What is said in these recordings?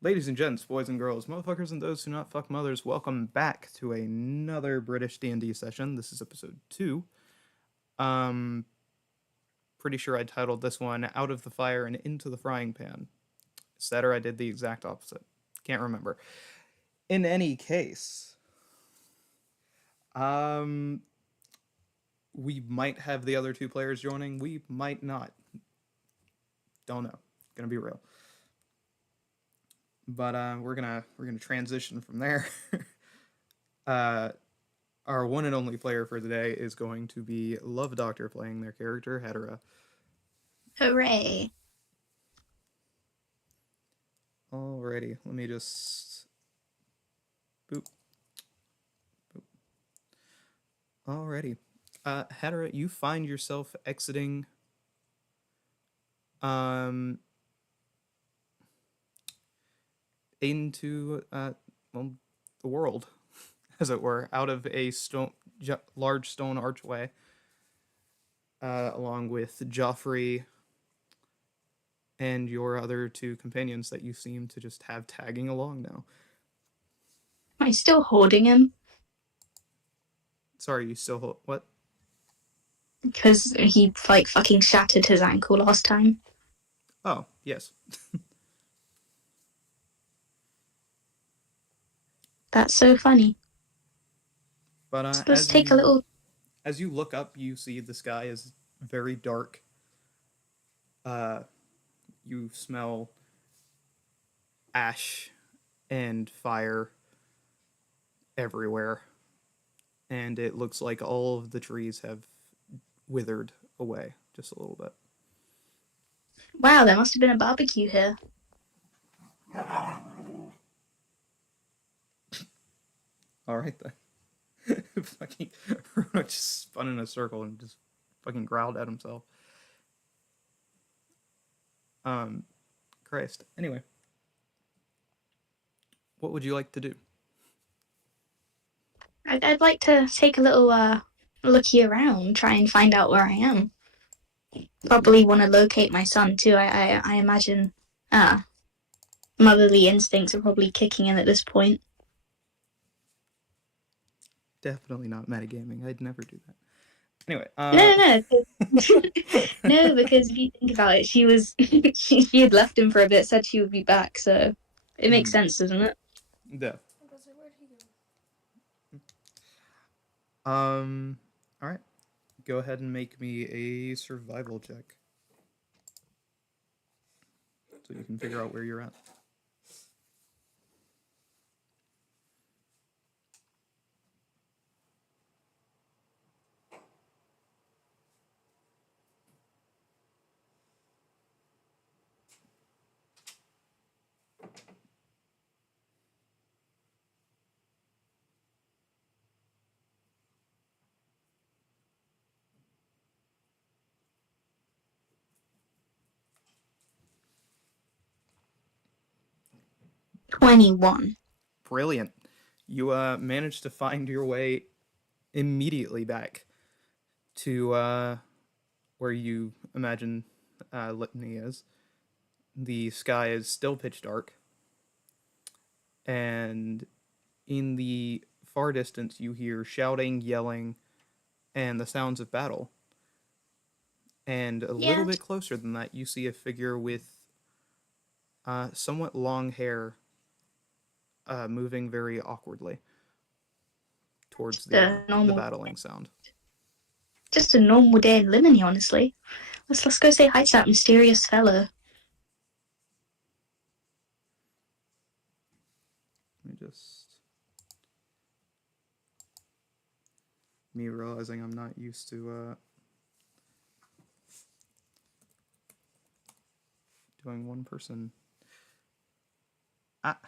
Ladies and gents, boys and girls, motherfuckers and those who not fuck mothers, welcome back to another British D&D session. This is episode 2. Um Pretty sure I titled this one Out of the Fire and Into the Frying Pan. Is that or I did the exact opposite? Can't remember. In any case, um we might have the other two players joining, we might not. Don't know. Gonna be real. But we're gonna transition from there. uh our one and only player for the day is going to be Love Doctor playing their character, Hedera. Hooray. Alrighty, let me just boop, boop. Alrighty. Hedera, you find yourself exiting um into well, the world, as it were, out of a large stone archway, along with Joffrey and your other two companions that you seem to just have tagging along now. Am I still holding him? Sorry, you still what? Because he, fucking shattered his ankle last time. Oh, yes. That's so funny. But Let's take a little... as you look up, you see the sky is very dark. Uh, you smell ash and fire everywhere, and it looks like all of the trees have withered away just a little bit. Wow, there must have been a barbecue here. All right then. Fucking just spun in a circle and just fucking growled at himself. Um, Christ. Anyway, what would you like to do? I'd like to take a little looky around, try and find out where I am. Probably want to locate my son too. I imagine motherly instincts are probably kicking in at this point. Definitely not metagaming. I'd never do that. Anyway, No. No, because if you think about it, she was she had left him for a bit, said she would be back, so it makes sense, doesn't it? yeah. Um. All right. Go ahead and make me a survival check, so you can figure out where you're at. 21. Brilliant. You managed to find your way immediately back to where you imagine Litany is. The sky is still pitch dark, and in the far distance, you hear shouting, yelling, and the sounds of battle. And a little Yeah. bit closer than that, you see a figure with somewhat long hair moving very awkwardly towards Just a the normal battling sound. just a normal day in Limony, honestly. Let's go say hi to that mysterious fellow. Let me just me realizing I'm not used to doing one person. Ah.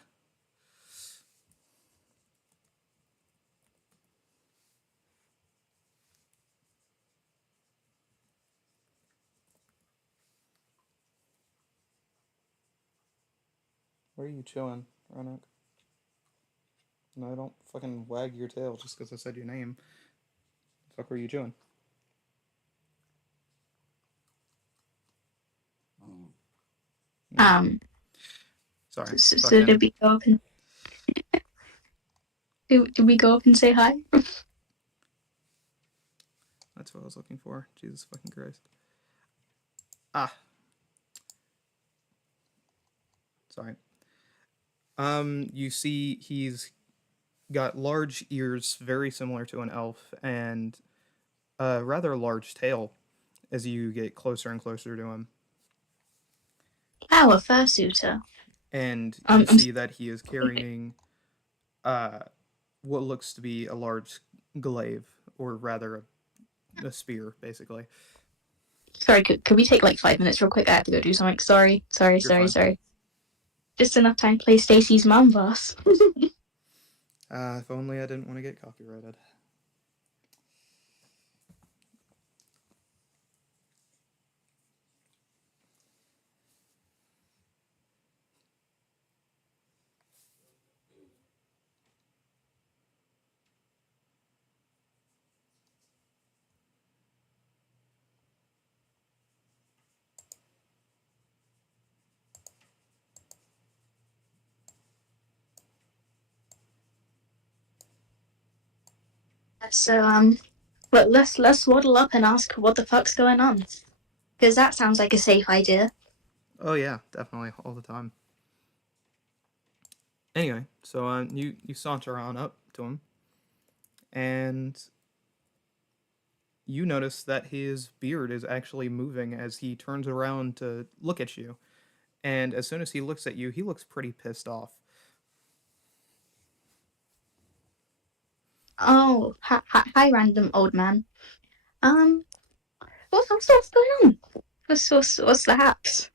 Where are you chilling, Ronak? No, don't fucking wag your tail just because I said your name. The fuck were you chewing? Um, Sorry, So fucking. did we go up and say hi? That's what I was looking for. Jesus fucking Christ. Ah, sorry. You see, he's got large ears, very similar to an elf, and a rather large tail as you get closer and closer to him. Wow, a fursuiter. And you I'm see that he is carrying uh, what looks to be a large glaive, or rather a spear, basically. sorry. Could we take like 5 minutes real quick? I have to go do something. You're fine. Sorry. Just enough time to play Stacy's mom boss. If only I didn't want to get copyrighted. So let's waddle up and ask what the fuck's going on, because that sounds like a safe idea. Oh yeah, definitely all the time. Anyway, so you saunter on up to him, and you notice that his beard is actually moving as he turns around to look at you. And as soon as he looks at you, he looks pretty pissed off. Oh, hi, random old man. Um, what's going on? What's the haps?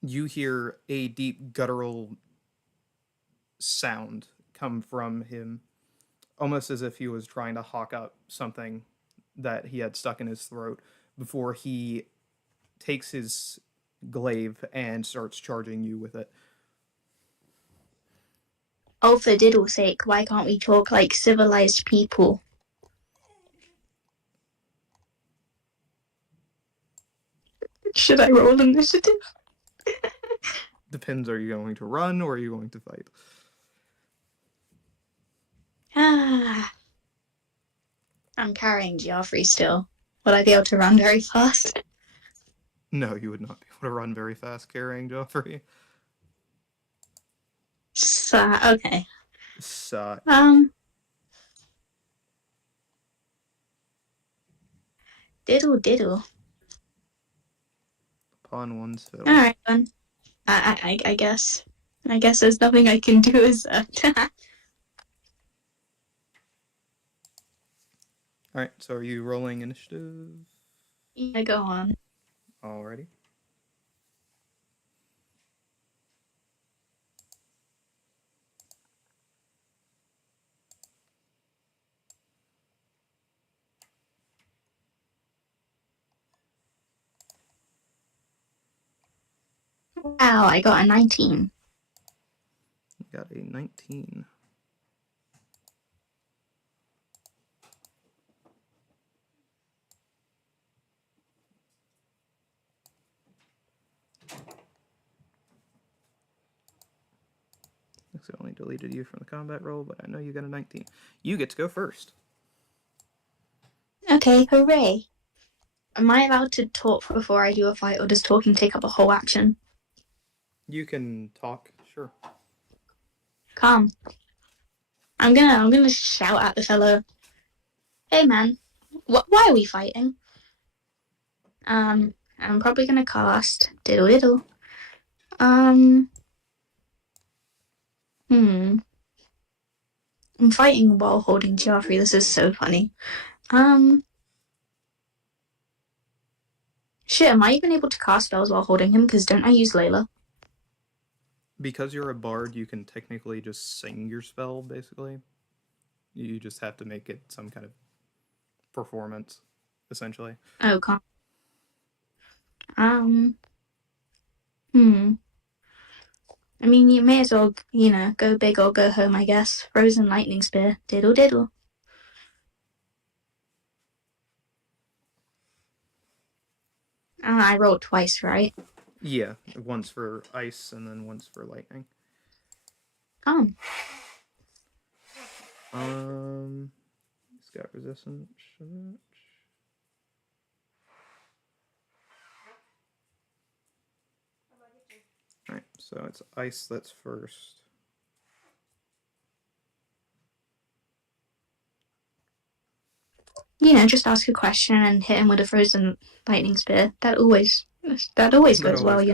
You hear a deep guttural sound come from him, almost as if he was trying to hawk up something that he had stuck in his throat before he takes his glaive and starts charging you with it. Oh, for diddle's sake, why can't we talk like civilized people? Should I roll initiative? Depends, are you going to run or are you going to fight? Ah, I'm carrying Geoffrey still. Will I be able to run very fast? No, you would not be able to run very fast carrying Joffrey. So, okay. So, Um, diddle. upon one's All fiddle. right, then. I guess. I guess there's nothing I can do as that. Alright, so are you rolling initiative? Yeah, go on. Alrighty. Wow, I got a 19. You got a 19. Looks like I only deleted you from the combat roll, but I know you got a 19. You get to go first. Okay, hooray. Am I allowed to talk before I do a fight, or does talking take up a whole action? You can talk, sure. Calm. I'm gonna shout at the fellow. Hey man, why are we fighting? I'm probably gonna cast diddle. Um, hmm. I'm fighting while holding Geoffrey. This is so funny. Um, shit, am I even able to cast spells while holding him? Because don't I use Layla? Because you're a bard, you can technically just sing your spell, basically. You just have to make it some kind of performance, essentially. Oh, can't. Um, hmm. I mean, you may as well, go big or go home, I guess. Frozen lightning spear. Diddle. I rolled twice, right? Yeah, one's for ice and then one's for lightning. Calm. He's got resistance. Alright, so it's ice that's first. Just ask a question and hit him with a frozen lightning spear. That always That goes well, always goes well.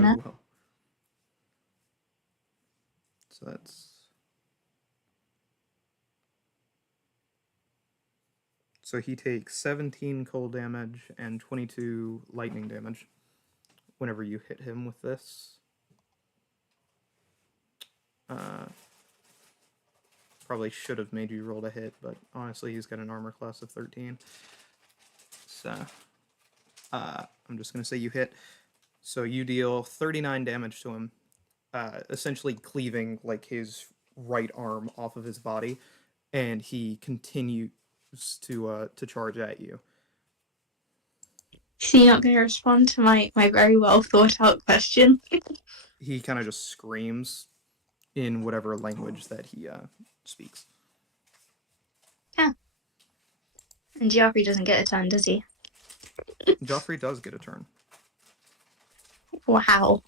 So that's... So he takes 17 cold damage and 22 lightning damage whenever you hit him with this. Probably should have made you roll to hit, but honestly, he's got an armor class of 13. So I'm just going to say you hit. So you deal 39 damage to him, essentially cleaving like his right arm off of his body, and he continues to charge at you. So you're not going to respond to my very well thought out question? He kind of just screams in whatever language that he speaks. Yeah. And Geoffrey doesn't get a turn, does he? Joffrey does get a turn. Wow.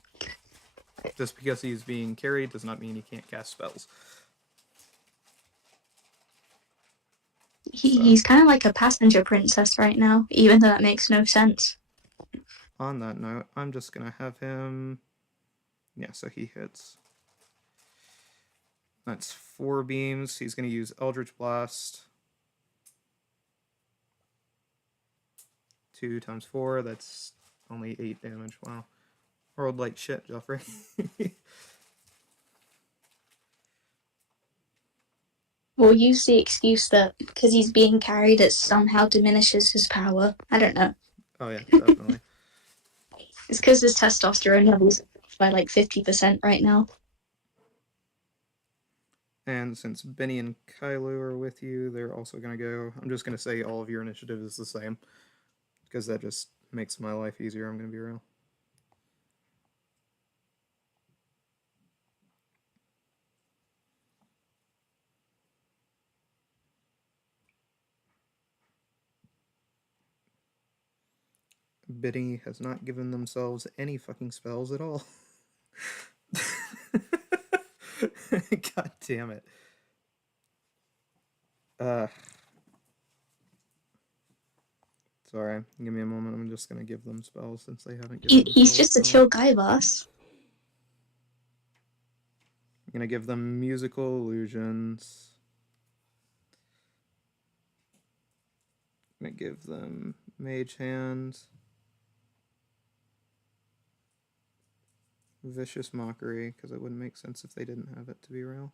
Just because he's being carried does not mean he can't cast spells. He's kind of like a passenger princess right now, even though that makes no sense. On that note, I'm just going to have him... Yeah, so he hits. That's 4 beams. He's going to use Eldritch Blast. 2 times 4, that's only 8 damage. Wow. Rolled like shit, Joffrey. We'll use the excuse that because he's being carried, it somehow diminishes his power. I don't know. Oh, yeah, definitely. It's because his testosterone levels by like 50% right now. And since Benny and Kylo are with you, they're also going to go. I'm just going to say all of your initiative is the same, because that just makes my life easier, I'm going to be real. Benny has not given themselves any fucking spells at all. God damn it. Sorry, give me a moment. I'm just gonna give them spells since they haven't given themselves He's just a spells. chill guy, boss. I'm gonna give them musical illusions. I'm gonna give them mage hand. Vicious mockery, because it wouldn't make sense if they didn't have it, to be real.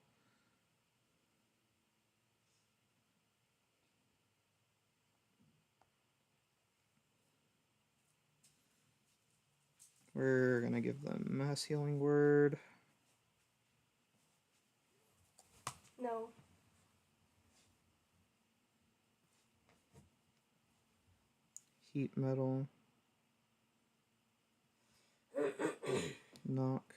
We're gonna give them mass healing word. No. Heat metal. Knock.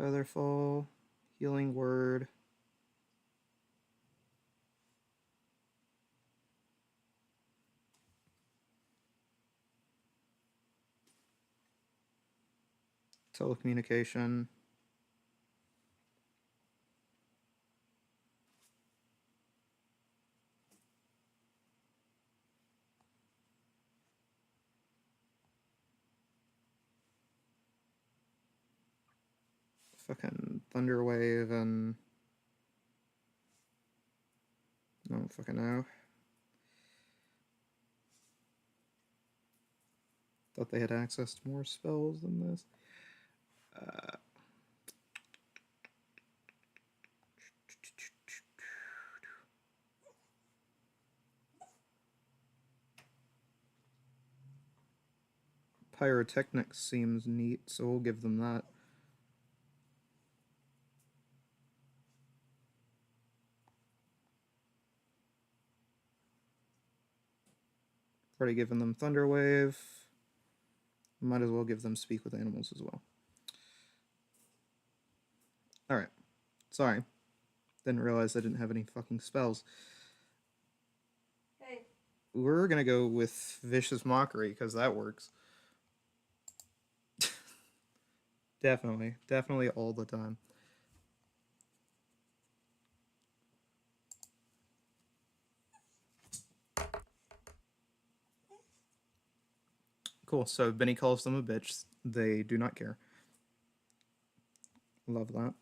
Featherfall. Healing word. Telecommunication. Fucking Thunderwave and... I don't fucking know. Thought they had access to more spells than this. Pyrotechnics seems neat, so we'll give them that. already given them Thunder Wave. Might as well give them Speak with Animals as well. Alright. Sorry. Didn't realize I didn't have any fucking spells. Hey. We're gonna go with Vicious Mockery, because that works. Definitely. Definitely all the time. Cool, so Benny calls them a bitch. They do not care. Love that.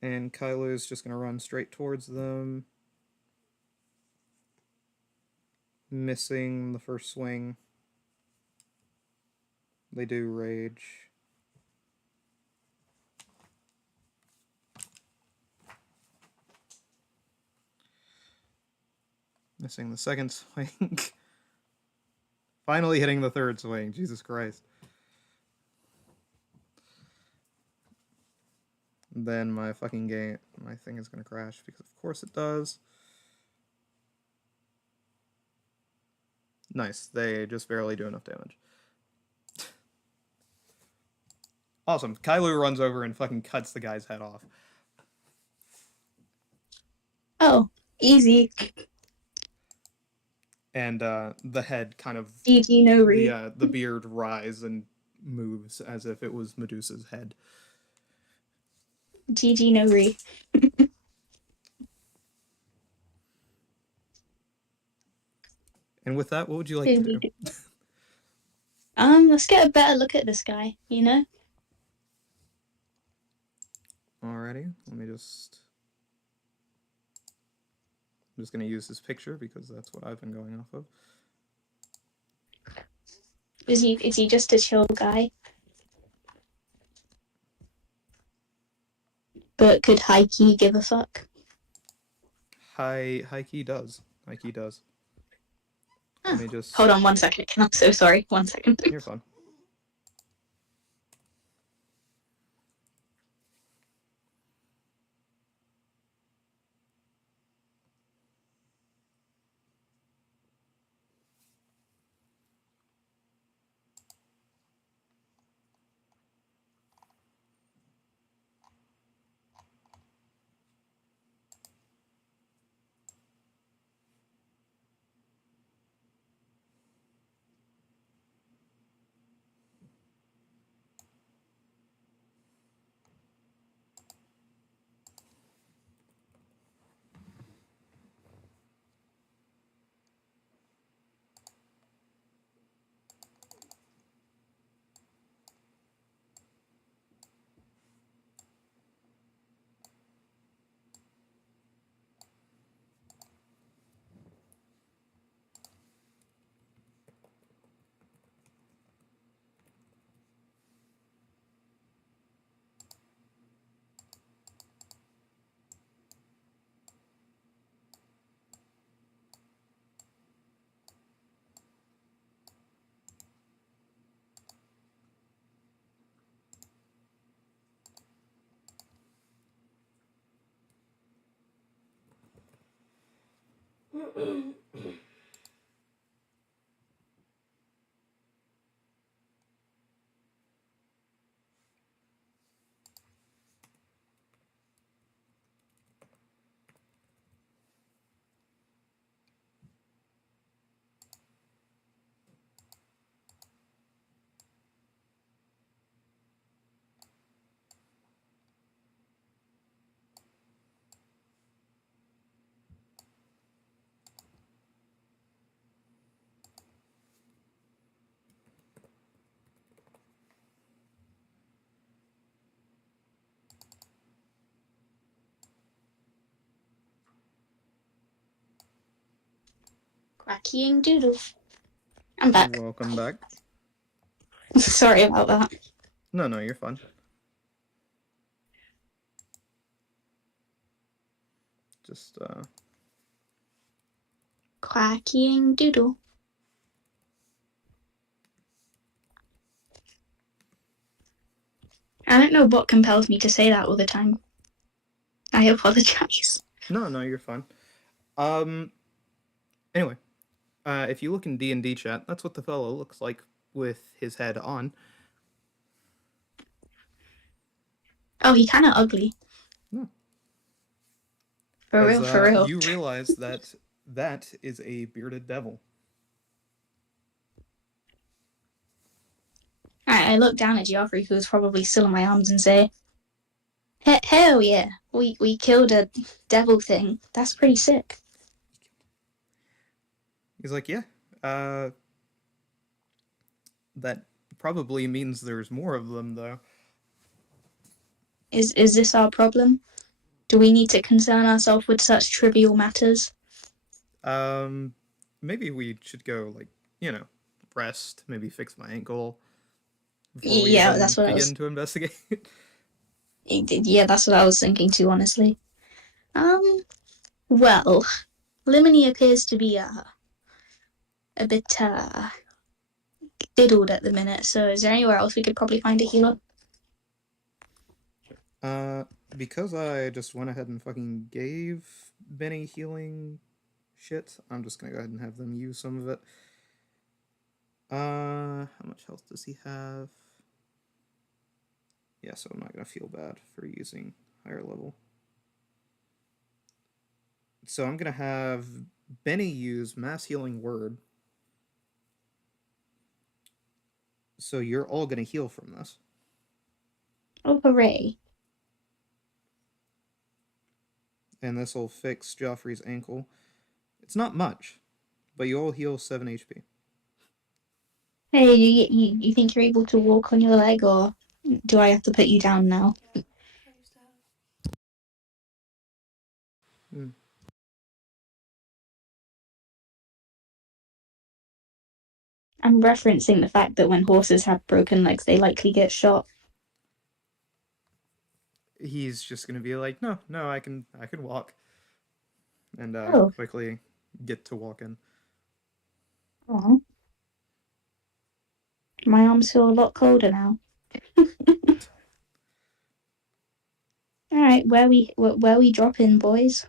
And Kylo's just going to run straight towards them. Missing the first swing. They do rage. Missing the second swing. Finally hitting the third swing. Jesus Christ. Then my fucking game, my thing is going to crash because of course it does. Nice. They just barely do enough damage. Awesome. Kylo runs over and fucking cuts the guy's head off. Oh, easy. And the head kind of GG no re. the beard rise and moves as if it was Medusa's head. GG no re. And with that, what would you like to do? Let's get a better look at this guy, you know? Alrighty, let me just... I'm just going to use this picture because that's what I've been going off of. Is he just a chill guy? But could Heike give a fuck? Heike does. Heike does. Let me just... Hold on 1 second. I'm so sorry. 1 second. You're fine. Quackying doodle. I'm back. Welcome back. Sorry about that. No, you're fine. Just, Quackying doodle. I don't know what compels me to say that all the time. I apologize. No, you're fine. Anyway, if you look in D&D chat, that's what the fellow looks like with his head on. Oh, he kind of ugly. No. For As real, for real. you realize that that is a bearded devil. I look down at Geoffrey, who's probably still in my arms, and say, hell yeah, we killed a devil thing. That's pretty sick. He's like, yeah, that probably means there's more of them, though. Is this our problem? Do we need to concern ourselves with such trivial matters? Maybe we should go, like, rest, maybe fix my ankle before we Yeah, even that's what I was. begin to investigate. Yeah, that's what I was thinking too, honestly. Well, Limony appears to be a bit diddled at the minute. So, is there anywhere else we could probably find a healer? Because I just went ahead and fucking gave Benny healing shit, I'm just gonna go ahead and have them use some of it. How much health does he have? Yeah, so I'm not gonna feel bad for using higher level. So I'm gonna have Benny use Mass Healing Word. So you're all gonna heal from this. Oh, hooray. And this will fix Joffrey's ankle. It's not much, but you all heal 7 HP. Hey, you think you're able to walk on your leg, or do I have to put you down now? Hmm. I'm referencing the fact that when horses have broken legs, they likely get shot. He's just gonna be like, no, I can walk, and quickly get to walking. Oh, my arms feel a lot colder now. All right, where we dropping, boys?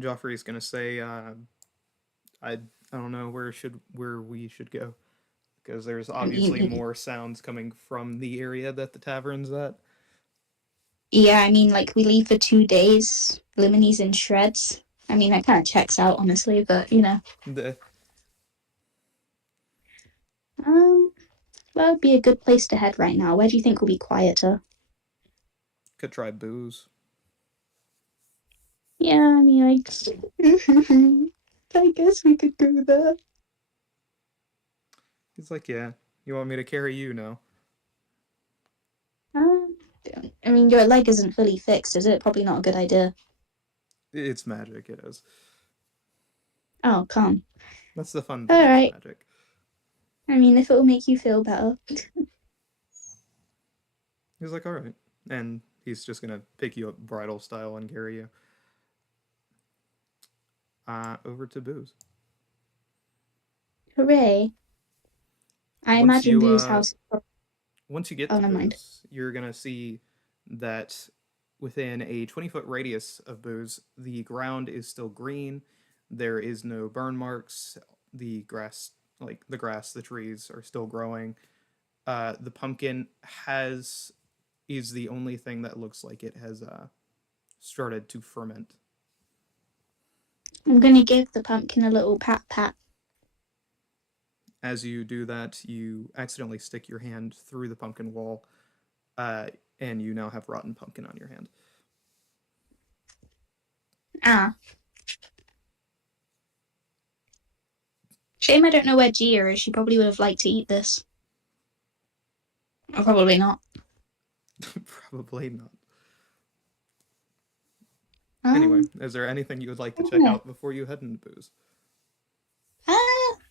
Joffrey's gonna say, I don't know where we should go, because there's obviously more sounds coming from the area that the tavern's at. Yeah, I mean, like we leave for 2 days. Limony's in shreds. I mean, that kind of checks out, honestly, but The well, it'd be a good place to head right now. Where do you think will be quieter? could try booze. Yeah, I mean, I guess we could go there. He's like, yeah, you want me to carry you? No. Um, I mean, your leg isn't fully fixed, is it? Probably not a good idea. It's magic, it is. Oh, come. That's the fun All thing about right. magic. I mean, if it will make you feel better. He's like, all right. And he's just gonna pick you up bridal style and carry you. Over to booze. Hooray. I Once imagine you Boo's house. once you get Oh, to never mind. booze, you're gonna see that within a 20-foot radius of booze, the ground is still green. There is no burn marks. The grass, the trees are still growing. The pumpkin is the only thing that looks like it has started to ferment. I'm gonna give the pumpkin a little pat. As you do that, you accidentally stick your hand through the pumpkin wall, and you now have rotten pumpkin on your hand. Ah. Shame I don't know where Gia is. She probably would have liked to eat this. Or probably not. Probably not. Um, Anyway, is there anything you would like to check out before you head into booze?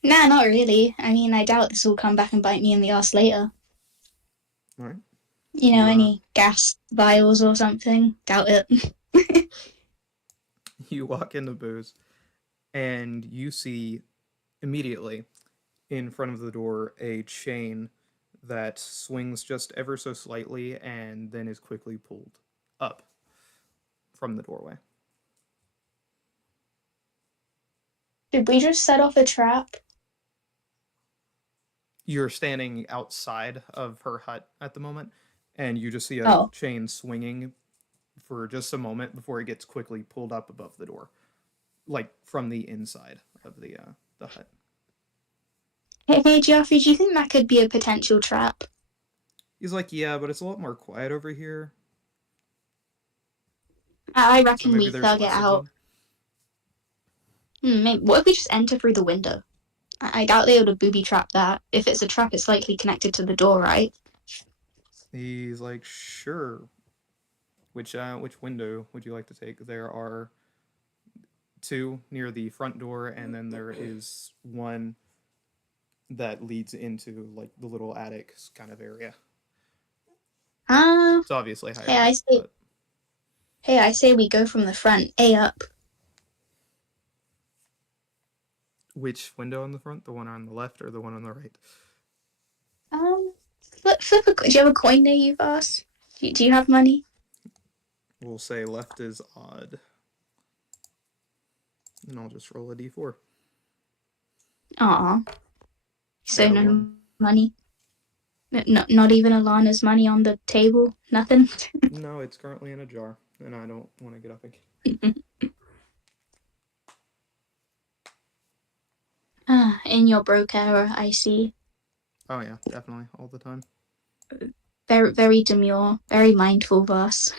Nah, not really. I mean, I doubt this will come back and bite me in the ass later. All right. Any gas vials or something? Doubt it. You walk into booze, and you see immediately in front of the door a chain that swings just ever so slightly and then is quickly pulled up from the doorway. Did we just set off a trap? You're standing outside of her hut at the moment, and you just see a Oh, chain swinging for just a moment before it gets quickly pulled up above the door, like from the inside of the hut. hey, Geoffrey, do you think that could be a potential trap? He's like, yeah, but it's a lot more quiet over here, I so reckon maybe we there's thug it less of out. them. Maybe, what if we just enter through the window? I doubt they would have booby trapped that. If it's a trap, it's likely connected to the door, right? He's like, sure. Which window would you like to take? There are two near the front door, and then there is one that leads into like the little attic kind of area. Ah, It's obviously hey, higher I up, say, but hey, I say we go from the front, A up. which window on the front? The one on the left or the one on the right? Um, flip do you have a coin near you, boss? Do you have money? We'll say left is odd. And I'll just roll a d4. Aw, I got so a 1. no money. Not even Alana's money on the table. Nothing. No, it's currently in a jar, and I don't want to get up again. In your broke era, I see. Oh yeah, definitely, all the time. Very, very demure, very mindful, boss.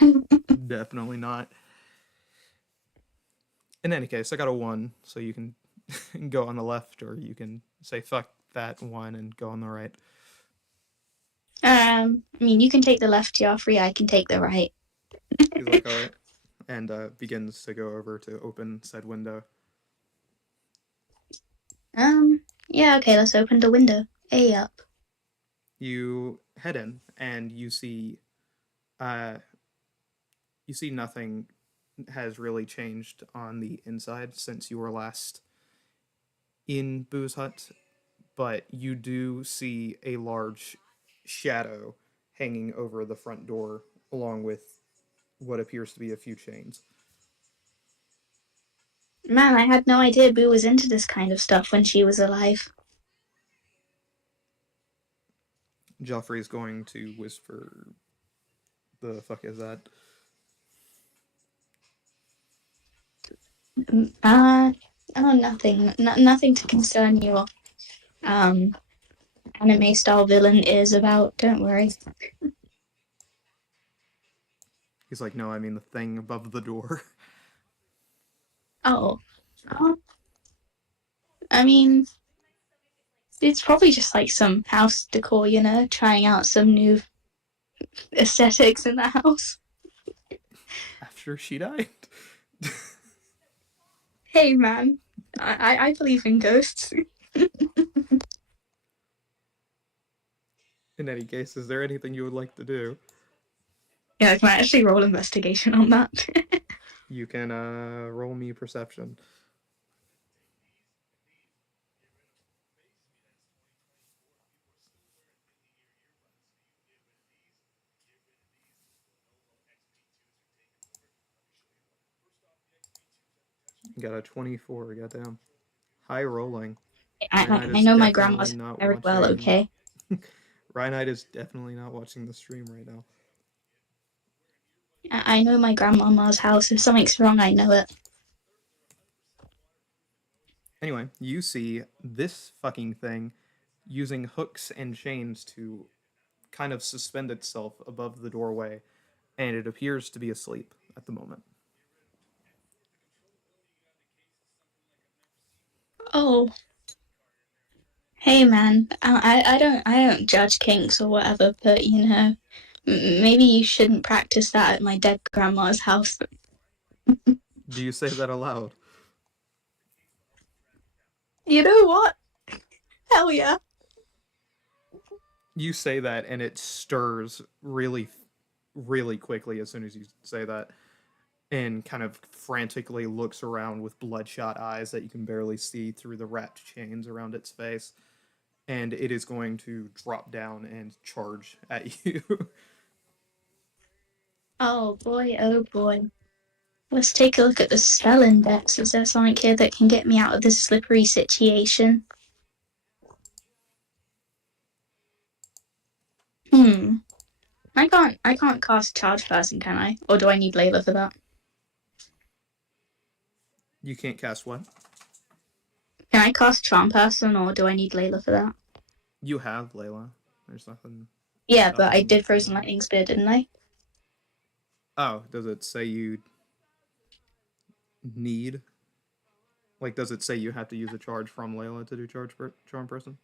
Definitely not. In any case, I got a 1, so you can go on the left, or you can say fuck that 1 and go on the right. I mean, you can take the left, Joffrey. I can take the right. He's like, all right, and begins to go over to open said window. Yeah, okay, let's open the window. A up. You head in, and uh, you see nothing has really changed on the inside since you were last in Boo's hut, but you do see a large shadow hanging over the front door, along with what appears to be a few chains. Man, I had no idea Boo was into this kind of stuff when she was alive. Joffrey's going to whisper, "The fuck is that?" Uh, oh, nothing. Nothing to concern your, um, anime style villain is about. Don't worry. He's like, "No, I mean the thing above the door." Oh. Oh, I mean, it's probably just like some house decor, trying out some new aesthetics in the house. After she died. Hey, man, I believe in ghosts. In any case, is there anything you would like to do? Yeah, I can actually roll investigation on that. You can roll me perception. You got a 24. Goddamn. High rolling. Ryanite I is know my definitely grandma's not very well, watching. okay? Ryanite is definitely not watching the stream right now. I know my grandmama's house. If something's wrong, I know it. Anyway, you see this fucking thing using hooks and chains to kind of suspend itself above the doorway, and it appears to be asleep at the moment. Oh, hey, man. I don't judge kinks or whatever, but maybe you shouldn't practice that at my dead grandma's house. Do you say that aloud? You know what? Hell yeah. You say that, and it stirs really, really quickly as soon as you say that, and kind of frantically looks around with bloodshot eyes that you can barely see through the wrapped chains around its face. and it is going to drop down and charge at you. Oh boy, oh boy. Let's take a look at the spell index. Is there something here that can get me out of this slippery situation? I can't cast Charge Person, can I? Or do I need Layla for that? You can't cast what? Can I cast Charm Person, or do I need Layla for that? You have Layla. There's nothing. Yeah, but I nothing did Frozen beyond. Lightning Spear, didn't I? Oh, does it say you need? Like, does it say you have to use a charge from Layla to do charm person?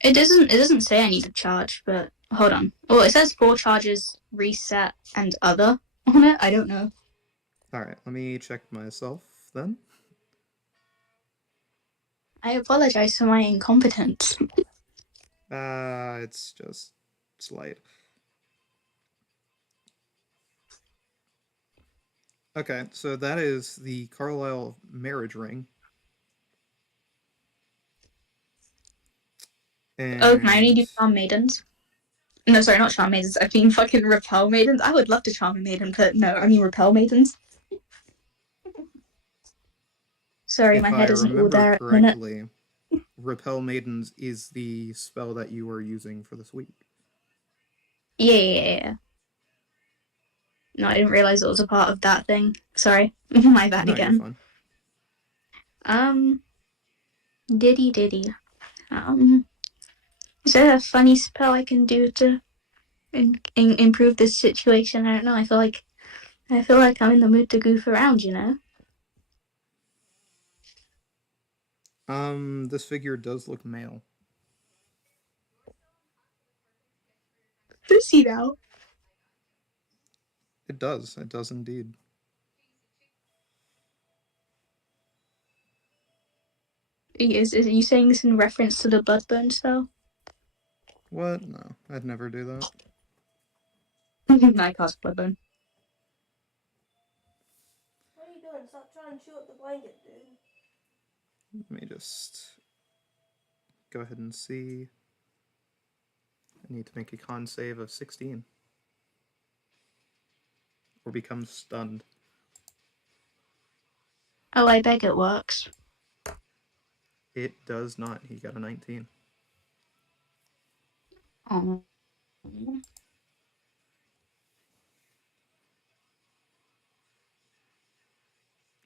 It doesn't say I need a charge, but hold on. Oh, it says 4 charges, reset, and other on it. I don't know. All right, let me check myself then. I apologize for my incompetence. It's just slight. Okay, so that is the Carlisle marriage ring. And Oh, can I only do Charm Maidens? No, sorry, not Charm Maidens. I mean fucking Repel Maidens. I would love to Charm a Maiden, but no, I mean Repel Maidens. Sorry, my if I head isn't all remember there at the minute. correctly, Repel Maidens is the spell that you were using for this week. Yeah. No, I didn't realize it was a part of that thing. Sorry, my bad No, again. you're fine. Diddy. Is there a funny spell I can do to improve this situation? I don't know. I feel like I'm in the mood to goof around. You know. This figure does look male. Pussy now. It does. It does indeed. Is you saying this in reference to the Bloodburn spell? What? No, I'd never do that. I cast Bloodburn. What are you doing? Stop trying to shoot up the blanket, dude. Let me just go ahead and see. I need to make a con save of 16. Or become stunned. Oh, I beg it works. It does not. He got a 19. Oh.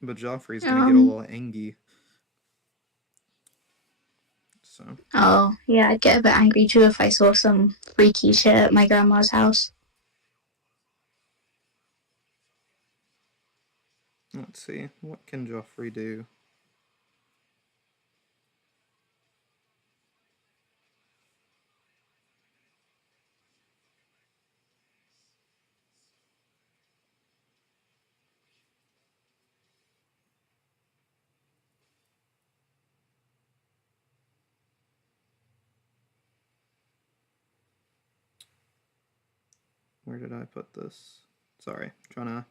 But Joffrey's gonna get a little angry. So. Oh, yeah, I'd get a bit angry too if I saw some freaky shit at my grandma's house. Let's see. What can Joffrey do? Where did I put this? Sorry, trying to.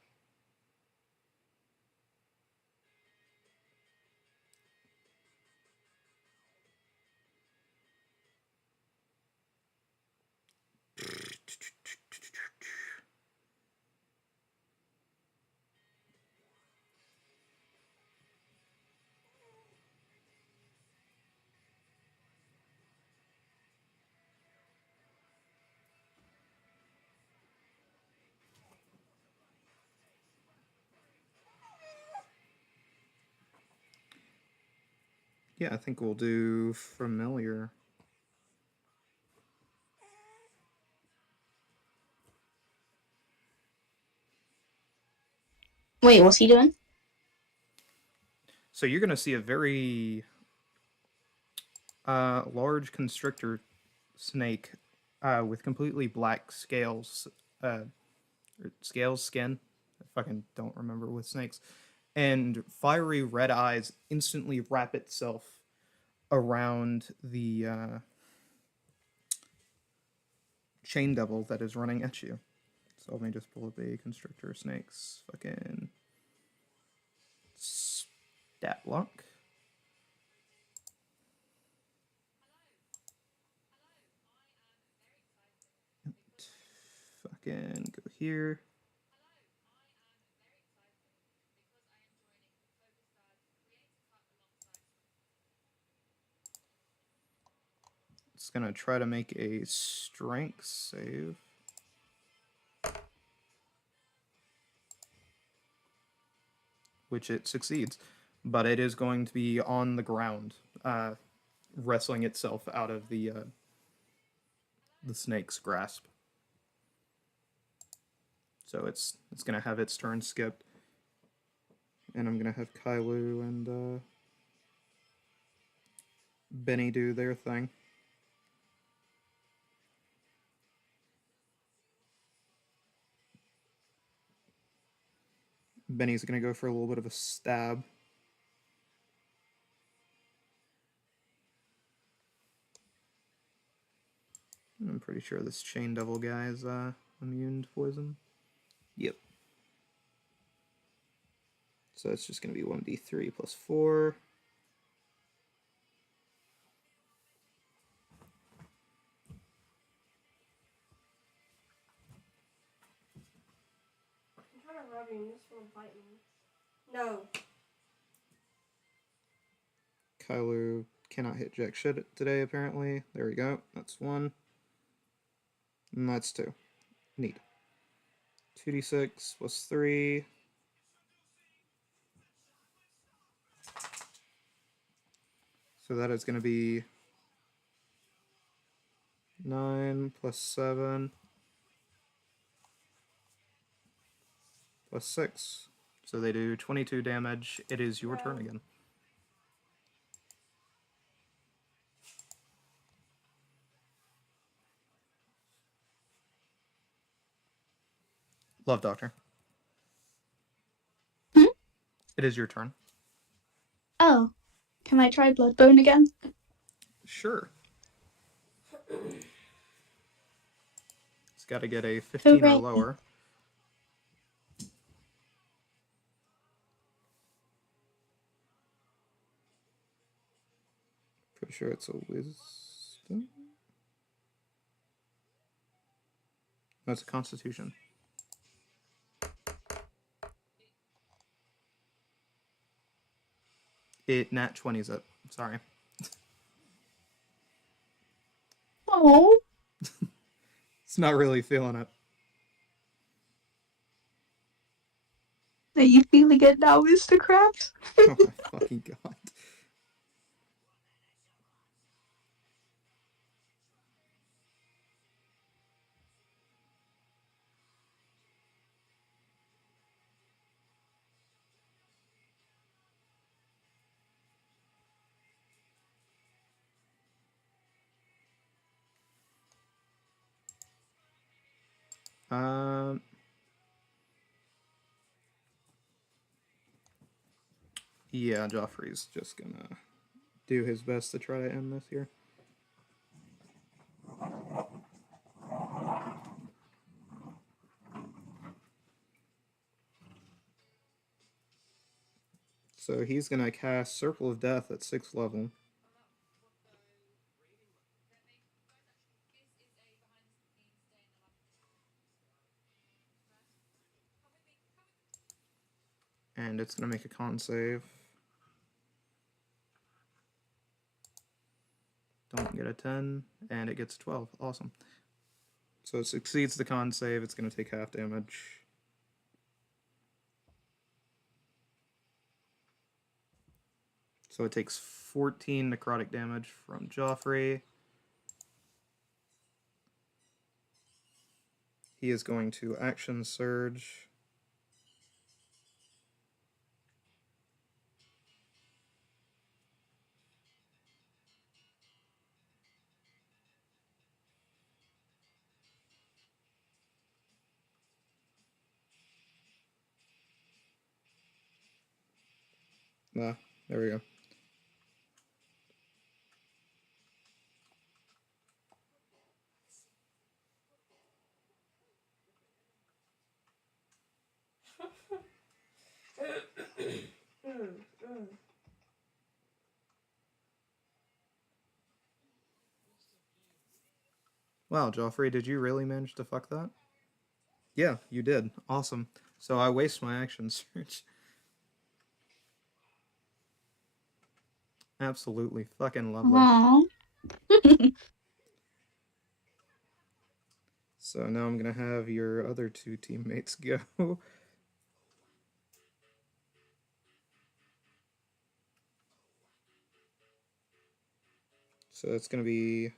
Yeah, I think we'll do familiar. Wait, what's he doing? So you're gonna see a very large constrictor snake with completely black scales, skin. I fucking don't remember with snakes, and fiery red eyes instantly wrap itself around the chain devil that is running at you. So let me just pull up a constrictor snake's fucking stat block. can go here. It's gonna try to make a strength save. Which it succeeds. But it is going to be on the ground, wrestling itself out of the snake's grasp. So it's gonna have its turn skipped. And I'm gonna have Kailu and Benny do their thing. Benny's gonna go for a little bit of a stab. I'm pretty sure this Chain Devil guy is immune to poison. Yep. So it's just gonna be 1d3 plus 4. I'm trying to rub you and this won't bite me. No. Kailu cannot hit jack shit today, apparently. There we go. That's 1. And that's 2. Neat. 2d6 plus 3. So that is going to be 9 plus 7 plus 6. So they do 22 damage. It is your turn again. Love Doctor. It is your turn. Oh, can I try Bloodbone again? Sure. It's got to get a 15 or lower. Pretty sure it's a wisdom. No, it's a constitution. It nat 20's it. Sorry. Oh. It's not really feeling it. Are you feeling it now, Mr. Krabs? Oh my fucking god. Yeah, Joffrey's just gonna do his best to try to end this here. So he's gonna cast Circle of Death at 6th level. And it's gonna make a con save. Don't get a 10, and it gets a 12. Awesome. So it succeeds the con save. It's gonna take half damage. So it takes 14 necrotic damage from Joffrey. He is going to action surge. Ah, there we go. Wow, Joffrey, did you really manage to fuck that? Yeah, you did. Awesome. So I waste my action search. Absolutely fucking lovely. Aww. So now I'm gonna have your other two teammates go. So it's gonna be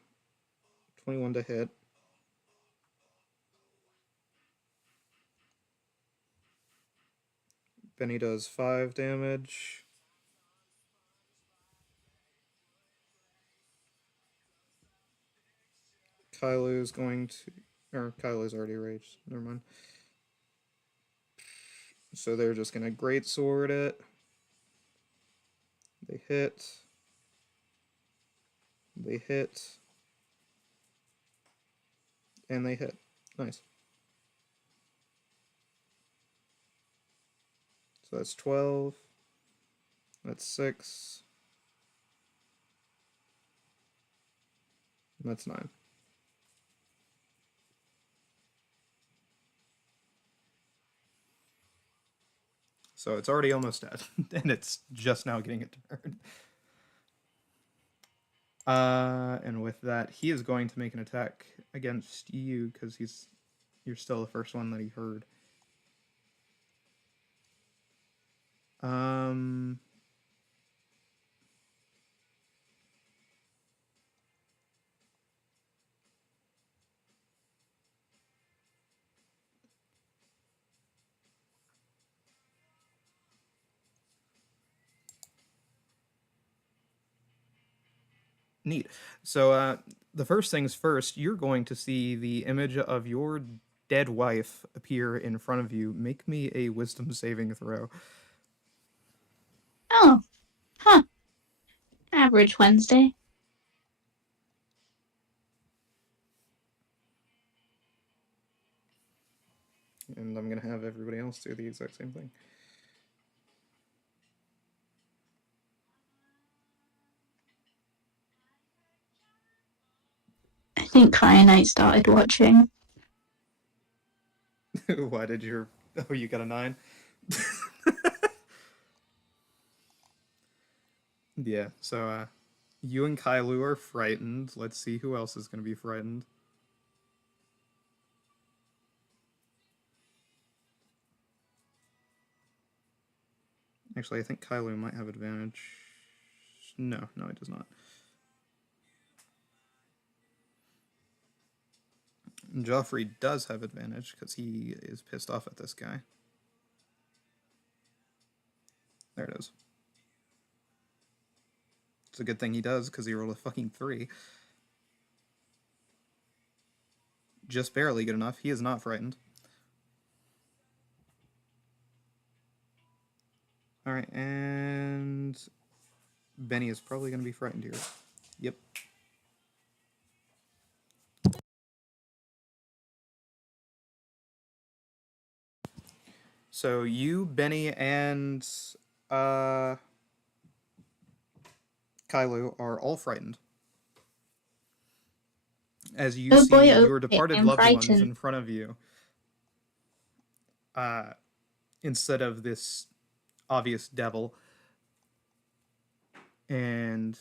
21 to hit. Benny does 5 damage. Kylo's going to. Or Kylo's already raged. Never mind. So they're just gonna great sword it. They hit. They hit. And they hit. Nice. So that's 12. That's 6. And that's 9. So it's already almost dead. And it's just now getting a turn. And with that, he is going to make an attack against you because you're still the first one that he heard. Neat. So the first things first, you're going to see the image of your dead wife appear in front of you. Make me a wisdom saving throw. Oh, huh. Average Wednesday. And I'm going to have everybody else do the exact same thing. I think Kyanite started watching. Why did your. Oh, you got a 9? Yeah, so you and Kailu are frightened. Let's see who else is going to be frightened. Actually, I think Kailu might have advantage. No, he does not. Joffrey does have advantage because he is pissed off at this guy. There it is. It's a good thing he does because he rolled a fucking 3. Just barely good enough. He is not frightened. Alright, and Benny is probably going to be frightened here. Yep. So you, Benny, and Kailu are all frightened. As you Oh see boy, your okay, departed I'm loved ones frightened. in front of you. Instead of this obvious devil. And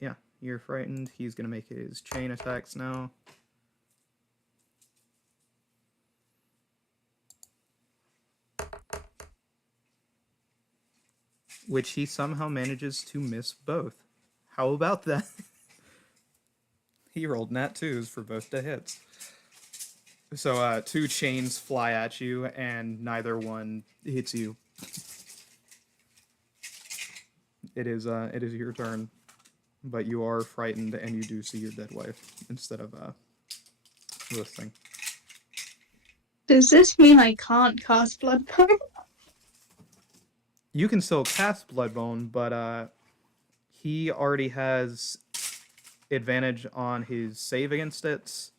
yeah, you're frightened. He's going to make his chain attacks now. Which he somehow manages to miss both. How about that? He rolled nat 2s for both the hits. So 2 chains fly at you, and neither one hits you. It is your turn, but you are frightened, and you do see your dead wife instead of this thing. Does this mean I can't cast Bloodborne? You can still cast Bloodbone, but he already has advantage on his save against it,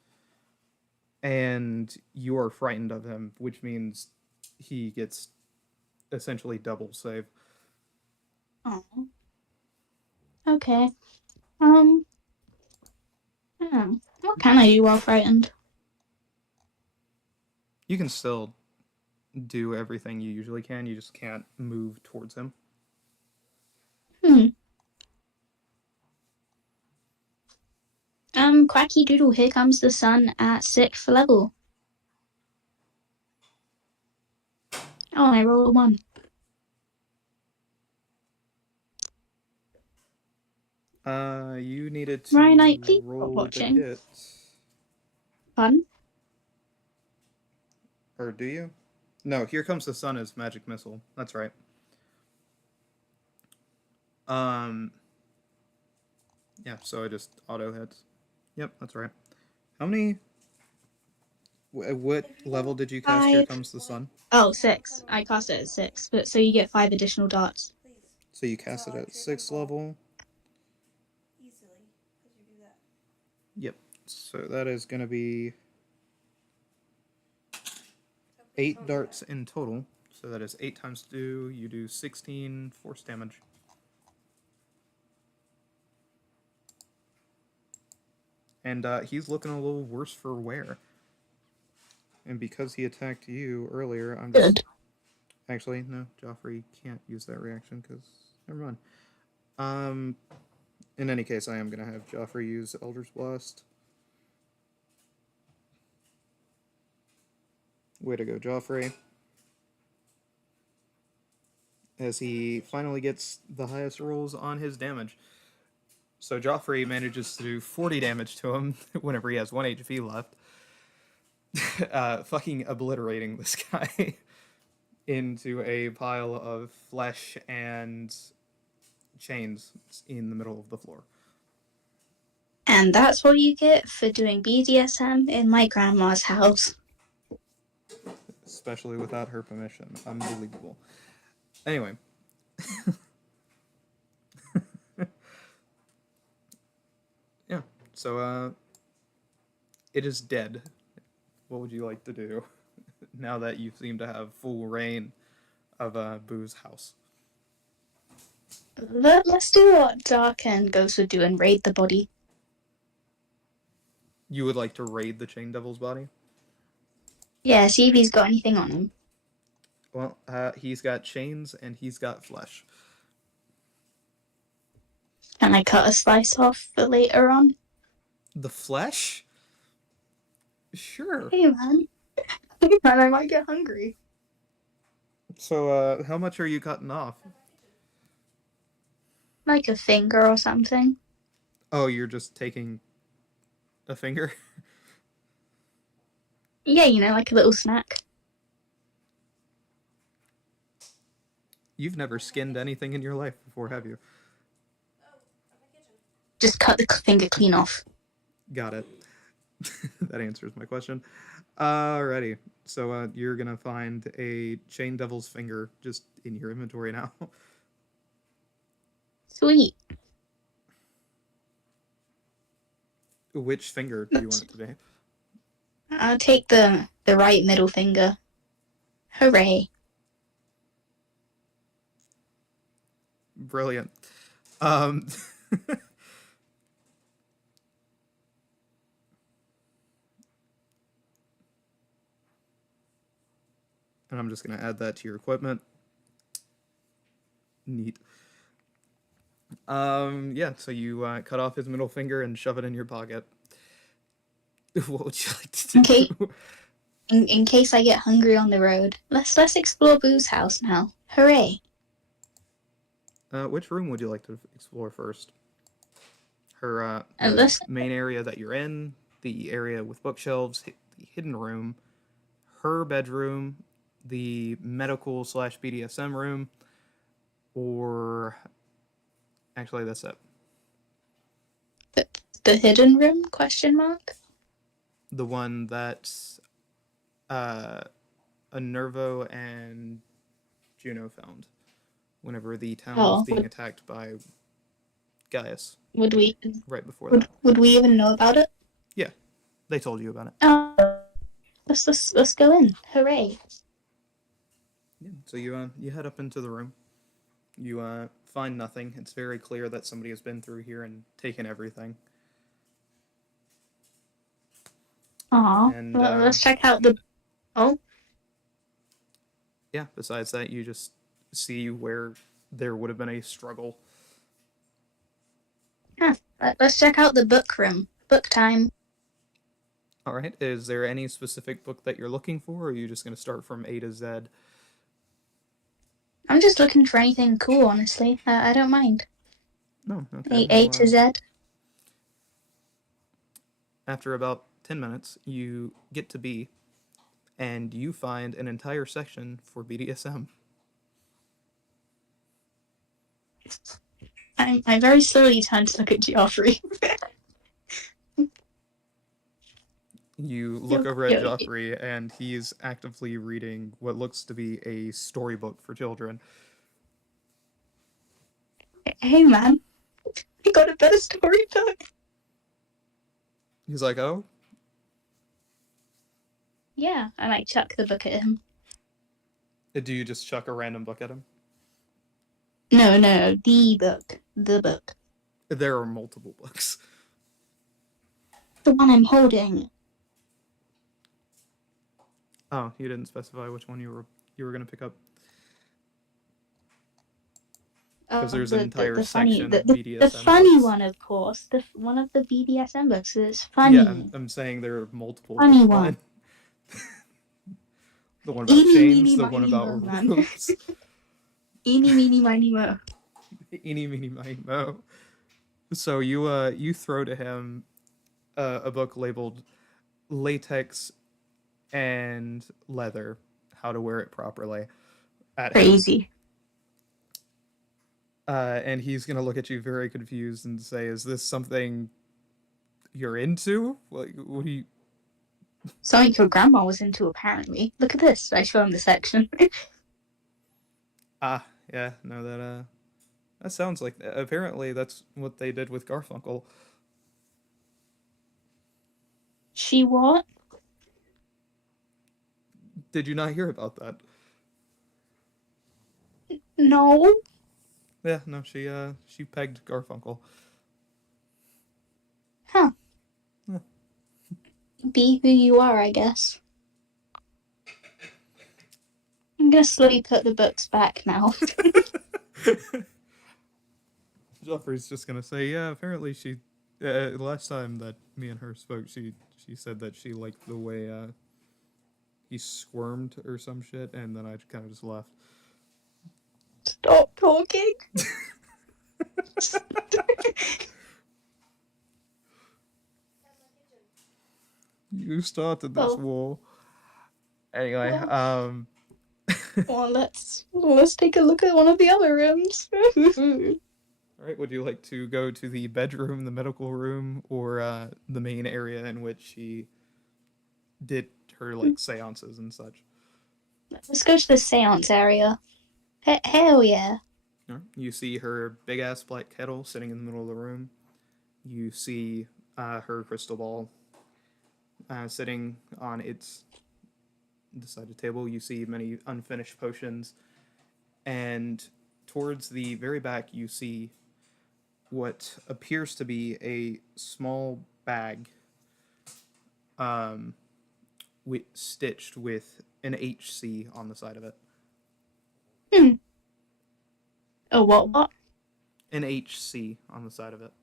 and you are frightened of him, which means he gets essentially double save. Oh. Okay. What can I do while frightened? You can still do everything you usually can. You just can't move towards him. Quacky Doodle, here comes the sun at 6th level. Oh, I rolled a 1. You needed to Ryan, I please stop roll the watching. hit. Pardon? Or do you? No, here comes the sun as magic missile. That's right. Yeah, so I just auto hits. Yep, that's right. How many? What level did you cast Here 5. Comes the Sun? Oh, 6. I cast it at 6, but so you get 5 additional darts. So you cast it at 6th level. Easily, because you do that. Yep. So that is going to be 8 darts in total. So that is 8 times 2. You do 16 force damage. And he's looking a little worse for wear. And because he attacked you earlier, I'm just... Good. Actually, no, Joffrey can't use that reaction because... Never mind. In any case, I am going to have Joffrey use Elder's Blast. Way to go, Joffrey. As he finally gets the highest rolls on his damage. So Joffrey manages to do 40 damage to him whenever he has 1 HP left. Fucking obliterating this guy into a pile of flesh and chains in the middle of the floor. And that's what you get for doing BDSM in my grandma's house. Especially without her permission. Unbelievable. Anyway. Yeah, so, it is dead. What would you like to do now that you seem to have full reign of Boo's house? Let's do what Dark and Ghost would do and raid the body. You would like to raid the Chain Devil's body? Yeah, see if he's got anything on him. Well, he's got chains and he's got flesh. Can I cut a slice off for later on? The flesh? Sure. Hey, man. Hey, man, I might get hungry. So, how much are you cutting off? Like a finger or something. Oh, you're just taking a finger? Yeah, you know, like a little snack. You've never skinned anything in your life before, have you? Just cut the finger clean off. Got it. That answers my question. Alrighty. So, you're gonna find a Chain Devil's finger just in your inventory now. Sweet. Which finger do you want it to be? I'll take the right middle finger. Hooray. Brilliant. And I'm just going to add that to your equipment. Neat. Yeah, so you cut off his middle finger and shove it in your pocket. What would you like to do? Okay. In case I get hungry on the road, let's explore Boo's house now. Hooray. Which room would you like to explore first? Her main area that you're in, the area with bookshelves, the hidden room, her bedroom, the medical / BDSM room, or actually that's it. The hidden room? Question mark. The one that Nervo and Juno found whenever the town was being attacked by Gaius. Would we right before that? Would we even know about it? Yeah, they told you about it. Let's go in. Hooray! Yeah, so you head up into the room. You find nothing. It's very clear that somebody has been through here and taken everything. Aw. And, well, let's check out the Oh, Yeah, besides that, you just see where there would have been a struggle. huh. Let's check out the book room. Book time. All right, is there any specific book that you're looking for, or are you just going to start from A to Z? I'm just looking for anything cool, honestly. I don't mind. No, okay. A to Z. After about 10 minutes, you get to B, and you find an entire section for BDSM. I very slowly turn to look at Geoffrey. You look over at Joffrey, and he's actively reading what looks to be a storybook for children. Hey, man. I got a better storybook. He's like, oh? Yeah, and I chuck the book at him. Do you just chuck a random book at him? No, the book. The book. There are multiple books. The one I'm holding. Oh, you didn't specify which one you were going to pick up. Because there's an entire section of BDSM the funny books. one, of course. One of the BDSM books is funny. Yeah, I'm saying there are multiple. Funny one. The one about chains, the one about ropes. Eeny, meeny, miny, mo. Eeny, meeny, miny, mo. So you throw to him a book labeled Latex and Leather, How to Wear It Properly at Crazy. him. And he's going to look at you very confused and say, is this something you're into? Like, what do you... Something your grandma was into, apparently. Look at this. I show him the section. Yeah, no, that sounds like... Apparently, that's what they did with Garfunkel. She what? Did you not hear about that? No. Yeah, no, she pegged Garfunkel. Huh. Yeah. Be who you are, I guess. I'm gonna slowly put the books back now. Joffrey's just gonna say, yeah, apparently she... last time that me and her spoke, she said that she liked the way he squirmed or some shit, and then I kind of just left. Stop talking. You started this war. Anyway, well, let's take a look at one of the other rooms. All right, would you like to go to the bedroom, the medical room, or the main area in which she did her like seances and such? Let's go to the seance area. Hell yeah. You see her big ass black kettle sitting in the middle of the room. You see her crystal ball sitting on its decided table. You see many unfinished potions, and towards the very back you see what appears to be a small bag stitched with an HC on the side of it. Oh, what? An HC on the side of it.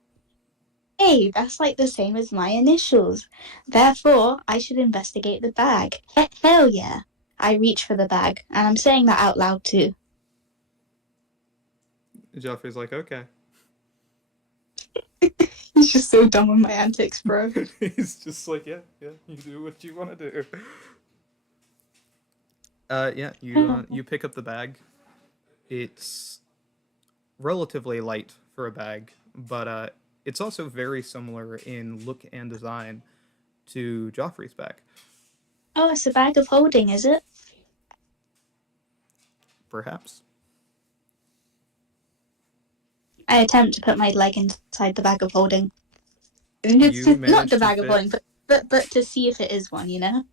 Hey, that's like the same as my initials. Therefore, I should investigate the bag. Hell yeah. I reach for the bag, and I'm saying that out loud too. Joffrey's like, okay. He's just so dumb with my antics, bro. He's just like, yeah, you do what you want to do. Yeah, you pick up the bag. It's relatively light for a bag, but it's also very similar in look and design to Joffrey's bag. Oh, it's a bag of holding, is it? Perhaps. I attempt to put my leg inside the bag of holding. Not the bag of holding, but to see if it is one, you know?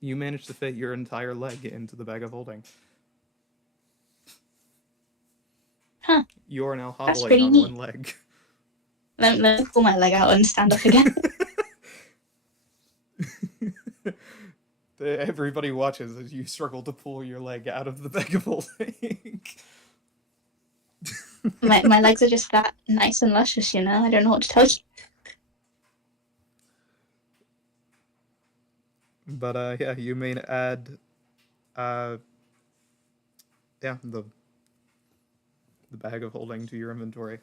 You managed to fit your entire leg into the bag of holding. Huh. You are now hobbling on one leg. Let me pull my leg out and stand up again. Everybody watches as you struggle to pull your leg out of the bag of holding. My legs are just that nice and luscious, you know? I don't know what to tell you. But yeah, you may add uh yeah, the bag of holding to your inventory.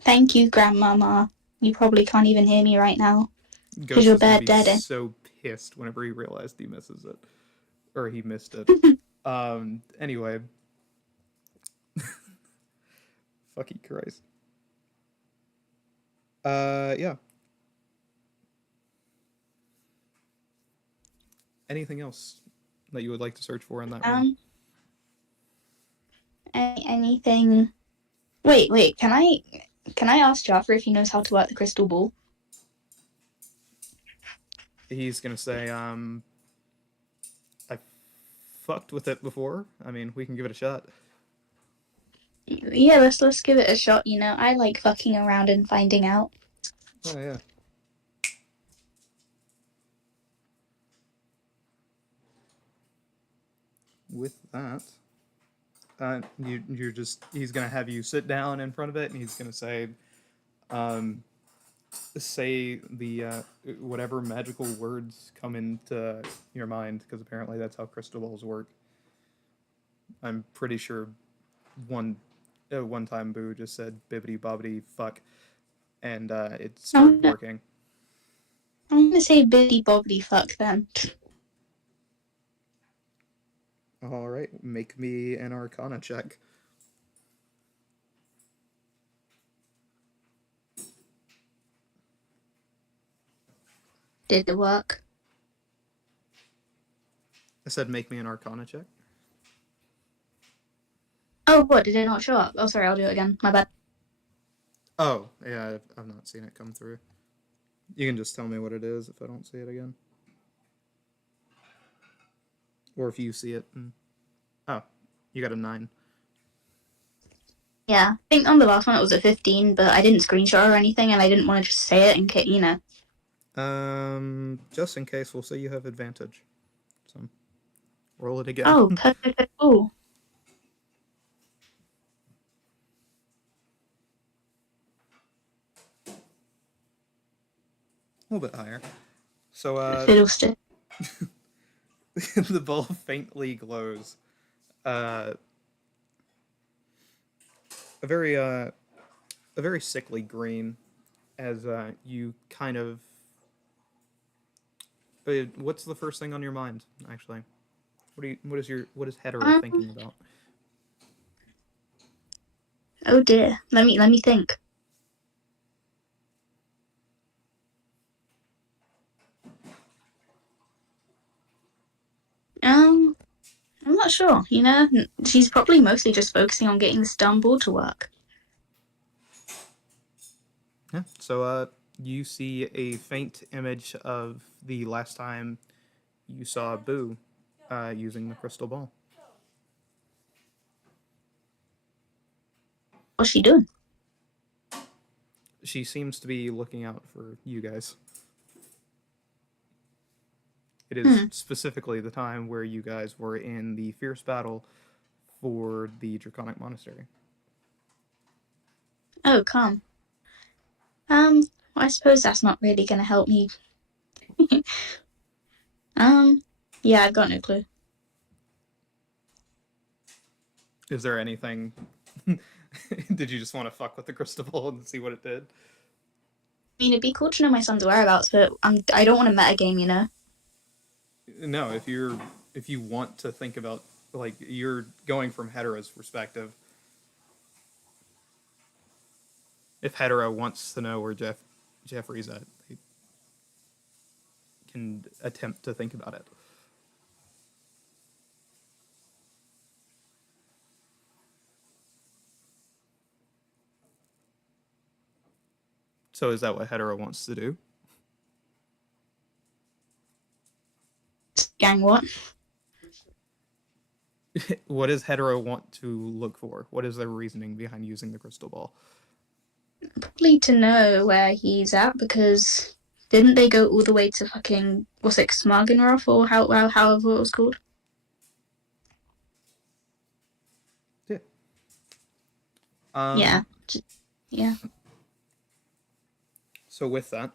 Thank you, Grandmama. You probably can't even hear me right now. Because Ghost you're is gonna bare be dead. so pissed whenever he realized he misses it. Or he missed it. Anyway. Fucking Christ. Yeah. Anything else that you would like to search for in that room? Anything... Wait, can I ask Jaffer if he knows how to work the crystal ball? He's gonna say, I fucked with it before. I mean, we can give it a shot. Yeah, let's give it a shot, you know? I like fucking around and finding out. Oh, yeah. With that, he's gonna have you sit down in front of it, and he's gonna say, say the whatever magical words come into your mind, because apparently that's how crystal balls work. I'm pretty sure one time Boo just said bibbity bobbity fuck, and it started working. I'm gonna say biddy bobbity fuck then. All right, make me an Arcana check. Did it work? I said make me an Arcana check. Oh, what? Did it not show up? Oh, sorry, I'll do it again. My bad. Oh, yeah, I've not seen it come through. You can just tell me what it is if I don't see it again. Or if you see it. Oh, you got a 9. Yeah, I think on the last one it was a 15, but I didn't screenshot or anything, and I didn't want to just say it in case, you know. Just in case, we'll say you have advantage. So, roll it again. Oh, perfect. Cool. A little bit higher. So, Fiddlestick. the ball faintly glows. A very sickly green, as you kind of. What's the first thing on your mind, actually? What is Hetero thinking about? Oh dear. Let me think. I'm not sure. You know, she's probably mostly just focusing on getting this dumb ball to work. Yeah. So, you see a faint image of the last time you saw Boo using the crystal ball. What's she doing? She seems to be looking out for you guys. It is specifically the time where you guys were in the fierce battle for the Draconic Monastery. Oh, calm. I suppose that's not really gonna help me. Yeah, I've got no clue. Is there anything? Did you just want to fuck with the crystal ball and see what it did? I mean, it'd be cool to know my son's whereabouts, but I don't want to metagame, you know. No, if you want to think about, like, you're going from Hetero's perspective. If Hetero wants to know where Jeffrey's at, they can attempt to think about it. So is that what Hetero wants to do? Gang, what? What does Hetero want to look for? What is their reasoning behind using the crystal ball? Probably to know where he's at, because Didn't they go all the way to fucking, was it Smargenroth or however it was called? Yeah. Yeah. Yeah. So with that,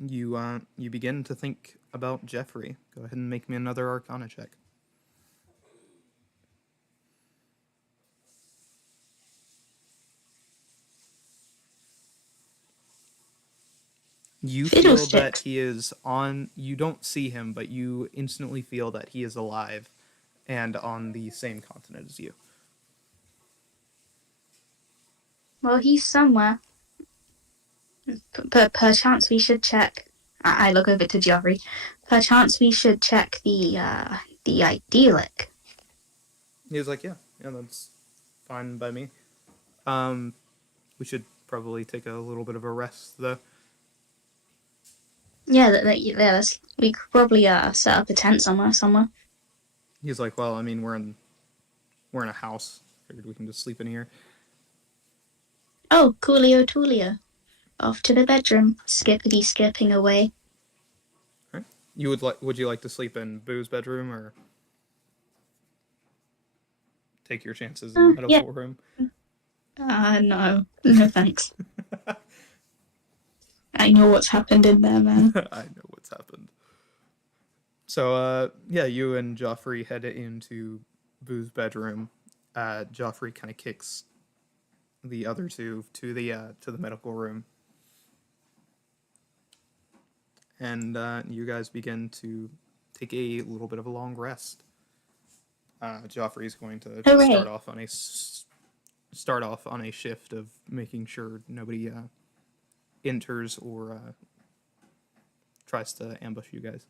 you begin to think about Jeffrey. Go ahead and make me another Arcana check. You feel that Fiddlesticks. he is on. You don't see him, but you instantly feel that he is alive and on the same continent as you. Well, he's somewhere. Perchance we should check. I look over to Geoffrey. Perchance we should check the idyllic. He was like, yeah, that's fine by me. We should probably take a little bit of a rest, though. Yeah, we could probably set up a tent somewhere. He's like, well, I mean, we're in a house. Figured we can just sleep in here. Oh, coolio toolio. Off to the bedroom, skippity skipping away. Right. Would you like to sleep in Boo's bedroom or take your chances in the medical Yeah. room? No thanks. I know what's happened in there, man. I know what's happened. So, yeah, you and Joffrey head into Boo's bedroom. Joffrey kind of kicks the other two to the medical room, and you guys begin to take a little bit of a long rest. Joffrey's going to Hooray. start off on a shift of making sure nobody enters or tries to ambush you guys.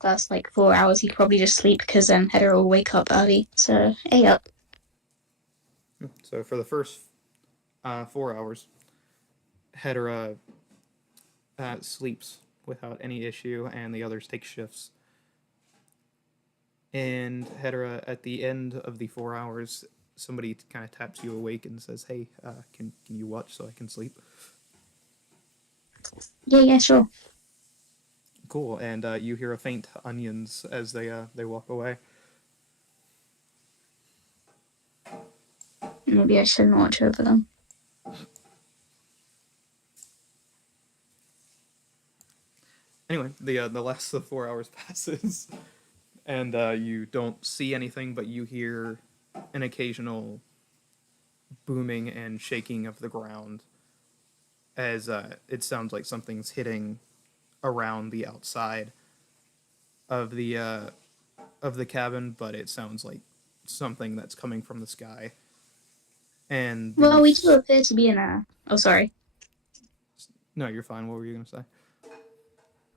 That's like 4 hours. He could probably just sleep because then Heather will wake up early. So, hey up. So for the first 4 hours, Hedera sleeps without any issue, and the others take shifts. And Hedera, at the end of the 4 hours, somebody kind of taps you awake and says, "Hey, can you watch so I can sleep?" Yeah, sure. Cool. And you hear a faint onions as they walk away. Maybe I shouldn't watch over them. Anyway, the last of 4 hours passes, and you don't see anything, but you hear an occasional booming and shaking of the ground as it sounds like something's hitting around the outside of the cabin, but it sounds like something that's coming from the sky. And well, we do appear to be in a. Oh, sorry. No, you're fine. What were you gonna say?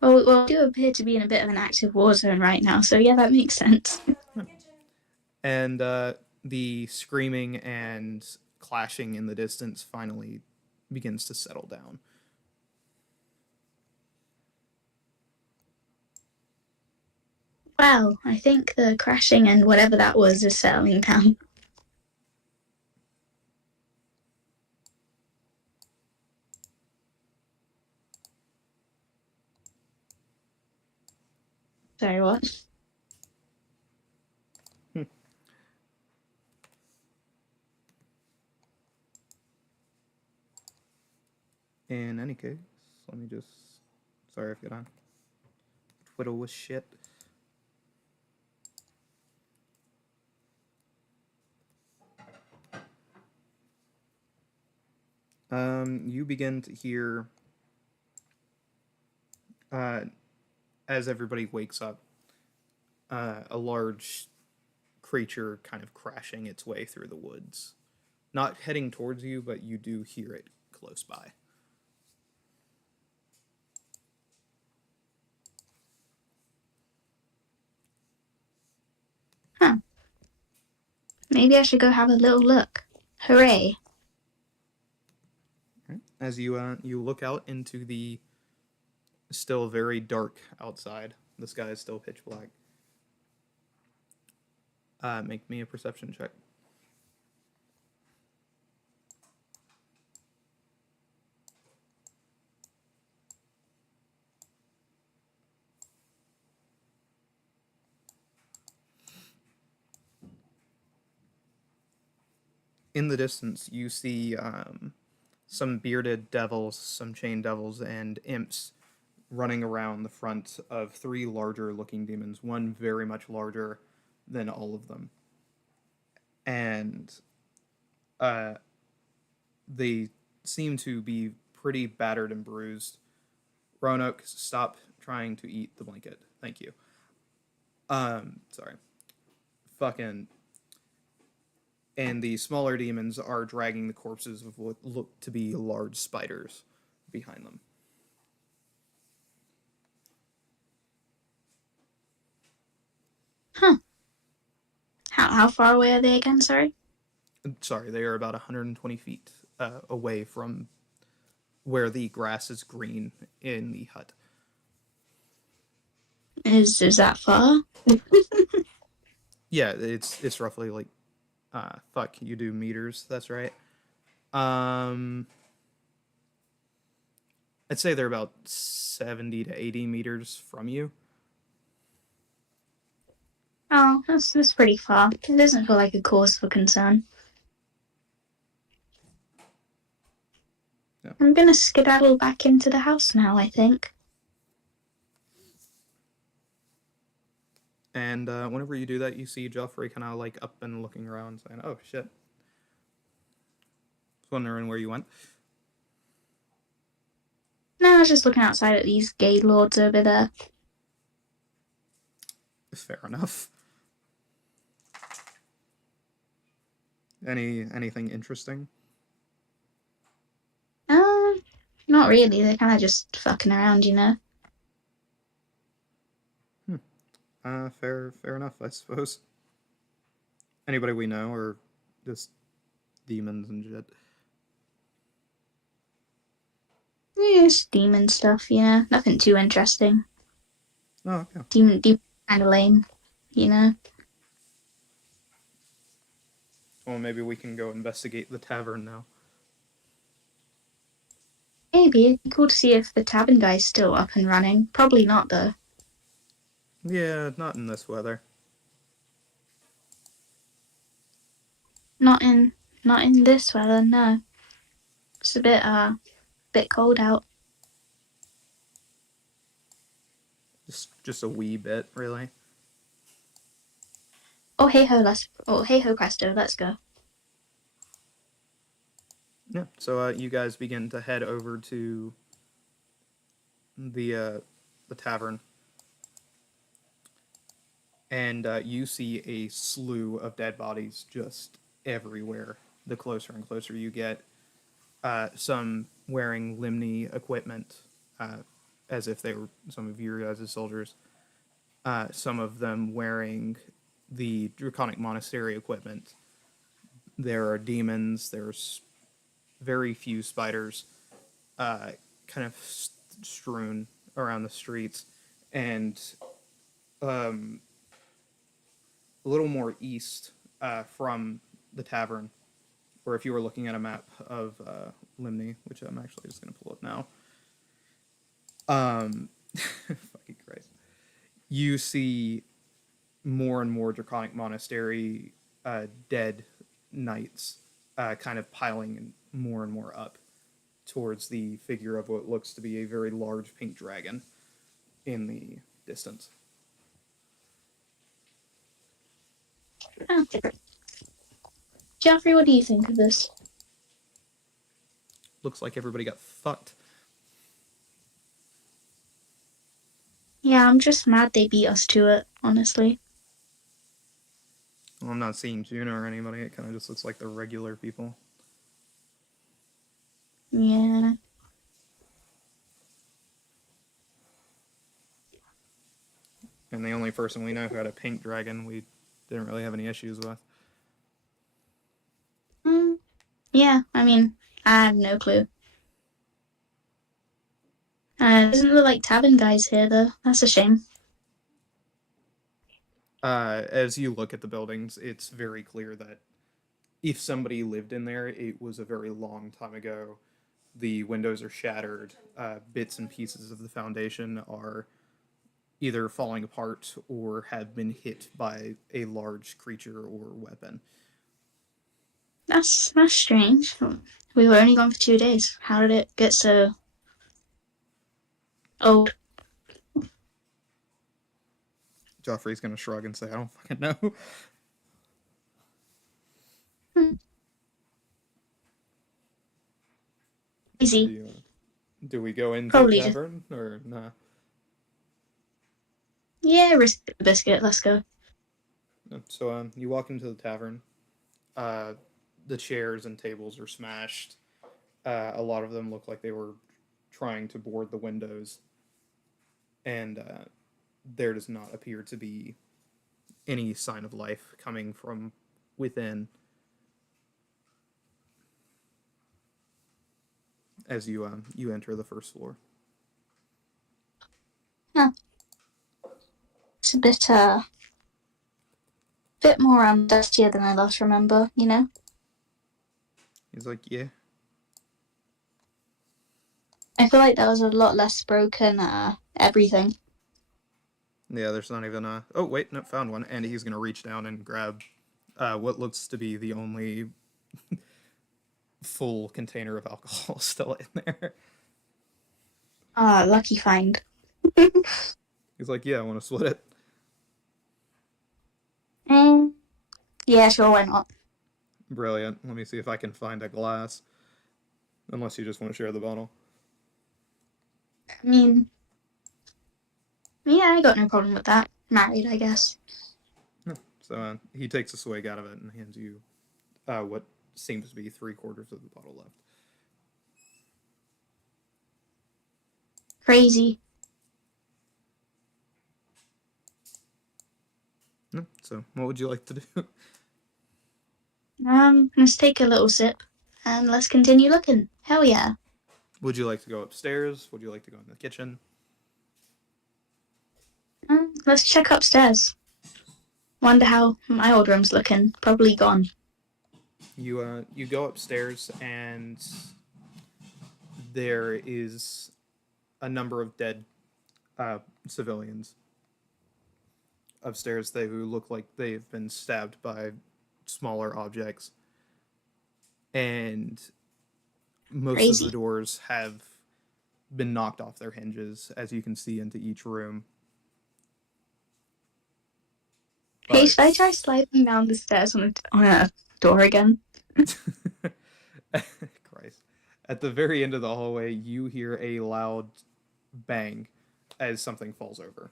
Well, we do appear to be in a bit of an active war zone right now, so yeah, that makes sense. And the screaming and clashing in the distance finally begins to settle down. Wow, I think the crashing and whatever that was is settling down. Sorry, what? In any case, let me just. Sorry if I twiddle with shit. You begin to hear, as everybody wakes up, a large creature kind of crashing its way through the woods. Not heading towards you, but you do hear it close by. Huh. Maybe I should go have a little look. Hooray. As you look out into the still very dark outside, the sky is still pitch black. Make me a perception check. in the distance, you see some bearded devils, some chain devils, and imps running around the front of three larger looking demons, one very much larger than all of them. And uh, they seem to be pretty battered and bruised. Roanoke, stop trying to eat the blanket. Thank you. Sorry. Fucking. And the smaller demons are dragging the corpses of what look to be large spiders behind them. Huh. How far away are they again? Sorry. Sorry, they are about 120 feet away from where the grass is green in the hut. Is that far? Yeah, it's roughly like fuck, you do meters, that's right. Um I'd say they're about 70 to 80 meters from you. Oh, that's pretty far. It doesn't feel like a cause for concern. Yeah. I'm gonna skedaddle back into the house now, I think. And whenever you do that, you see Joffrey kind of like up and looking around, saying, "Oh shit." I was wondering where you went. No, I was just looking outside at these gay lords over there. Fair enough. Anything interesting? Not really. They're kind of just fucking around, you know. Fair enough, I suppose. Anybody we know, or just demons and shit? Yeah, it's demon stuff, you know. Nothing too interesting. Oh, okay. Demon kind of lame, you know. Well, maybe we can go investigate the tavern now. Maybe it'd be cool to see if the tavern guy's still up and running. Probably not, though. Yeah, not in this weather. Not in this weather. No, it's a bit cold out. Just a wee bit, really. Oh hey ho, presto, let's go. Yeah. So you guys begin to head over to the tavern, and you see a slew of dead bodies just everywhere. The closer and closer you get, some wearing Limni equipment, as if they were some of your guys' soldiers. Some of them wearing the Draconic Monastery equipment. There are demons. There's very few spiders, kind of strewn around the streets, and um, a little more east from the tavern, or if you were looking at a map of Limni, which I'm actually just going to pull up now. Fucking Christ. You see more and more Draconic Monastery dead knights kind of piling more and more up towards the figure of what looks to be a very large pink dragon in the distance. Oh. Geoffrey, what do you think of this? Looks like everybody got fucked. Yeah, I'm just mad they beat us to it, honestly. Well, I'm not seeing Juno or anybody. It kind of just looks like the regular people. Yeah. And the only person we know who had a pink dragon we didn't really have any issues with. Yeah, I mean, I have no clue. Doesn't look like tavern guys here, though. That's a shame. As you look at the buildings, it's very clear that if somebody lived in there, it was a very long time ago. The windows are shattered. Bits and pieces of the foundation are either falling apart or have been hit by a large creature or weapon. That's strange. We were only gone for 2 days. How did it get so old? Joffrey's gonna shrug and say, "I don't fucking know." Easy. Do we go into Probably the just. tavern or nah? Yeah, risk the biscuit. Let's go. So you walk into the tavern. Uh, the chairs and tables are smashed. A lot of them look like they were trying to board the windows, and there does not appear to be any sign of life coming from within. As you enter the first floor. Huh. It's a bit more dustier than I last remember. You know. He's like, yeah. I feel like there was a lot less broken everything. Yeah, there's not even a. Oh wait, no, found one, and he's gonna reach down and grab what looks to be the only full container of alcohol still in there. Lucky find. He's like, yeah, I want to split it. Yeah, sure, why not? Brilliant. Let me see if I can find a glass. Unless you just want to share the bottle. I mean, yeah, I got no problem with that. Married, I guess. So he takes a swig out of it and hands you what seems to be 3/4 of the bottle left. Crazy. So what would you like to do? Let's take a little sip and let's continue looking. Hell yeah. Would you like to go upstairs? Would you like to go in the kitchen? Let's check upstairs. Wonder how my old room's looking. Probably gone. You go upstairs and there is a number of dead civilians upstairs. They who look like they've been stabbed by smaller objects, and most Crazy. of the doors have been knocked off their hinges, as you can see into each room. Hey, should I try sliding down the stairs on a door again? Christ. At the very end of the hallway, you hear a loud bang as something falls over.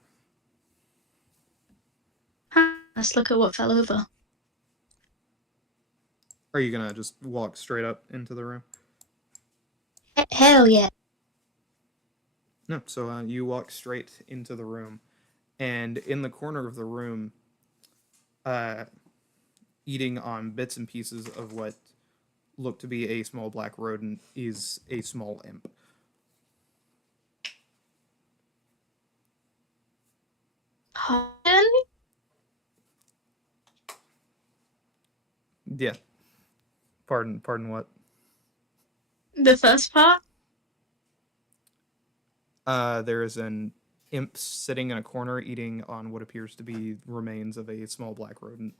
Let's look at what fell over. Are you gonna just walk straight up into the room? Hell yeah. No. So you walk straight into the room, and in the corner of the room, eating on bits and pieces of what look to be a small black rodent is a small imp. Pardon? Yeah. Pardon what? The first part? There is an imp sitting in a corner eating on what appears to be remains of a small black rodent.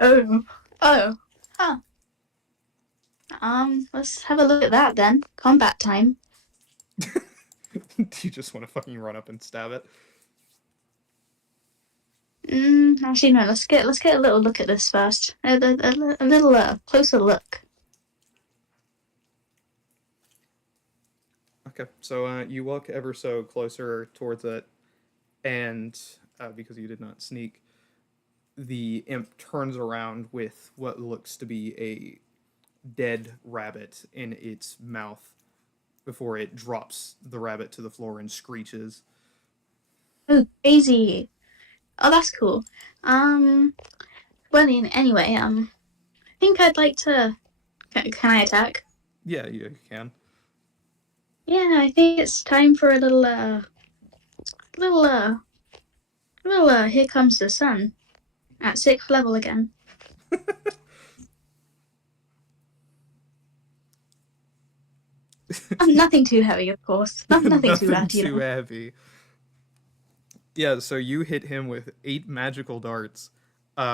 Oh. Huh. Let's have a look at that then. Combat time. Do you just want to fucking run up and stab it? Actually no, let's get a little look at this first. A little closer look. Okay, so you walk ever so closer towards it, and because you did not sneak, the imp turns around with what looks to be a dead rabbit in its mouth before it drops the rabbit to the floor and screeches. Oh, crazy. Oh, that's cool. Well, anyway, I think I'd like to. Can I attack? Yeah, you can. Yeah, I think it's time for a little, Here Comes the Sun at 6th level again. Nothing too heavy, of course. Nothing too bad, Too heavy. Yeah, so you hit him with 8 magical darts,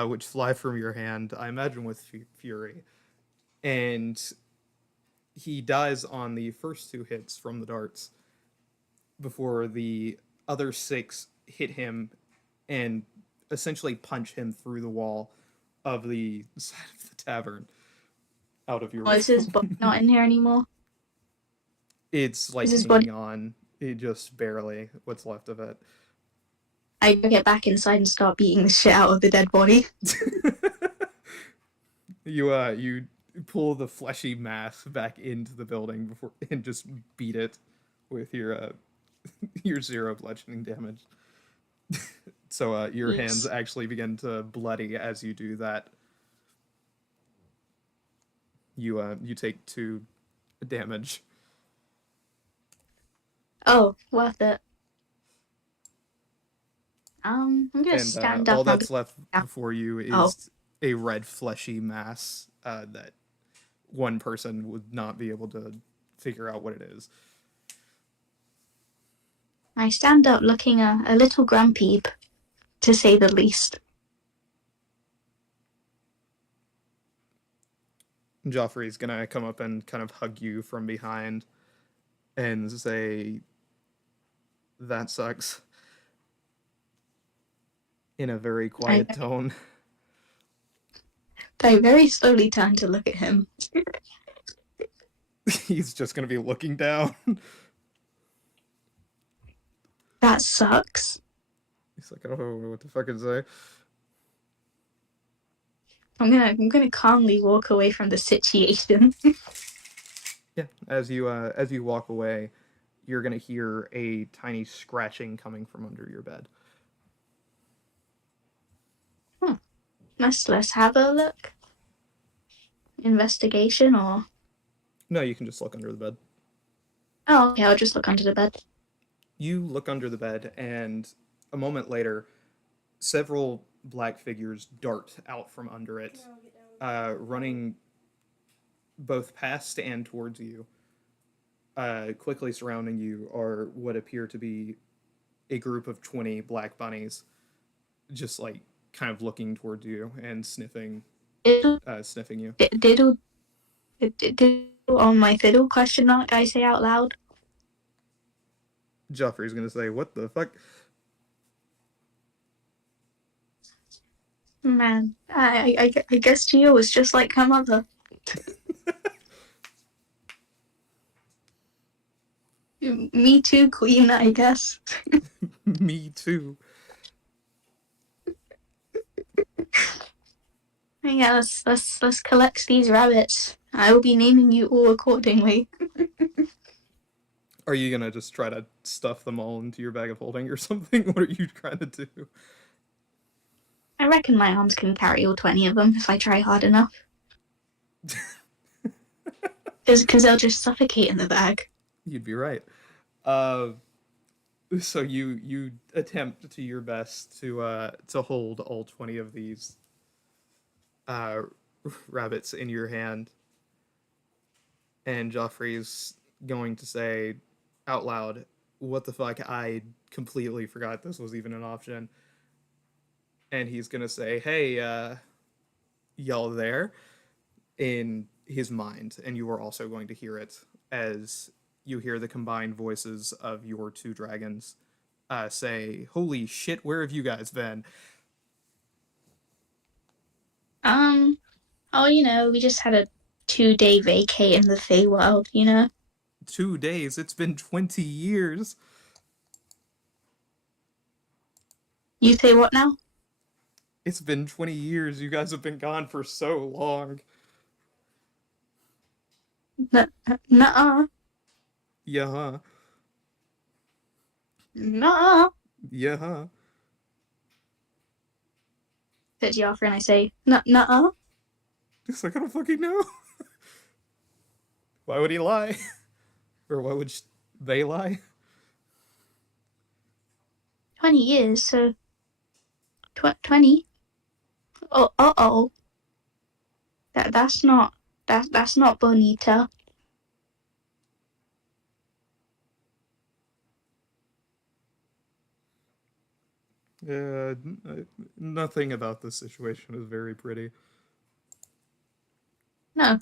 which fly from your hand, I imagine with fury. And he dies on the first 2 hits from the darts before the other 6 hit him and essentially punch him through the wall of the side of the tavern out of your Or is his body room. not in here anymore? It's like Is his hanging body? on, it just barely what's left of it. I get back inside and start beating the shit out of the dead body. You pull the fleshy mass back into the building before and just beat it with your 0 bludgeoning damage. So your hands Yes. actually begin to bloody as you do that. You take 2 damage. Oh, worth it. I'm gonna And stand all up. that's left before you Oh, is a red fleshy mass that one person would not be able to figure out what it is. I stand up looking a little grumpy, to say the least. Joffrey's gonna come up and kind of hug you from behind and say, "That sucks," in a very I, quiet tone. I very slowly turn to look at him. He's just gonna be looking down. That sucks. He's like, "I don't know what the fuck to say." I'm gonna calmly walk away from the situation. Yeah, as you walk away, you're gonna hear a tiny scratching coming from under your bed. Let's have a look. Investigation or No, you can just look under the bed. oh, okay, I'll just look under the bed. You look under the bed, and a moment later, several black figures dart out from under it, running both past and towards you. Quickly surrounding you are what appear to be a group of 20 black bunnies, just like kind of looking towards you and sniffing you. Diddle, diddle on my fiddle? Question mark. I say out loud. Joffrey's gonna say, "What the fuck?" Man, I guess Gio was just like her mother. Me too, Queen. I guess. Me too. Yeah, let's collect these rabbits. I will be naming you all accordingly. Are you gonna just try to stuff them all into your bag of holding or something? What are you trying to do? I reckon my arms can carry all 20 of them if I try hard enough. Because they'll just suffocate in the bag. You'd be right. So you attempt to your best to hold all 20 of these uh, rabbits in your hand, and Joffrey's going to say out loud, "What the fuck? I completely forgot this was even an option." And he's gonna say, "Hey, y'all there?" in his mind, and you are also going to hear it as you hear the combined voices of your 2 dragons say, "Holy shit, where have you guys been?" Oh, we just had a 2-day vacay in the Feywild, 2 days. It's been 20 years. You say what now? It's been 20 years. You guys have been gone for so long. Nuh-uh. Yeah, huh? Nuh-uh. Yeah, huh? Said Joffrey, and I say, nuh-uh. It's like, I don't fucking know. Why would he lie? Or why would they lie? 20 years, so 20. Oh, uh-oh. That's not bonita. Nothing about this situation is very pretty. No.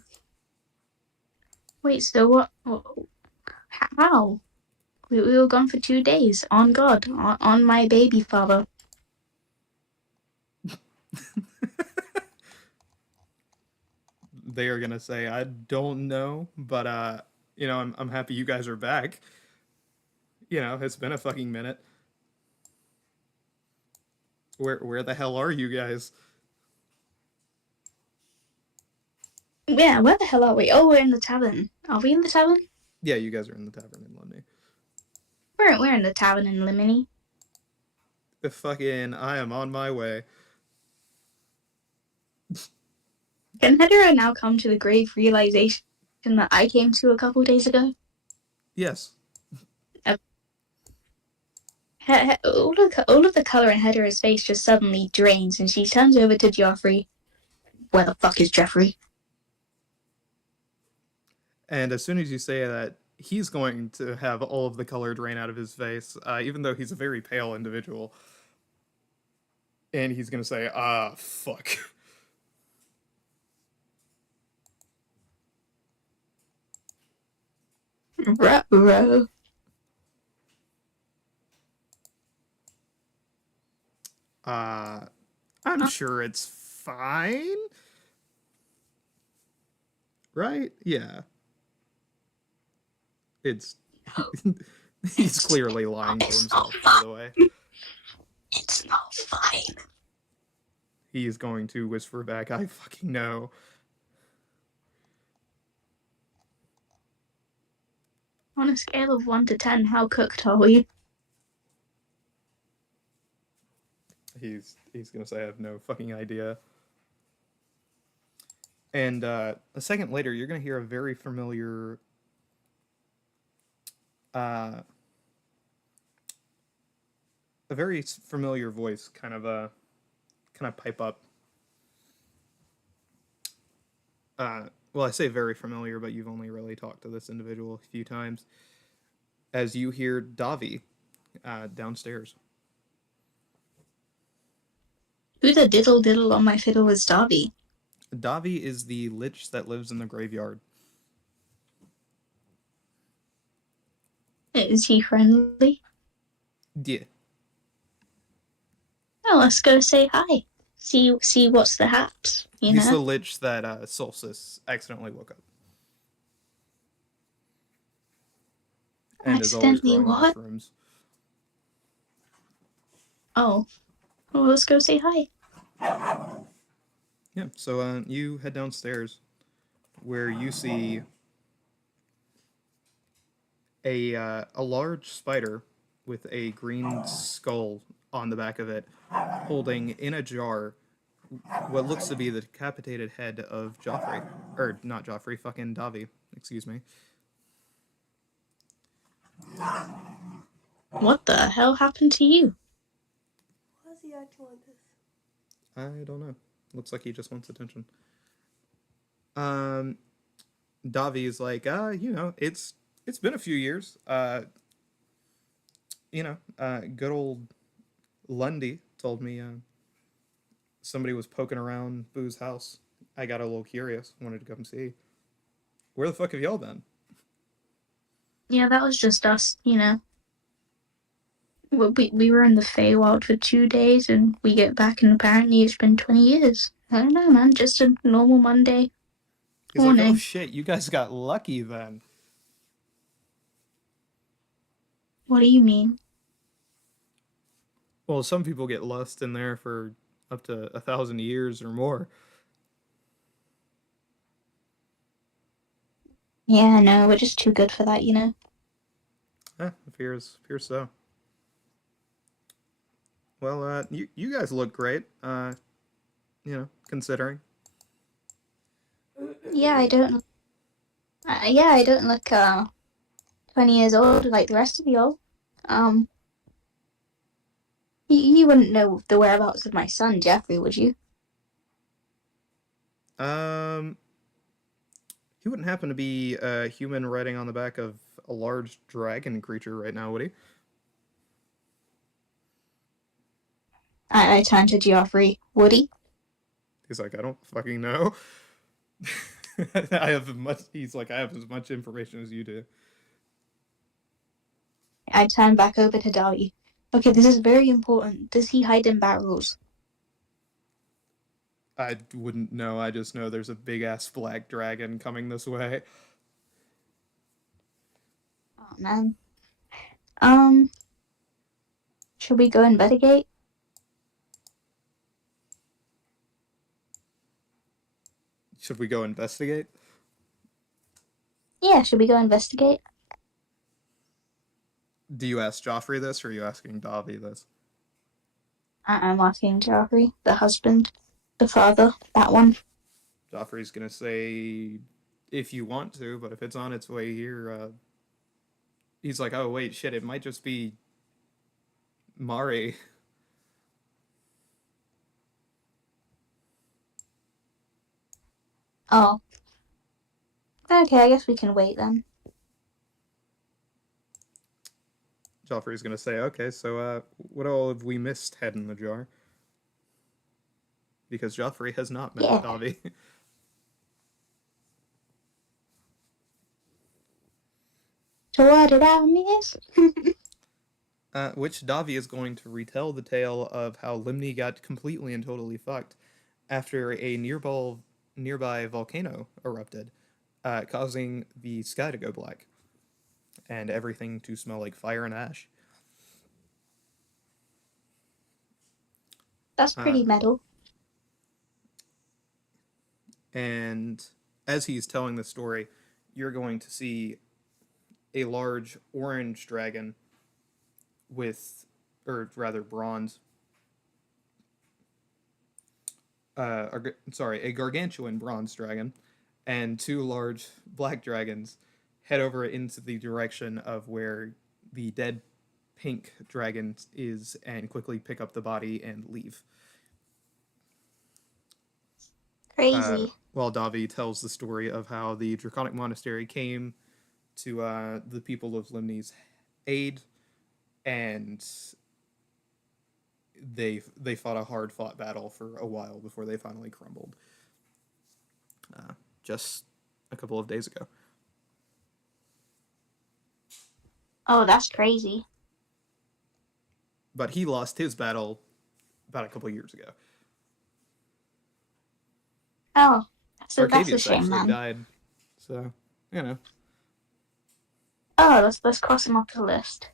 Wait, so what how? We were gone for 2 days. On God. On my baby father. They are gonna say, I don't know, but I'm happy you guys are back. It's been a fucking minute. Where the hell are you guys? Yeah, where the hell are we? Oh, we're in the tavern. Are we in the tavern? Yeah, you guys are in the tavern in London. We're in the tavern in Limini. The fucking I am on my way. Can Hedera now come to the grave realization that I came to a couple days ago? Yes. All of the color in Hedera's face just suddenly drains, and she turns over to Joffrey. Where the fuck is Jeffrey? And as soon as you say that, he's going to have all of the color drain out of his face, even though he's a very pale individual. And he's going to say, fuck. Ruh-roh. I'm sure it's fine. Right? Yeah. It's. He's clearly lying to himself, by the way. It's not fine. He is going to whisper back, I fucking know. On a scale of 1 to 10, how cooked are we? He's going to say, I have no fucking idea. And a second later, you're going to hear a very familiar a very familiar voice kind of pipe up. Well, I say very familiar, but you've only really talked to this individual a few times. As you hear Davi downstairs. Who the diddle diddle on my fiddle is Darby? Davi is the lich that lives in the graveyard. Is he friendly? Yeah. Oh, let's go say hi. See what's the haps, He's the lich that Solstice accidentally woke up. And is always growing what? mushrooms. Oh. Well, let's go say hi. Yeah, so you head downstairs where you see a large spider with a green skull on the back of it, holding in a jar what looks to be the decapitated head of Joffrey. Or, not Joffrey, fucking Davi. Excuse me. What the hell happened to you? Why is he acting like this? I don't know. Looks like he just wants attention. Davi is like, it's been a few years. Good old Lundy told me somebody was poking around Boo's house. I got a little curious, wanted to come see. Where the fuck have y'all been? Yeah, that was just us, We were in the Feywild for 2 days, and we get back, and apparently it's been 20 years. I don't know, man. Just a normal Monday He's morning. like, oh shit, you guys got lucky then. What do you mean? Well, some people get lost in there for up to 1,000 years or more. Yeah, no, we're just too good for that, Appears so. Well, you guys look great. Considering. Yeah, I don't. I don't look 20 years old like the rest of y'all. You wouldn't know the whereabouts of my son, Jeffrey, would you? He wouldn't happen to be a human riding on the back of a large dragon creature right now, would he? I turn to Geoffrey. Woody? He's like, I don't fucking know. I have much. He's like, I have as much information as you do. I turn back over to Darby. Okay, this is very important. Does he hide in barrels? I wouldn't know. I just know there's a big ass black dragon coming this way. Oh, man. Um, should we go investigate? Should we go investigate? Yeah, should we go investigate? Do you ask Joffrey this, or are you asking Davi this? I'm asking Geoffrey, the husband, the father, that one. Joffrey's gonna say, if you want to, but if it's on its way here, he's like, oh wait, shit, it might just be Mari. Oh. Okay, I guess we can wait then. Joffrey's gonna say, okay, so what all have we missed, head in the jar? Because Joffrey has not met Yeah. Davi. So what did I miss? Which Davi is going to retell the tale of how Limni got completely and totally fucked after a nearby volcano erupted, causing the sky to go black and everything to smell like fire and ash. That's pretty metal. And as he's telling the story, you're going to see a large orange dragon with, or rather bronze, a gargantuan bronze dragon and two large black dragons head over into the direction of where the dead pink dragon is and quickly pick up the body and leave. Crazy. While Davi tells the story of how the Draconic Monastery came to the people of Limni's aid, and they fought a hard fought battle for a while before they finally crumbled. Just a couple of days ago. Oh, that's crazy. But he lost his battle about a couple of years ago. Oh, that's a Arcavius shame, actually man. died, so you know. Oh, let's cross him off the list.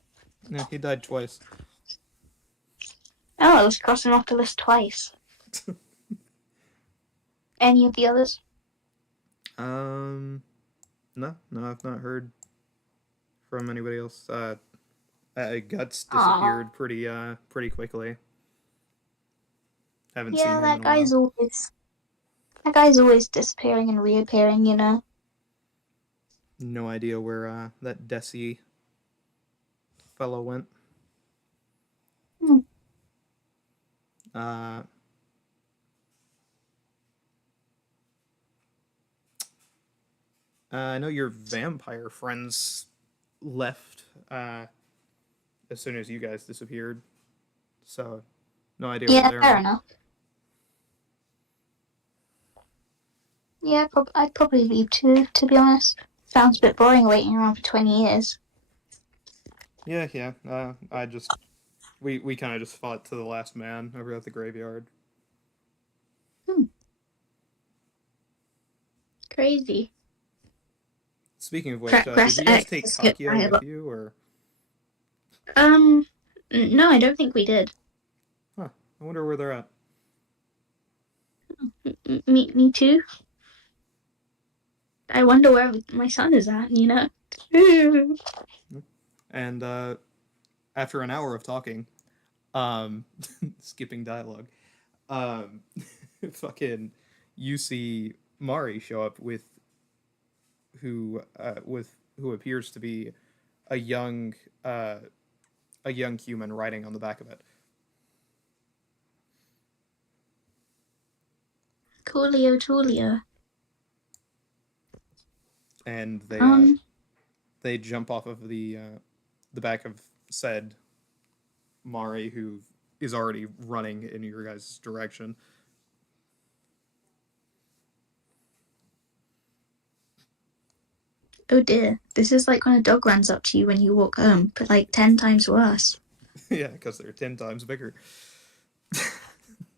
Yeah, he died twice. Oh, let's cross him off the list twice. Any of the others? No, I've not heard from anybody else. Guts disappeared pretty quickly. Haven't seen Yeah, him in a while. that guy's always disappearing and reappearing, you know. No idea where that Desi fellow went. Hmm. I know your vampire friends left as soon as you guys disappeared, so no idea where Yeah, they're fair at. enough. Yeah, I'd probably leave too, to be honest. Sounds a bit boring waiting around for 20 years. Yeah. We kind of just fought to the last man over at the graveyard. Crazy. Speaking of which, did Press you guys X take to skip Kakia dialogue. with you, or? No, I don't think we did. Huh. I wonder where they're at. Me too. I wonder where my son is at, you know? And after an hour of talking, skipping dialogue, um, fucking, you see Mari show up with who appears to be a young uh, a young human riding on the back of it. Coolio Toolio. And they jump off of the back of said Mari, who is already running in your guys' direction. Oh dear, this is like when a dog runs up to you when you walk home, but like 10 times worse. Yeah, because they're 10 times bigger.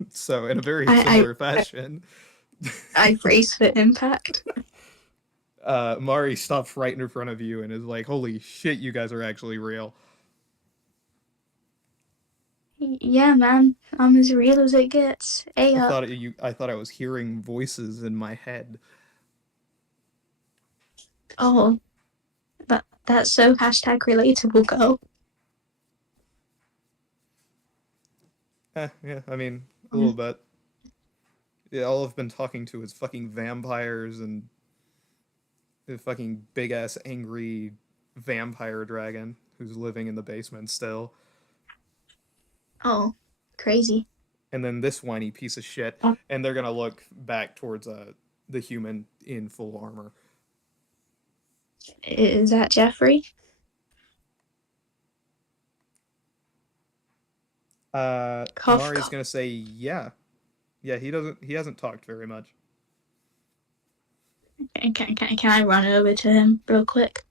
So, in a very I similar fashion, I brace for impact. Mari stops right in front of you and is like, "Holy shit, you guys are actually real." Yeah, man, I'm as real as it gets. A up. I thought I was hearing voices in my head. Oh, that's so hashtag relatable, girl. Yeah, I mean, a little bit. Yeah, all I've been talking to is fucking vampires and the fucking big ass angry vampire dragon who's living in the basement still. Oh, crazy. And then this whiny piece of shit, and they're gonna look back towards the human in full armor. Is that Jeffrey? Cough, Mari's cough. gonna say yeah. Yeah, he hasn't talked very much. Can I run over to him real quick?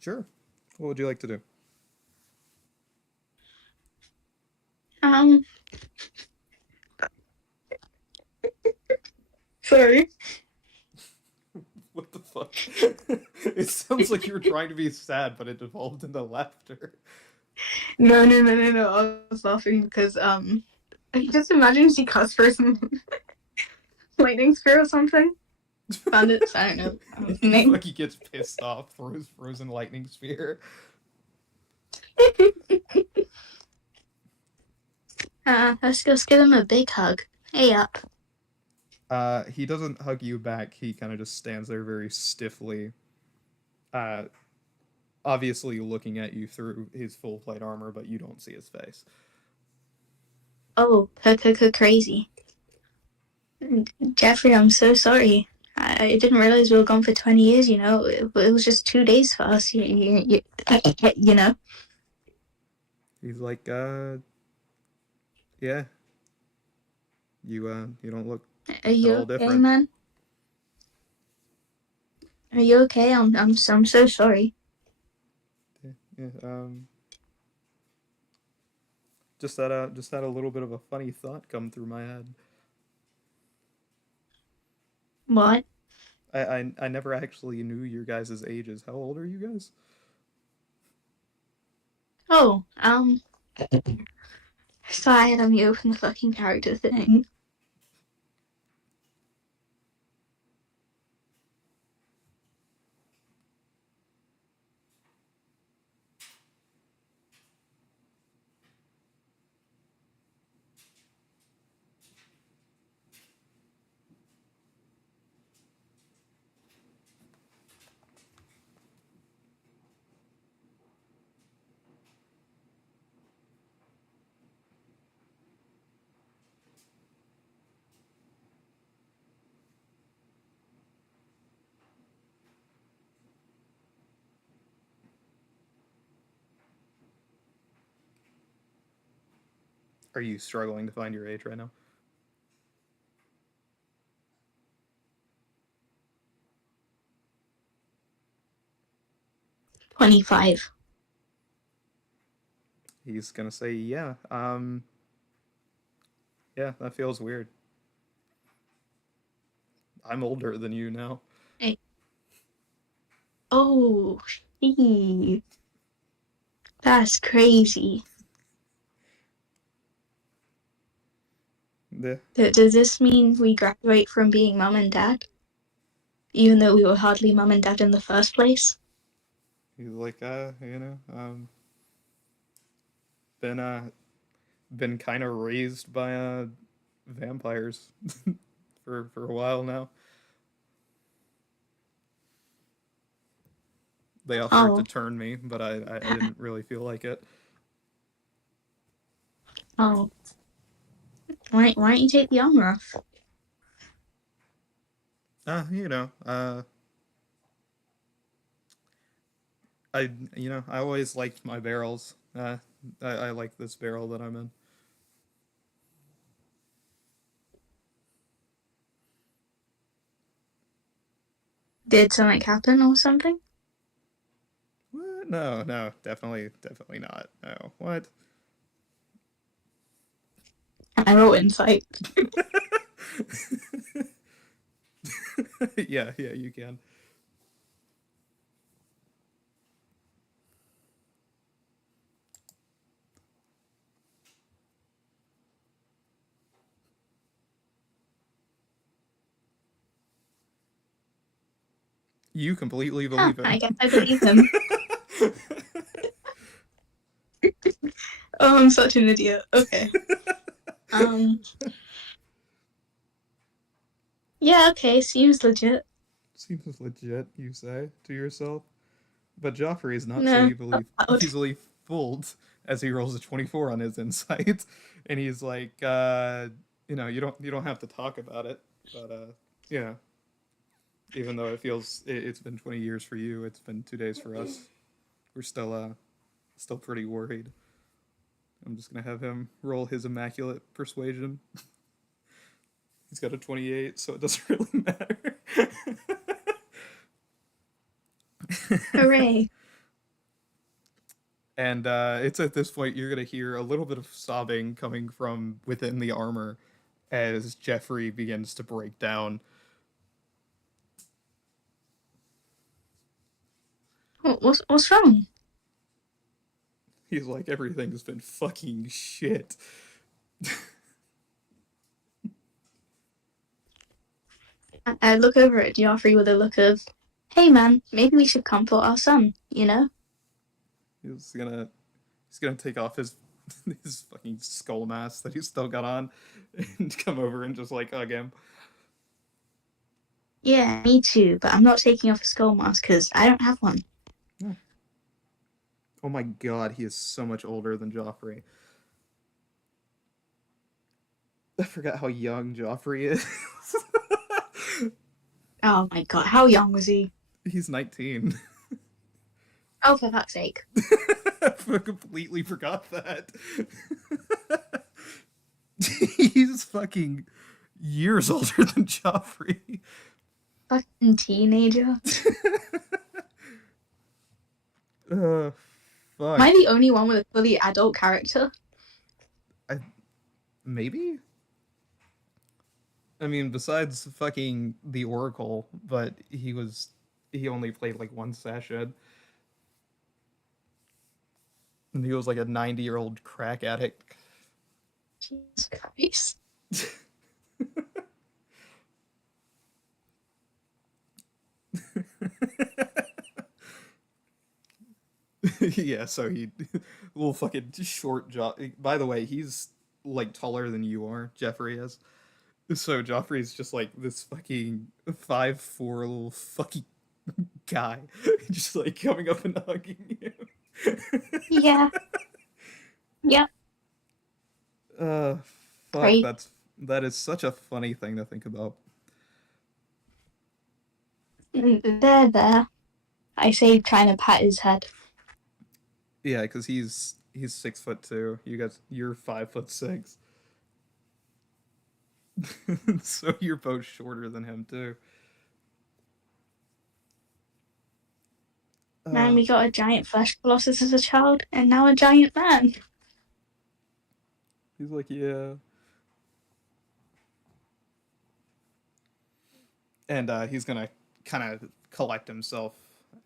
Sure. What would you like to do? Um, sorry. What the fuck? It sounds like you were trying to be sad, but it devolved into laughter. No. I was laughing because I just imagine she cuts for some lightning spear or something. Bandits, I don't know. Like he gets pissed off, throws frozen lightning spear. Let's give him a big hug. Hey up. He doesn't hug you back. He kind of just stands there very stiffly, uh, obviously looking at you through his full plate armor, but you don't see his face. Oh, crazy. Jeffrey, I'm so sorry. I didn't realize we were gone for 20 years, you know. It was just 2 days for us, you know. He's like, yeah, you don't look Are at you all okay, different. man? Are you okay? I'm so sorry. Yeah, just had a little bit of a funny thought come through my head. What? I never actually knew your guys' ages. How old are you guys? Oh, sorry, let me open the fucking character thing. Are you struggling to find your age right now? 25. He's gonna say, yeah. Yeah, that feels weird. I'm older than you now. Hey. Oh, gee. That's crazy. Yeah. Does this mean we graduate from being mum and dad? Even though we were hardly mum and dad in the first place? He's like, been been kind of raised by vampires for a while now. They offered to Oh, turn me, but I didn't really feel like it. oh. Why don't you take the armor off? You know, I I always liked my barrels. I like this barrel that I'm in. Did something happen or something? What? No, no, definitely not. No, what? I roll insight. Yeah, you can. You completely Huh, believe him. I guess I believe him. Oh, I'm such an idiot. Okay. Um. Yeah. Okay. Seems legit. Seems legit, you say to yourself. But Joffrey is not so No. easily fooled as he rolls a 24 on his insight, and he's like, you don't have to talk about it, but yeah, even though it's been 20 years for you, it's been 2 days for us. We're still pretty worried. I'm just gonna have him roll his immaculate persuasion. He's got a 28, so it doesn't really matter. Hooray. And it's at this point you're gonna hear a little bit of sobbing coming from within the armor as Jeffrey begins to break down. What's wrong? He's like, everything's been fucking shit. I look over at Joffrey with a look of, hey man, maybe we should comfort our son, you know? He's gonna take off his fucking skull mask that he's still got on and come over and just like hug him. Yeah, me too, but I'm not taking off a skull mask because I don't have one. Oh my god, he is so much older than Joffrey. I forgot how young Joffrey is. Oh my god, how young was he? He's 19. Oh, for fuck's sake. I completely forgot that. He's fucking years older than Joffrey. Fucking teenager. Fuck. Am I the only one with a fully adult character? Maybe? I mean, besides fucking the Oracle, but he only played like one session. And he was like a 90-year-old crack addict. Jesus Christ. Yeah, so he little fucking short jaw. By the way, he's like taller than you are, Jeffrey is. So Joffrey's just like this fucking 5'4" little fucking guy, just like coming up and hugging you. Yeah. Yep. Uh, fuck. Great. That is such a funny thing to think about. There. I say, trying to pat his head. Yeah, because he's 6'2". You're 5'6". So you're both shorter than him too. Man, we got a giant flesh colossus as a child, and now a giant man. He's like, yeah. And he's gonna kind of collect himself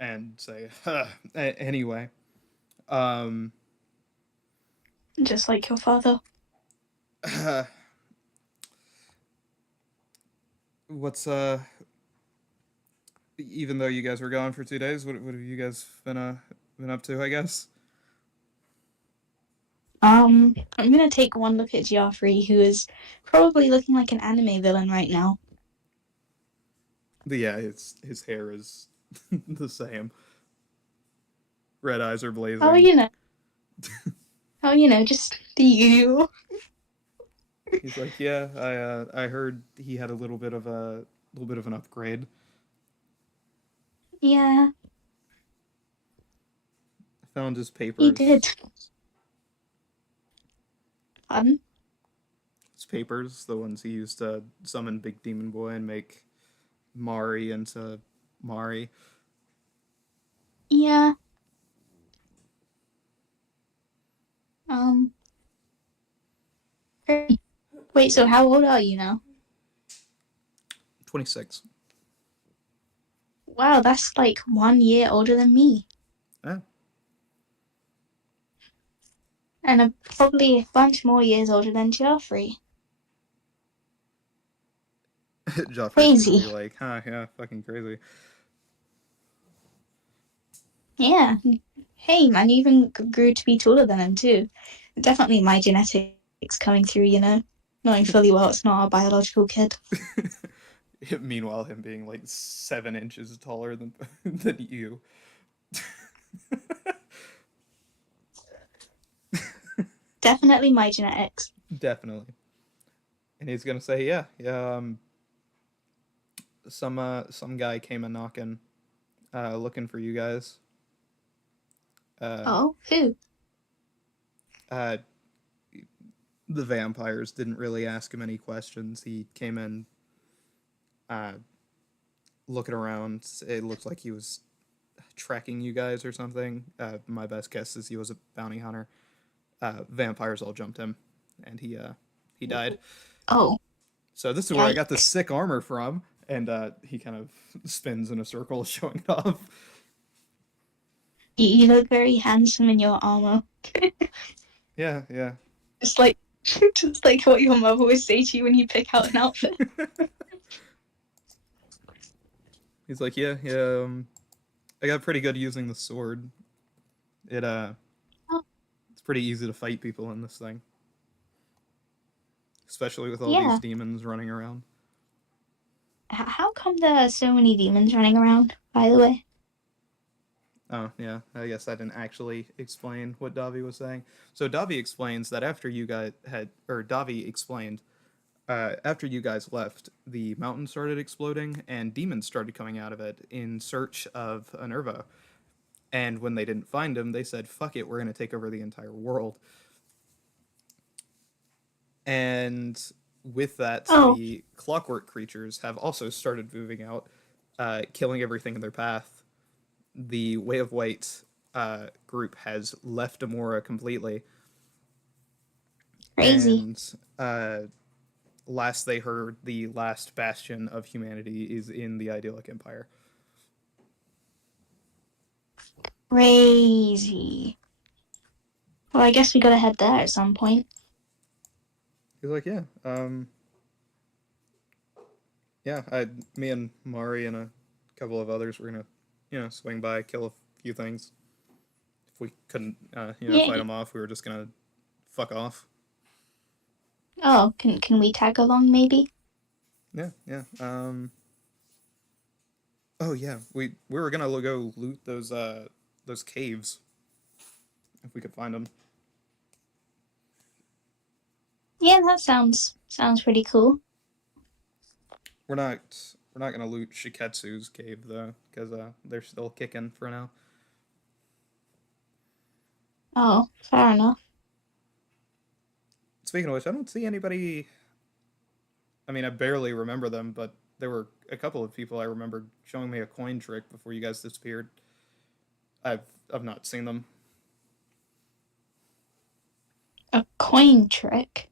and say, huh. Anyway, um, Just like your father. what's even though you guys were gone for 2 days, what have you guys been up to? I guess. I'm gonna take one look at Joffrey, who is probably looking like an anime villain right now. But yeah, his hair is the same. Red eyes are blazing. Oh, you know. Oh, you know, just the usual. He's like, yeah, I heard he had a little bit of an upgrade. Yeah, I found his papers. he did. Pardon? His papers, the ones he used to summon Big Demon Boy and make Mari into Mari. Yeah. Um. Wait. So how old are you now? 26. Wow, that's like 1 year older than me, Eh. and probably a bunch more years older than Geoffrey. Joffrey's gonna Crazy. be like, huh, yeah, fucking crazy. Yeah. Hey, man, you even grew to be taller than him too. Definitely my genetics coming through, knowing fully well it's not our biological kid. Meanwhile, him being like 7 inches taller than than you. Definitely my genetics. Definitely. And he's gonna say, yeah, yeah. Some guy came a knocking, looking for you guys. Uh, Oh, who? uh, the vampires didn't really ask him any questions. He came in, uh, looking around. It looked like he was tracking you guys or something. My best guess is he was a bounty hunter. Vampires all jumped him, and he died. Oh, So this is where I got the yikes. sick armor from, and he kind of spins in a circle, showing it off. You look very handsome in your armor. Yeah, yeah. Just like, just like what your mother would say to you when you pick out an outfit. He's like, yeah, yeah. I got pretty good using the sword. It Oh, it's pretty easy to fight people in this thing, especially with all these yeah. demons running around. How come there are so many demons running around, by the way? Oh, yeah. I guess I didn't actually explain what Davi was saying. So Davi explains that after you guys had, or Davi explained, after you guys left, the mountain started exploding and demons started coming out of it in search of Minerva. And when they didn't find him, they said, "Fuck it, we're going to take over the entire world." And with that, Oh, the clockwork creatures have also started moving out, killing everything in their path. The Way of White group has left Amora completely, crazy. and last they heard, the last bastion of humanity is in the idyllic empire. Crazy. Well, I guess we gotta head there at some point. He's like, yeah, yeah. Me and Mari and a couple of others were gonna, swing by, kill a few things. If we couldn't, Yeah. fight them off, we were just gonna fuck off. Oh, can we tag along maybe? Yeah, yeah. Oh yeah, we were gonna go loot those caves if we could find them. Yeah, that sounds pretty cool. We're not gonna loot Shiketsu's cave though, because they're still kicking for now. Oh, fair enough. Speaking of which, I don't see anybody. I mean, I barely remember them, but there were a couple of people I remembered showing me a coin trick before you guys disappeared. I've not seen them. A coin trick.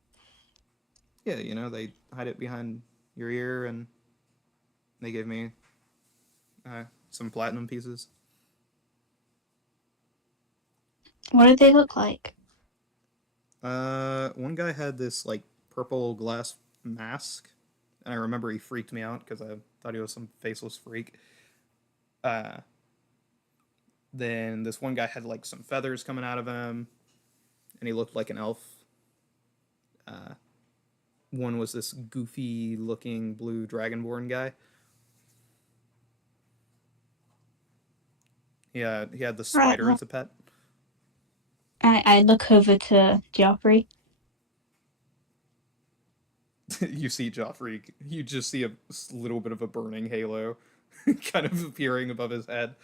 Yeah, they hide it behind your ear, and they gave me some platinum pieces. What did they look like? One guy had this like purple glass mask, and I remember he freaked me out because I thought he was some faceless freak. Uh, then this one guy had like some feathers coming out of him, and he looked like an elf. Uh, One was this goofy looking blue dragonborn guy. He had the Right. spider as a pet. I look over to Geoffrey. You see Joffrey, you just see a little bit of a burning halo kind of appearing above his head.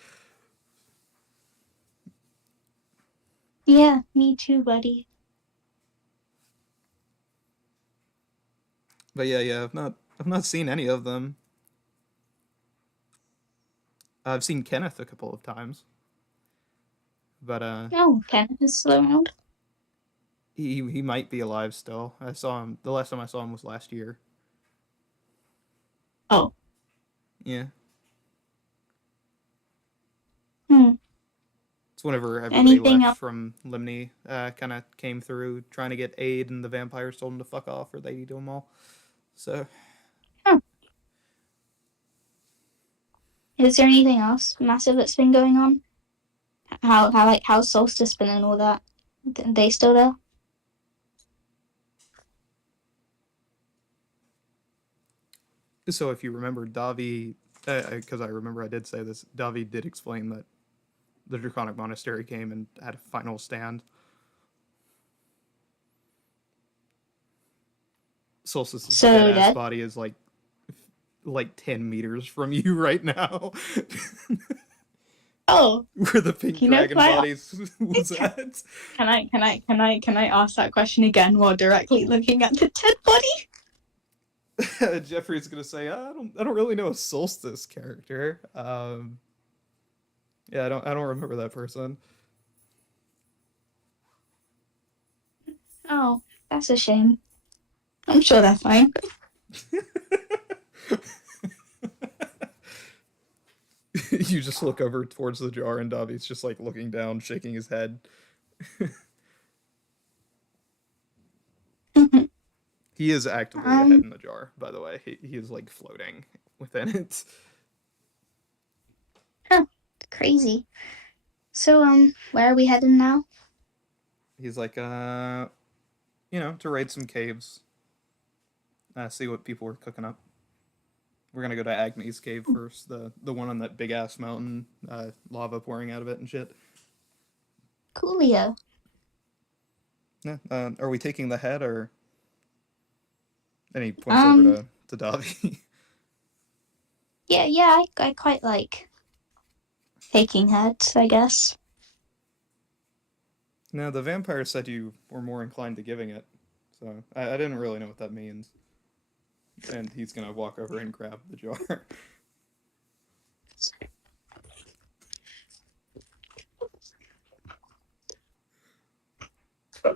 Yeah, me too, buddy. But yeah, I've not seen any of them. I've seen Kenneth a couple of times, but Oh, Kenneth is still around. he might be alive still. I saw him the last time I saw him was last year. Oh. Yeah. Hmm. It's whenever everybody Anything left else? from Limney, kind of came through trying to get aid, and the vampires told him to fuck off or they'd eat them all. So, Huh. Is there anything else massive that's been going on? How's Solstice been and all that? They still there? so if you remember, Davi, because I remember I did say this, Davi did explain that the Draconic Monastery came and had a final stand. Solstice's dead So ass dead. body is like 10 meters from you right now. Oh, Where the pink can dragon I bodies was at. can I ask that question again while directly looking at the dead body? Jeffrey's gonna say, I don't really know a Solstice character. Yeah, I don't remember that person. Oh, that's a shame. I'm sure they're fine. You just look over towards the jar, and Davi's just like looking down, shaking his head. He is actively a head in the jar, by the way. He is like floating within it. Huh, crazy. So where are we heading now? He's like, to raid some caves, see what people are cooking up. We're gonna go to Agni's cave first, the one on that big ass mountain, lava pouring out of it and shit. Coolio. Yeah. Are we taking the head or? And he points over Um, to Davi. yeah, I quite like taking heads, I guess. No, the vampire said you were more inclined to giving it, so I didn't really know what that means. And he's gonna walk over and grab the jar. I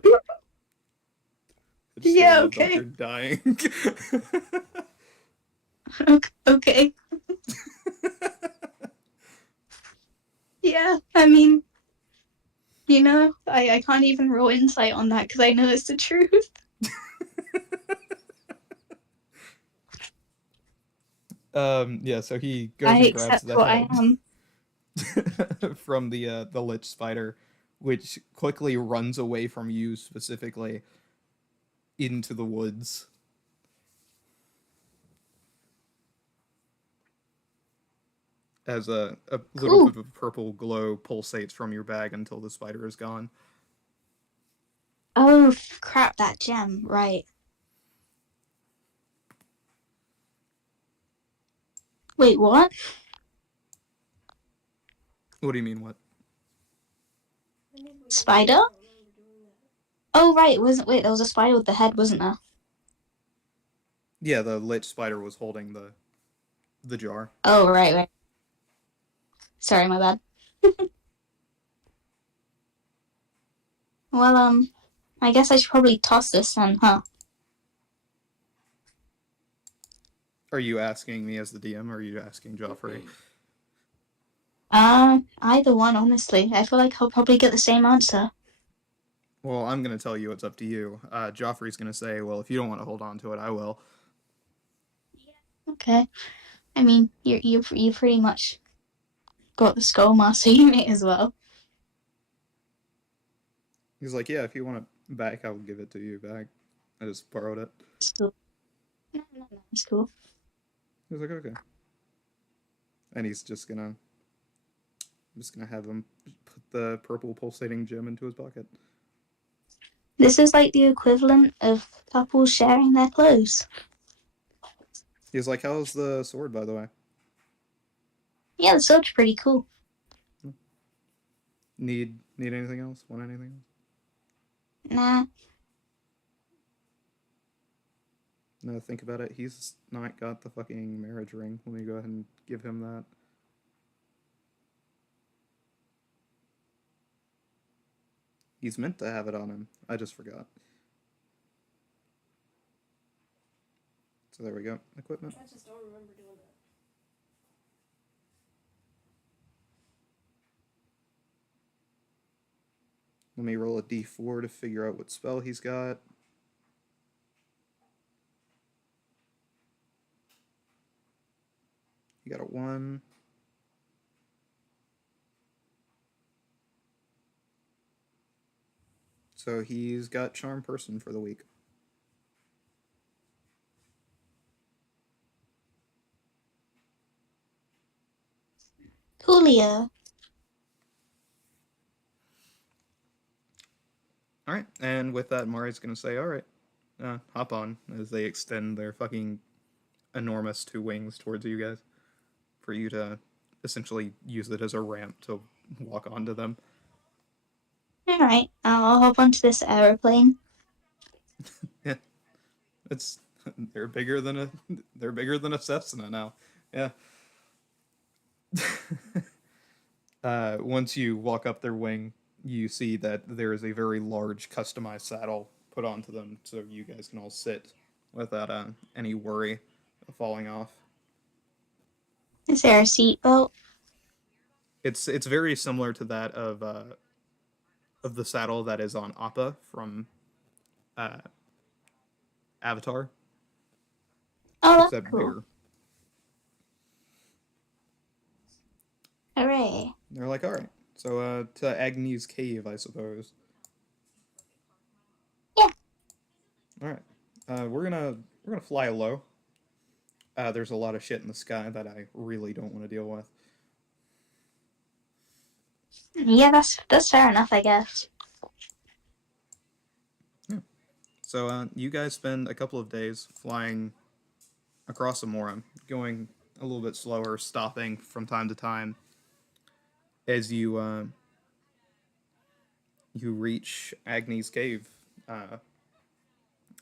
just Yeah, got a okay. doctor dying. Okay. Yeah, I mean, I can't even roll insight on that because I know it's the truth. Yeah, so he goes I and grabs accept the what I head am. from the lich spider, which quickly runs away from you specifically into the woods. As a little Cool. bit of purple glow pulsates from your bag until the spider is gone. Oh, crap, that gem. Right. Wait, what? What do you mean, what? Spider? Oh, right. Wait, there was a spider with the head, wasn't there? Yeah, the lich spider was holding the jar. Oh, right. Sorry, my bad. Well, I guess I should probably toss this then, huh? Are you asking me as the DM, or are you asking Joffrey? Either one, honestly. I feel like I'll probably get the same answer. Well, I'm gonna tell you it's up to you. Joffrey's gonna say, "Well, if you don't want to hold on to it, I will." Okay. I mean, you pretty much got the skull master unit as well. He's like, "Yeah, if you want it back, I'll give it to you back. I just borrowed it." So, no, it's cool. He's like, "Okay," and he's I'm just gonna have him put the purple pulsating gem into his pocket. This is like the equivalent of couples sharing their clothes. He's like, "How's the sword, by the way? Yeah, the sword's pretty cool. Need anything else? Want anything else?" Nah. No, think about it. He's not got the fucking marriage ring. Let me go ahead and give him that. He's meant to have it on him. I just forgot. So there we go. Equipment. I just don't remember doing that. Let me roll a d4 to figure out what spell he's got. He got a 1. So he's got Charm Person for the week. Coolio. All right, and with that, Mari's gonna say, "All right, hop on," as they extend their fucking enormous 2 wings towards you guys, for you to essentially use it as a ramp to walk onto them. Alright, I'll hop onto this aeroplane. Yeah, it's they're bigger than a Cessna now. Yeah. Once you walk up their wing, you see that there is a very large customized saddle put onto them, so you guys can all sit without any worry of falling off. Is there a seatbelt? It's very similar to that of the saddle that is on Appa from uh, Avatar, Oh, that's except cool. bigger. Hooray. They're like, all right, so to Agni's cave, I suppose. Yeah. All right, we're gonna fly low. There's a lot of shit in the sky that I really don't want to deal with. Yeah, that's fair enough, I guess. Yeah. So you guys spend a couple of days flying across Amora, going a little bit slower, stopping from time to time as you reach Agni's cave.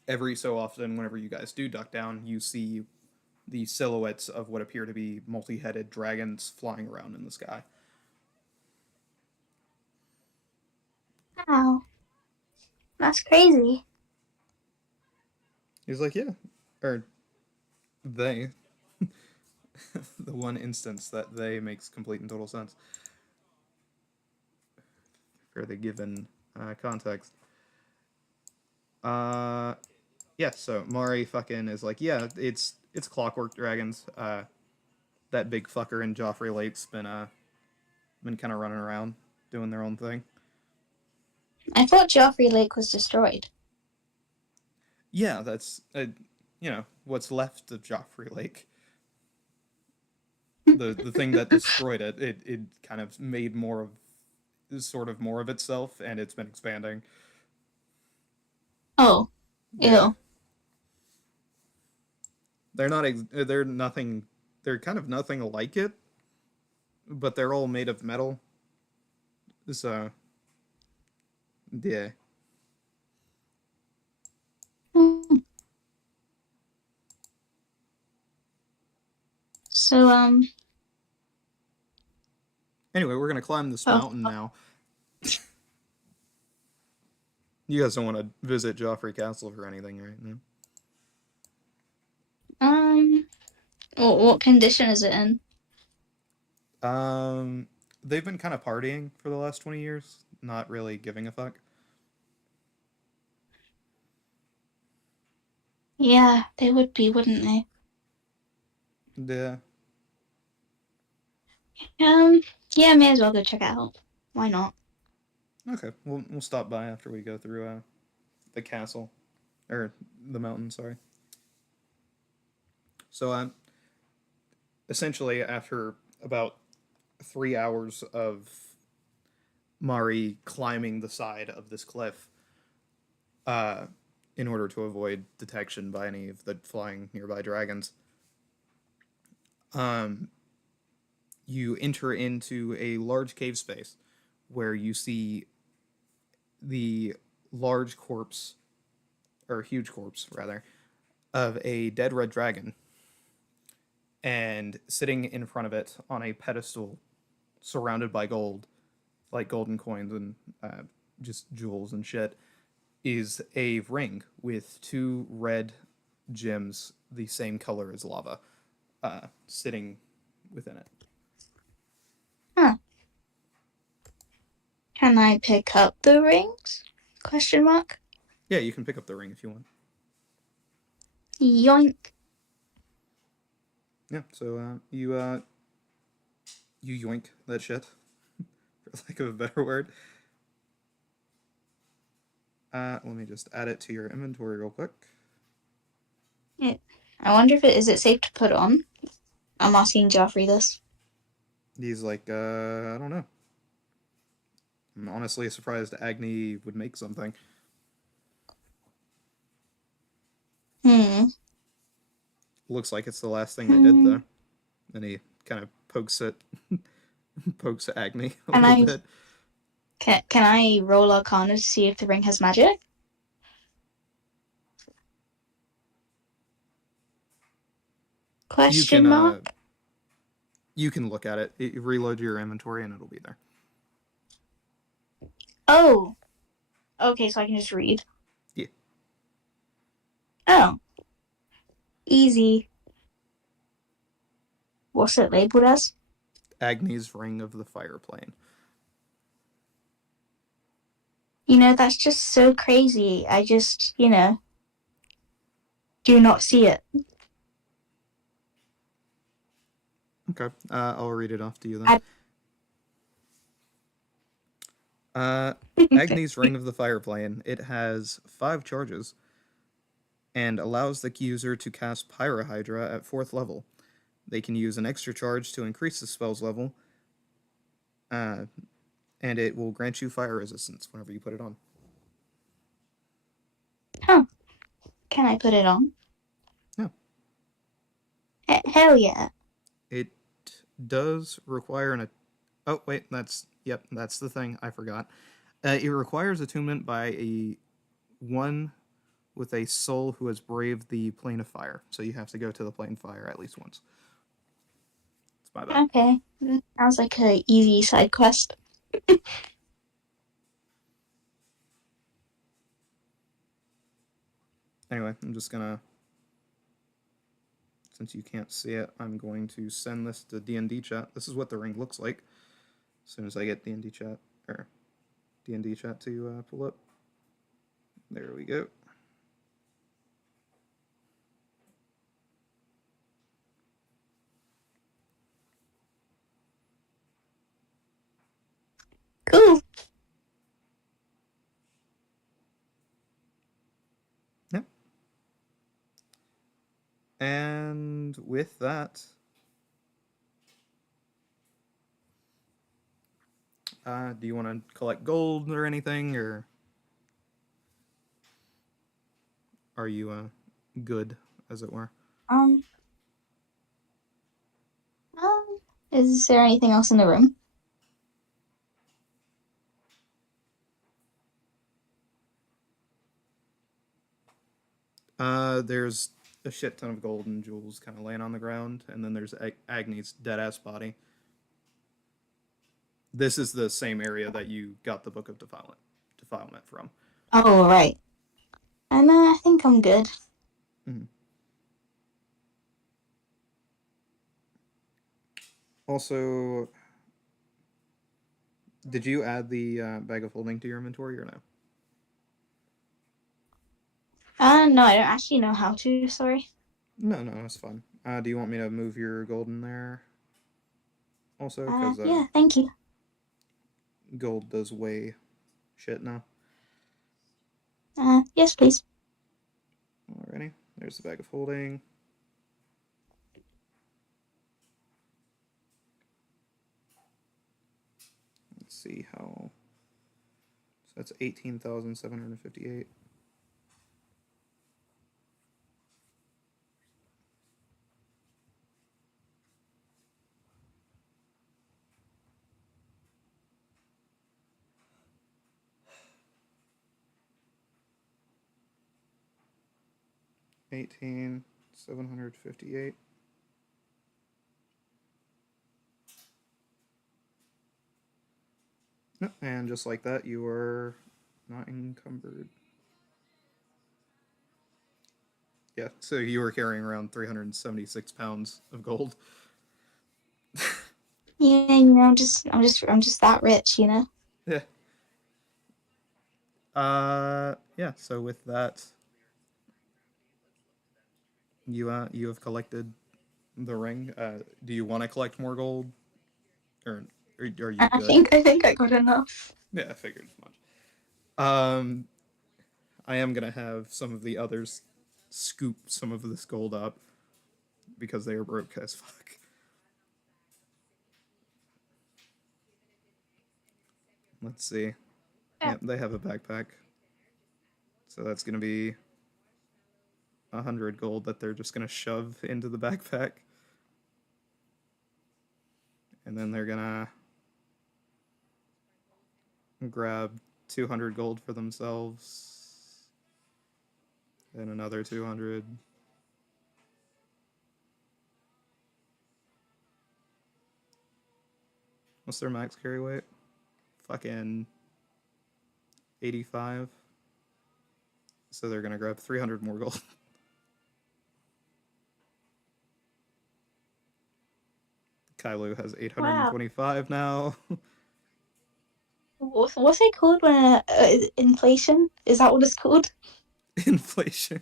Every so often, whenever you guys do duck down, you see the silhouettes of what appear to be multi-headed dragons flying around in the sky. Wow. That's crazy. He's like, yeah, or they. The one instance that they makes complete and total sense for the given context. Yeah, so Mari fucking is like, yeah, it's clockwork dragons. That big fucker in Joffrey Lake's been kind of running around doing their own thing. I thought Joffrey Lake was destroyed. Yeah, that's what's left of Joffrey Lake. The thing that destroyed it, it kind of made more of itself, and it's been expanding. Oh. Yeah. Ew. They're nothing. They're kind of nothing like it, but they're all made of metal. So, yeah. So, Anyway, we're gonna climb this oh, mountain now. You guys don't want to visit Joffrey Castle or anything, right? No? what condition is it in? They've been kind of partying for the last 20 years, not really giving a fuck. Yeah, they would be, wouldn't they? Yeah. Yeah, may as well go check it out. Why not? Okay, we'll stop by after we go through the castle, or the mountain. Sorry. So essentially, after about 3 hours of Mari climbing the side of this cliff, uh, in order to avoid detection by any of the flying nearby dragons, you enter into a large cave space where you see the large corpse, or huge corpse rather, of a dead red dragon, and sitting in front of it on a pedestal surrounded by gold, like golden coins and just jewels and shit, is a ring with 2 red gems the same color as lava sitting within it. Huh. Can I pick up the rings? Question mark. Yeah, you can pick up the ring if you want. Yoink. Yeah, so you yoink that shit, for lack of a better word. Let me just add it to your inventory real quick. Yeah. I wonder if is it safe to put on? I'm asking Joffrey this. He's like, I don't know. I'm honestly surprised Agni would make something. Looks like it's the last thing they did, though. And he kind of pokes at Agni a Can little I bit. can I roll Arcana to see if the ring has magic? Question mark. You can look at it. Reload your inventory and it'll be there. Oh. Okay, so I can just read. Yeah. Oh. Easy. What's it labeled as? Agni's Ring of the Fire Plane. You know, that's just so crazy. I just, do not see it. Okay. I'll read it off to you then. Agni's Ring of the Fire Plane. It has 5 charges and allows the user to cast Pyrohydra at 4th level. They can use an extra charge to increase the spell's level, and it will grant you fire resistance whenever you put it on. Huh. Can I put it on? Yeah. Hell yeah. It does require an... Oh, wait, that's the thing. I forgot. It requires attunement by a one with a soul who has braved the plane of fire. So you have to go to the plane of fire at least once. It's my bad. Okay. Sounds like a easy side quest. Anyway, I'm just gonna... Since you can't see it, I'm going to send this to DND chat. This is what the ring looks like. As soon as I get DND chat, or DND chat to pull up. There we go. Cool. Yep. And with that, do you want to collect gold or anything, or are you good, as it were? Um, is there anything else in the room? There's a shit ton of gold and jewels kind of laying on the ground, and then there's Agni's dead ass body. This is the same area that you got the Book of Defilement from. Oh, right. And I think I'm good. Mm-hmm. Also, did you add the bag of holding to your inventory or no? No, I don't actually know how to, sorry. No, that's fine. Do you want me to move your gold in there? Also, because yeah, thank you. gold does weigh shit now. Yes, please. Alrighty, there's the bag of holding. Let's see how. So that's 18,758. $18,758. And just like that, you are not encumbered. Yeah, so you were carrying around 376 pounds of gold. Yeah, I'm just that rich, you know. Yeah. Yeah. So with that, you have collected the ring. Do you want to collect more gold, or are you good? I think I got enough. Yeah, I figured as much. Um, I am gonna have some of the others scoop some of this gold up because they are broke as fuck. Let's see. Yeah. Yep, they have a backpack, so that's gonna be 100 gold that they're just gonna shove into the backpack, and then they're gonna grab 200 gold for themselves, and another 200. What's their max carry weight? Fucking 85. So they're gonna grab 300 more gold. Kailu has Wow. 825 now. What's it called when inflation? Is that what it's called? Inflation.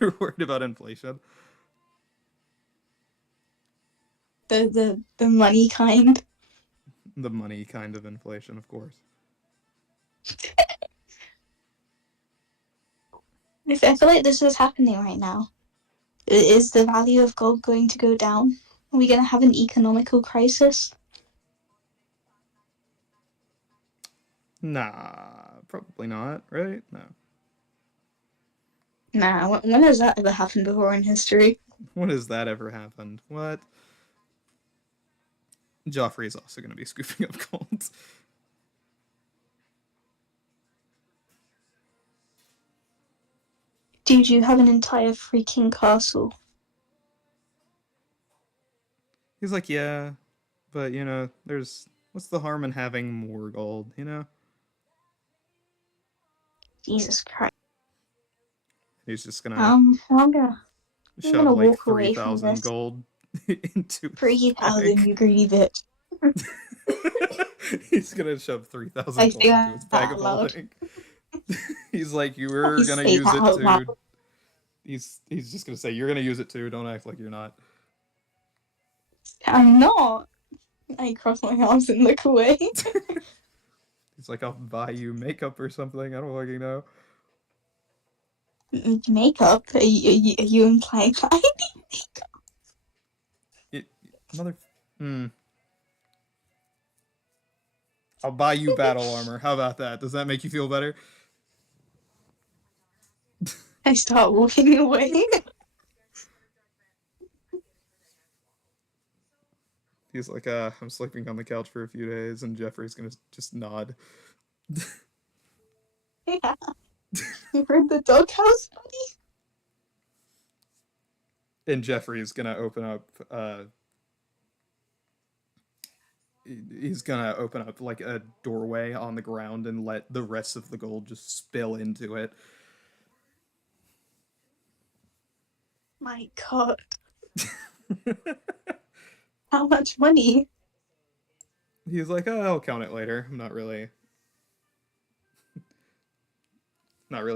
You're worried about inflation. The money kind. The money kind of inflation, of course. I feel like this is happening right now. Is the value of gold going to go down? Are we going to have an economical crisis? Nah, probably not, right? No. Nah, when has that ever happened before in history? When has that ever happened? What? Joffrey is also going to be scooping up gold. Dude, you have an entire freaking castle. He's like, yeah, but you know, there's what's the harm in having more gold, you know? Jesus Christ. He's just gonna I'm gonna shove like walk away from 3,000 this. gold into his 3,000, bag. you greedy bitch. He's gonna shove 3,000 I gold say into his that bag out of loud. holding. He's like, you I were gonna say use that it out loud. too. He's just gonna say, you're gonna use it too. Don't act like you're not. I'm not. I cross my arms and look away. He's like, I'll buy you makeup or something. I don't fucking know. Makeup? Are you implying that I need makeup? It, mother. Hmm. I'll buy you battle armor. How about that? Does that make you feel better? I start walking away. He's like, I'm sleeping on the couch for a few days, and Jeffrey's gonna just nod. Yeah. You heard the doghouse, buddy? And Jeffrey's gonna open up. He's gonna open up like a doorway on the ground and let the rest of the gold just spill into it. My god. How much money? He's like, oh, I'll count it later. I'm not really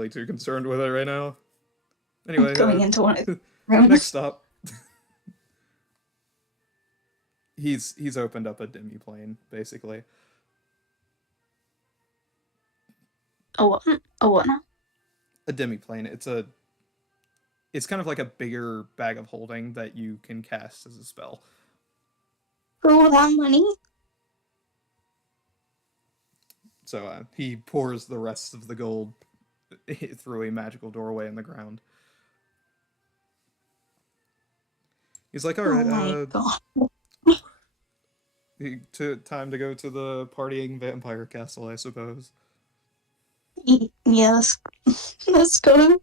too concerned with it right now. I'm Anyway, going into one of the rooms. next stop. He's opened up a demi-plane, basically. Oh, what? Oh, what now? A demi-plane. It's kind of like a bigger bag of holding that you can cast as a spell. For all that money? So he pours the rest of the gold through a magical doorway in the ground. He's like, all right, Oh my god. time to go to the partying vampire castle, I suppose. Yeah, let's go.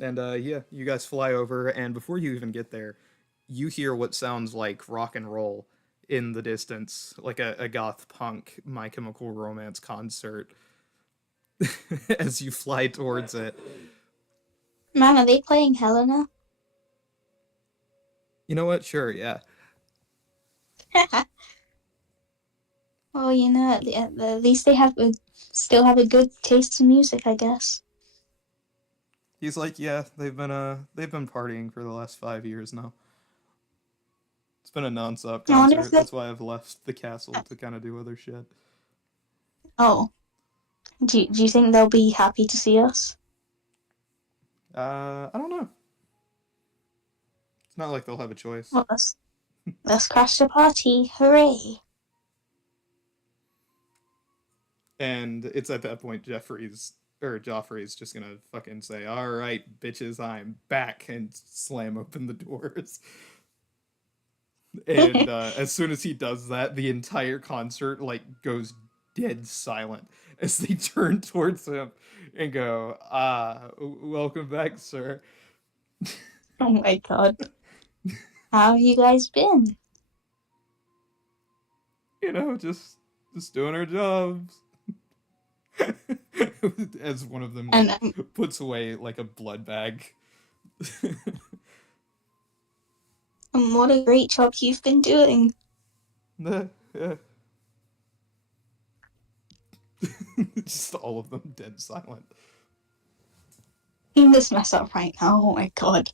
And yeah, you guys fly over, and before you even get there, you hear what sounds like rock and roll in the distance, like a goth punk My Chemical Romance concert as you fly towards it. Man, are they playing Helena? You know what? Sure, yeah. Well, at least they still have a good taste in music, I guess. He's like, yeah, they've been partying for the last 5 years now. It's been a nonstop I wonder if concert. they. That's why I've left the castle to kind of do other shit. Oh, do you think they'll be happy to see us? I don't know. It's not like they'll have a choice. Well, let's crash the party! Hooray! And it's at that point Joffrey's just gonna fucking say, "All right, bitches, I'm back," and slam open the doors. And as soon as he does that, the entire concert like goes dead silent as they turn towards him and go, welcome back, sir." Oh my god. How have you guys been? You know, just doing our jobs. As one of them like And puts away like a blood bag. what a great job you've been doing. Yeah. Just all of them dead silent. Clean this mess up right now. Oh my god.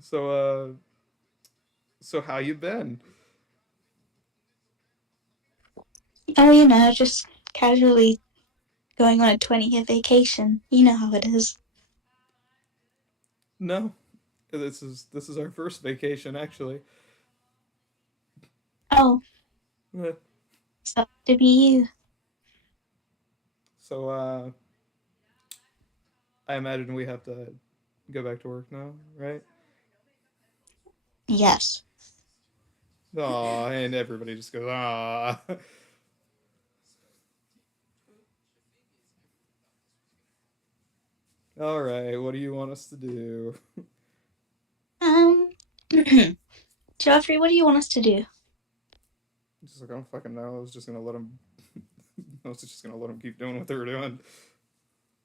So so how you been? Oh, just casually going on a 20-year vacation. You know how it is. No. This is our first vacation actually. Oh, Yeah. sucks to be you. So I imagine we have to go back to work now, right? Yes. Aw, and everybody just goes, ah. All right, what do you want us to do? Joffrey, what do you want us to do? Just like, I don't fucking know. I was just gonna let them. I was just gonna let them keep doing what they were doing.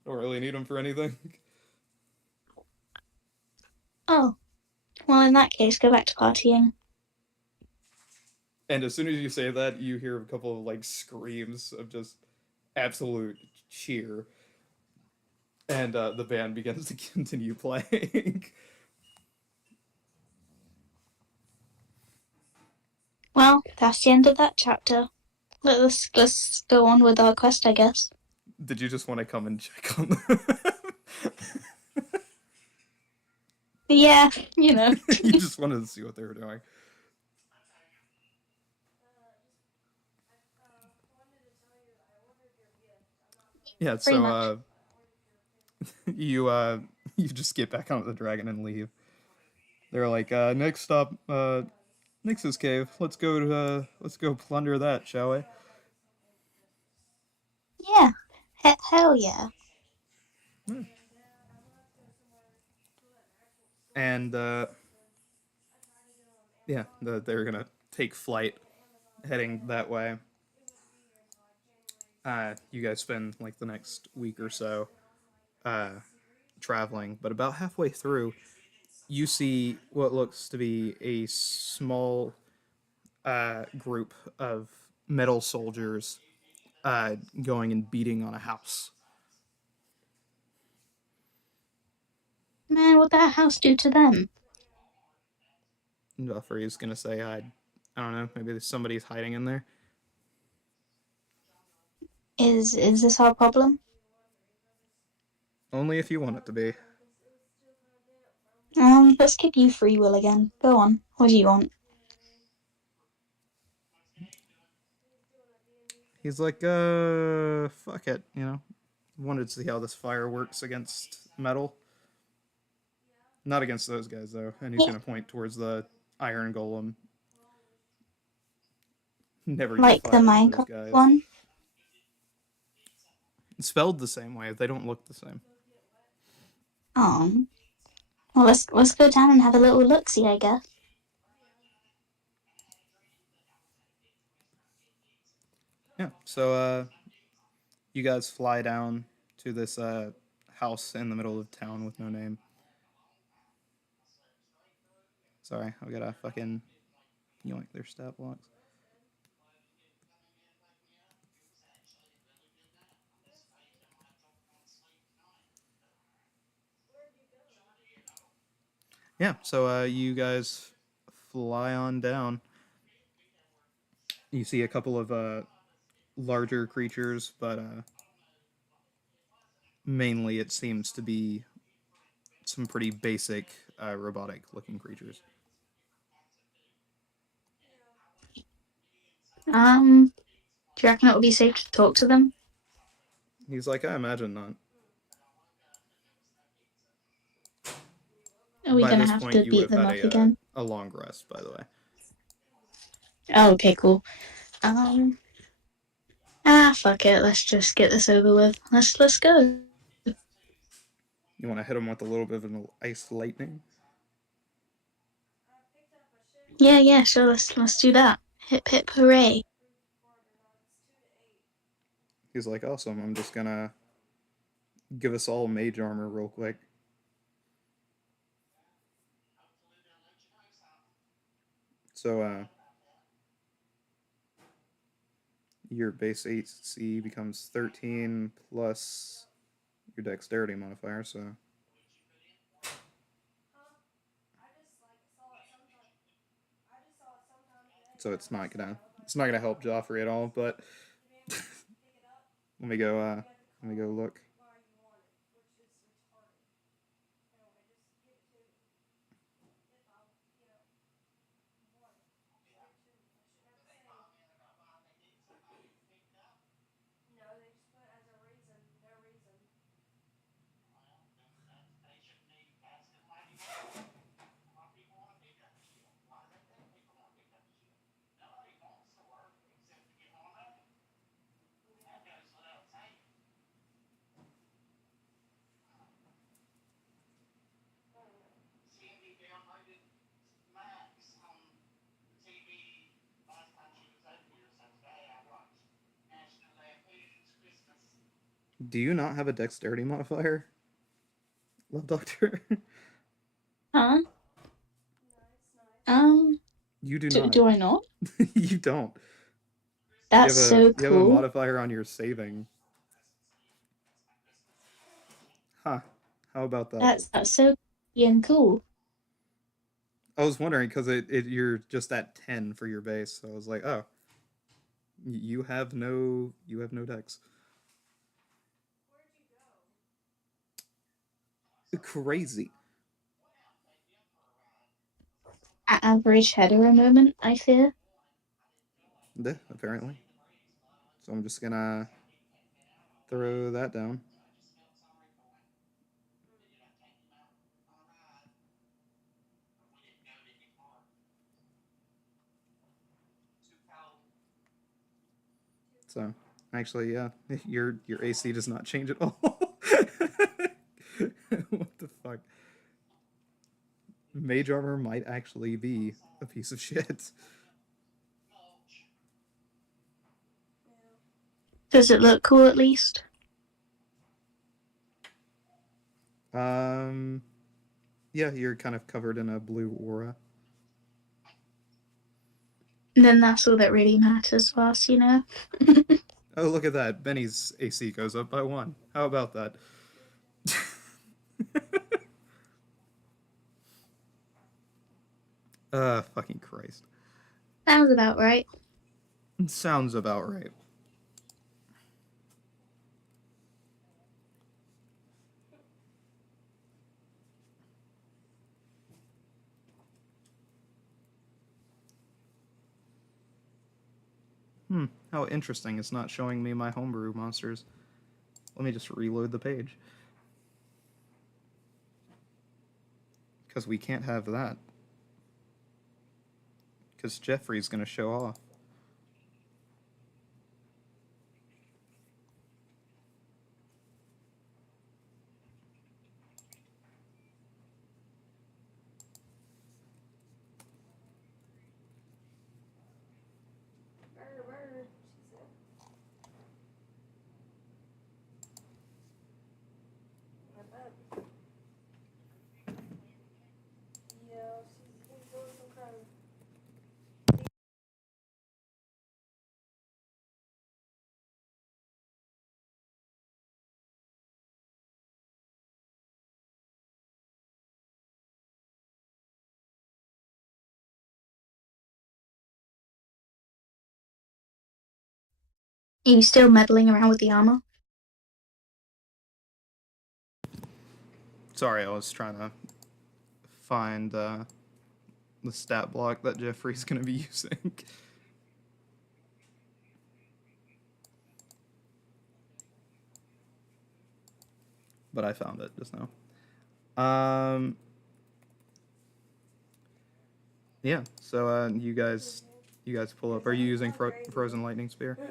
Don't really need them for anything. Oh, well, in that case, go back to partying. And as soon as you say that, you hear a couple of like screams of just absolute cheer, and the band begins to continue playing. Well, that's the end of that chapter. Let's go on with our quest, I guess. Did you just want to come and check on them? Yeah, You just wanted to see what they were doing. Yeah, pretty so much. you you just get back onto the dragon and leave. They're like, next stop, Nyx's cave. Let's go plunder that, shall we? Yeah, hell yeah. Hmm. And yeah, they're gonna take flight, heading that way. You guys spend like the next week or so uh, traveling, but about halfway through, you see what looks to be a small group of metal soldiers going and beating on a house. Man, what that house do to them? Joffrey is gonna say, I don't know, maybe there's somebody's hiding in there. Is this our problem? Only if you want it to be. Let's give you free will again. Go on. What do you want? He's like, fuck it, you know. Wanted to see how this fire works against metal. Not against those guys though. And he's Yeah, gonna point towards the iron golem. Never use like the fire on those Minecraft guys. one. It's spelled the same way. They don't look the same. Oh, Well, let's go down and have a little look see, I guess. Yeah. So you guys fly down to this house in the middle of town with no name. Sorry, I gotta fucking yoink their stat blocks. Yeah, so you guys fly on down. You see a couple of larger creatures, but mainly it seems to be some pretty basic robotic looking creatures. Do you reckon it would be safe to talk to them? He's like, I imagine not. Are we By gonna this have point, to you would beat have them had up again? a long rest, by the way. Oh, okay, cool. Fuck it. Let's just get this over with. Let's go. You want to hit him with a little bit of an ice lightning? Yeah, sure. Let's do that. Hip hip hooray! He's like, awesome. I'm just gonna give us all mage armor real quick. So your base AC becomes 13 plus your dexterity modifier, so it's not gonna help Joffrey at all, but let me go look. Do you not have a dexterity modifier, Love Doctor? Huh? You do not. Do I not? You don't. That's so You have a cool. modifier on your saving. Huh. How about that? That's so and cool. I was wondering because you're just at 10 for your base, so I was like, oh, you have no dex. Crazy. Average hetero moment, I fear. Yeah, apparently. So I'm just gonna throw that down. So actually, yeah, your AC does not change at all. What the fuck? Mage armor might actually be a piece of shit. Does it look cool at least? Um, yeah, you're kind of covered in a blue aura. And then that's all that really matters for us, you know? Oh, look at that. Benny's AC goes up by 1. How about that? Fucking Christ. Sounds about right. Sounds about right. How interesting. It's not showing me my homebrew monsters. Let me just reload the page. Because we can't have that. Because Jeffrey's going to show off. Are you still meddling around with the armor? Sorry, I was trying to find the stat block that Jeffrey's going to be using. But I found it just now. Yeah, so you guys pull up. Are you using Frozen Lightning Spear? They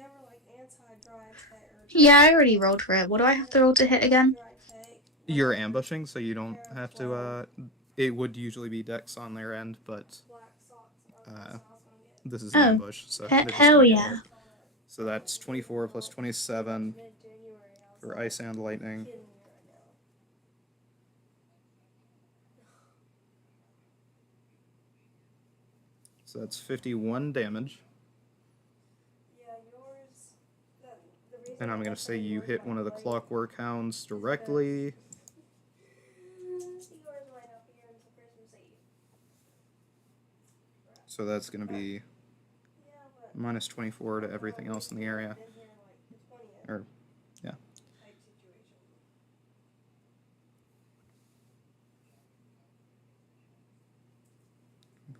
were like anti-dry tech. Yeah, I already rolled for it. What do I have to roll to hit again? Dry tech. You're ambushing, so you don't have to. It would usually be dex on their end, but Black socks. this is an Oh, ambush, so they're just hell gonna get yeah. hit. So that's 24 plus 27 Mid-January. for ice and lightning. Kidding me right now. So that's 51 damage. Yeah, yours. The reason And I'm I gonna got say that you yours hit got one of the light clockwork hounds is directly. Yours might not be here until Christmas Eve. So that's gonna be Yeah, but minus 24 to everything else in the area. been here like the 20th Or, yeah. type situation.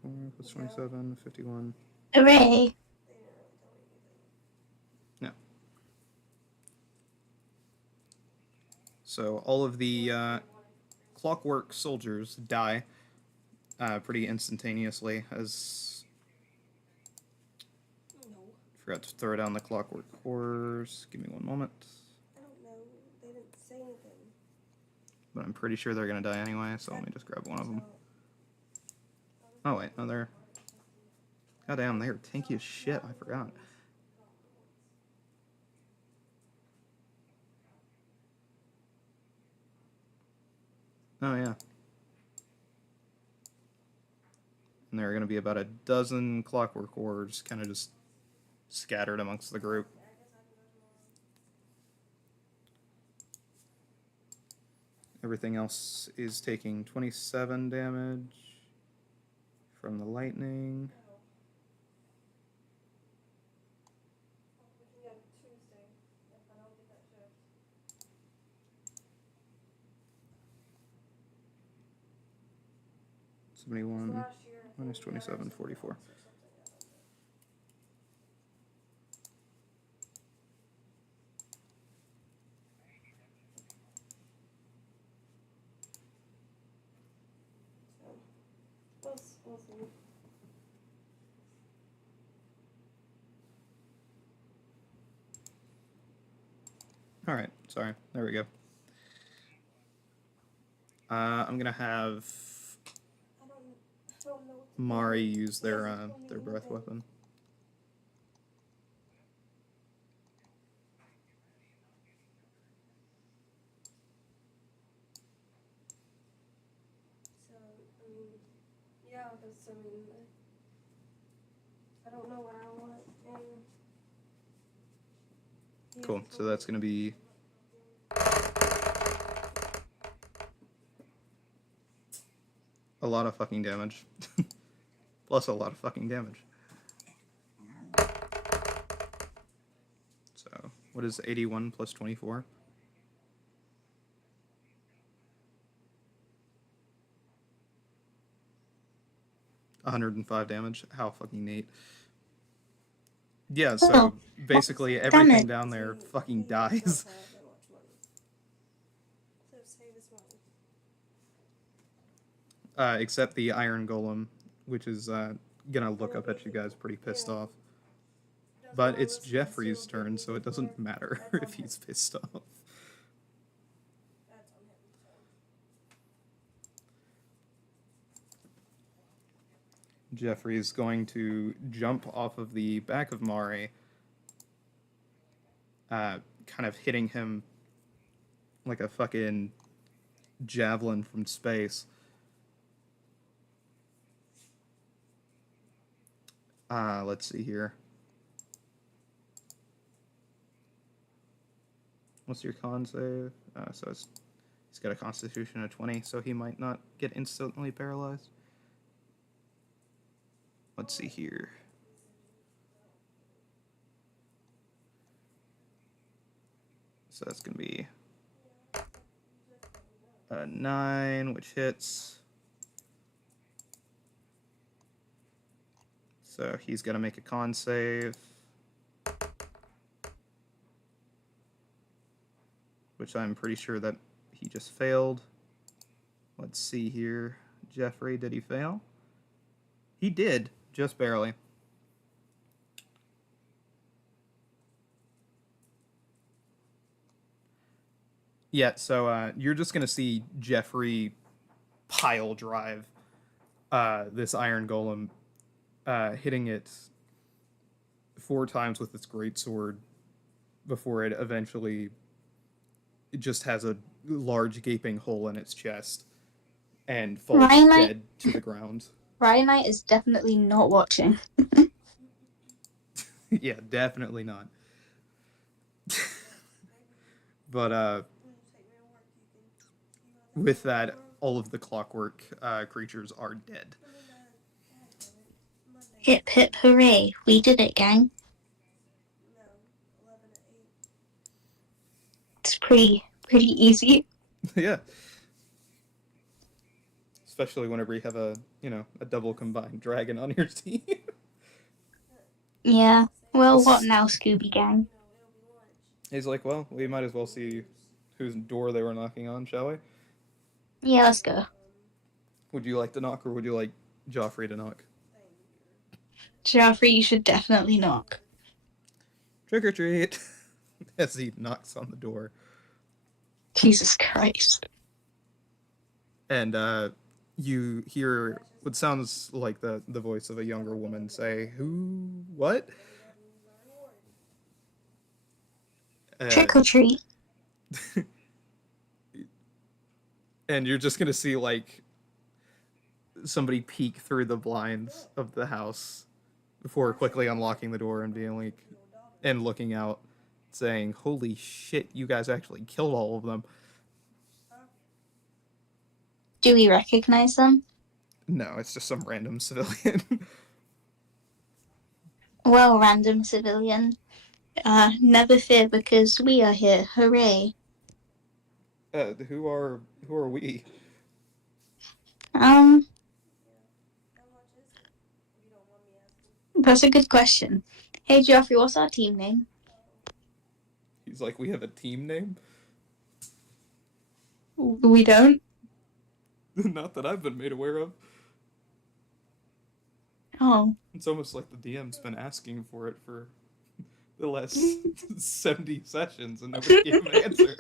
24 plus 27, 51. Hooray. They didn't really tell me anything. No. So all of the clockwork soldiers die pretty instantaneously, as No, forgot to throw down the clockwork cores. Give me one moment. I don't know. They didn't say anything. But I'm pretty sure they're gonna die anyway, so let me just grab one of them. Oh wait, no, they're... Goddamn, they are tanky as shit, I forgot. Oh yeah. And there are gonna be about a dozen clockwork cores kind of just scattered amongst the group. Everything else is taking 27 damage from the lightning. We can go Tuesday if I don't get that shift. 71 Last year, I minus think we had 27, something 44. else or something, I don't know. So, we'll see. Alright, sorry. There we go. I'm gonna have I don't know what to Mari do. use He their hasn't told me breath anything. weapon. So, I mean, yeah, because, I mean, I don't know what I want, and... he Cool. hasn't So told that's me. gonna be a lot of fucking damage. Plus a lot of fucking damage. So, what is 81 plus 24? $105 damage. How fucking neat. Yeah, so Oh, basically damn everything it. down there See, fucking he does not dies. have that much money. So save his money. Except the Iron Golem, which is gonna look up at you guys pretty pissed off. Does But what I it's listen to, Jeffrey's give turn, me so it before. doesn't matter That's on if he's him. pissed off. That's on him, so. Jeffrey's going to jump off of the back of Mari, kind of hitting him like a fucking javelin from space. Let's see here. What's your con save? So he's got a constitution of 20, so he might not get instantly paralyzed. Let's see here. So that's going to be a 9, which hits. So he's going to make a con save, which I'm pretty sure that he just failed. Let's see here. Jeffrey, did he fail? He did, just barely. Yeah, so you're just going to see Jeffrey pile drive this iron golem, hitting it 4 times with its greatsword before it eventually just has a large gaping hole in its chest and falls dead to the ground. Ryanite is definitely not watching. Yeah, definitely not. But with that, all of the clockwork creatures are dead. Hip hip hooray, we did it, gang. It's pretty easy. Yeah. Especially whenever you have a double combined dragon on your team. Yeah. Well, what now, Scooby Gang? He's like, well, we might as well see whose door they were knocking on, shall we? Yeah, let's go. Would you like to knock, or would you like Joffrey to knock? Joffrey, you should definitely knock. Trick or treat! As he knocks on the door. Jesus Christ. And you hear what sounds like the voice of a younger woman say, "Who? What?" Trick or treat. And you're just gonna see like somebody peek through the blinds of the house before quickly unlocking the door and being like, and looking out, saying, "Holy shit! You guys actually killed all of them." Do we recognize them? No, it's just some random civilian. Well, random civilian. Never fear, because we are here. Hooray. Who are we? That's a good question. Hey, Joffrey, what's our team name? He's like, we have a team name? We don't? Not that I've been made aware of. Oh. It's almost like the DM's been asking for it for the last 70 sessions and nobody gave an answer.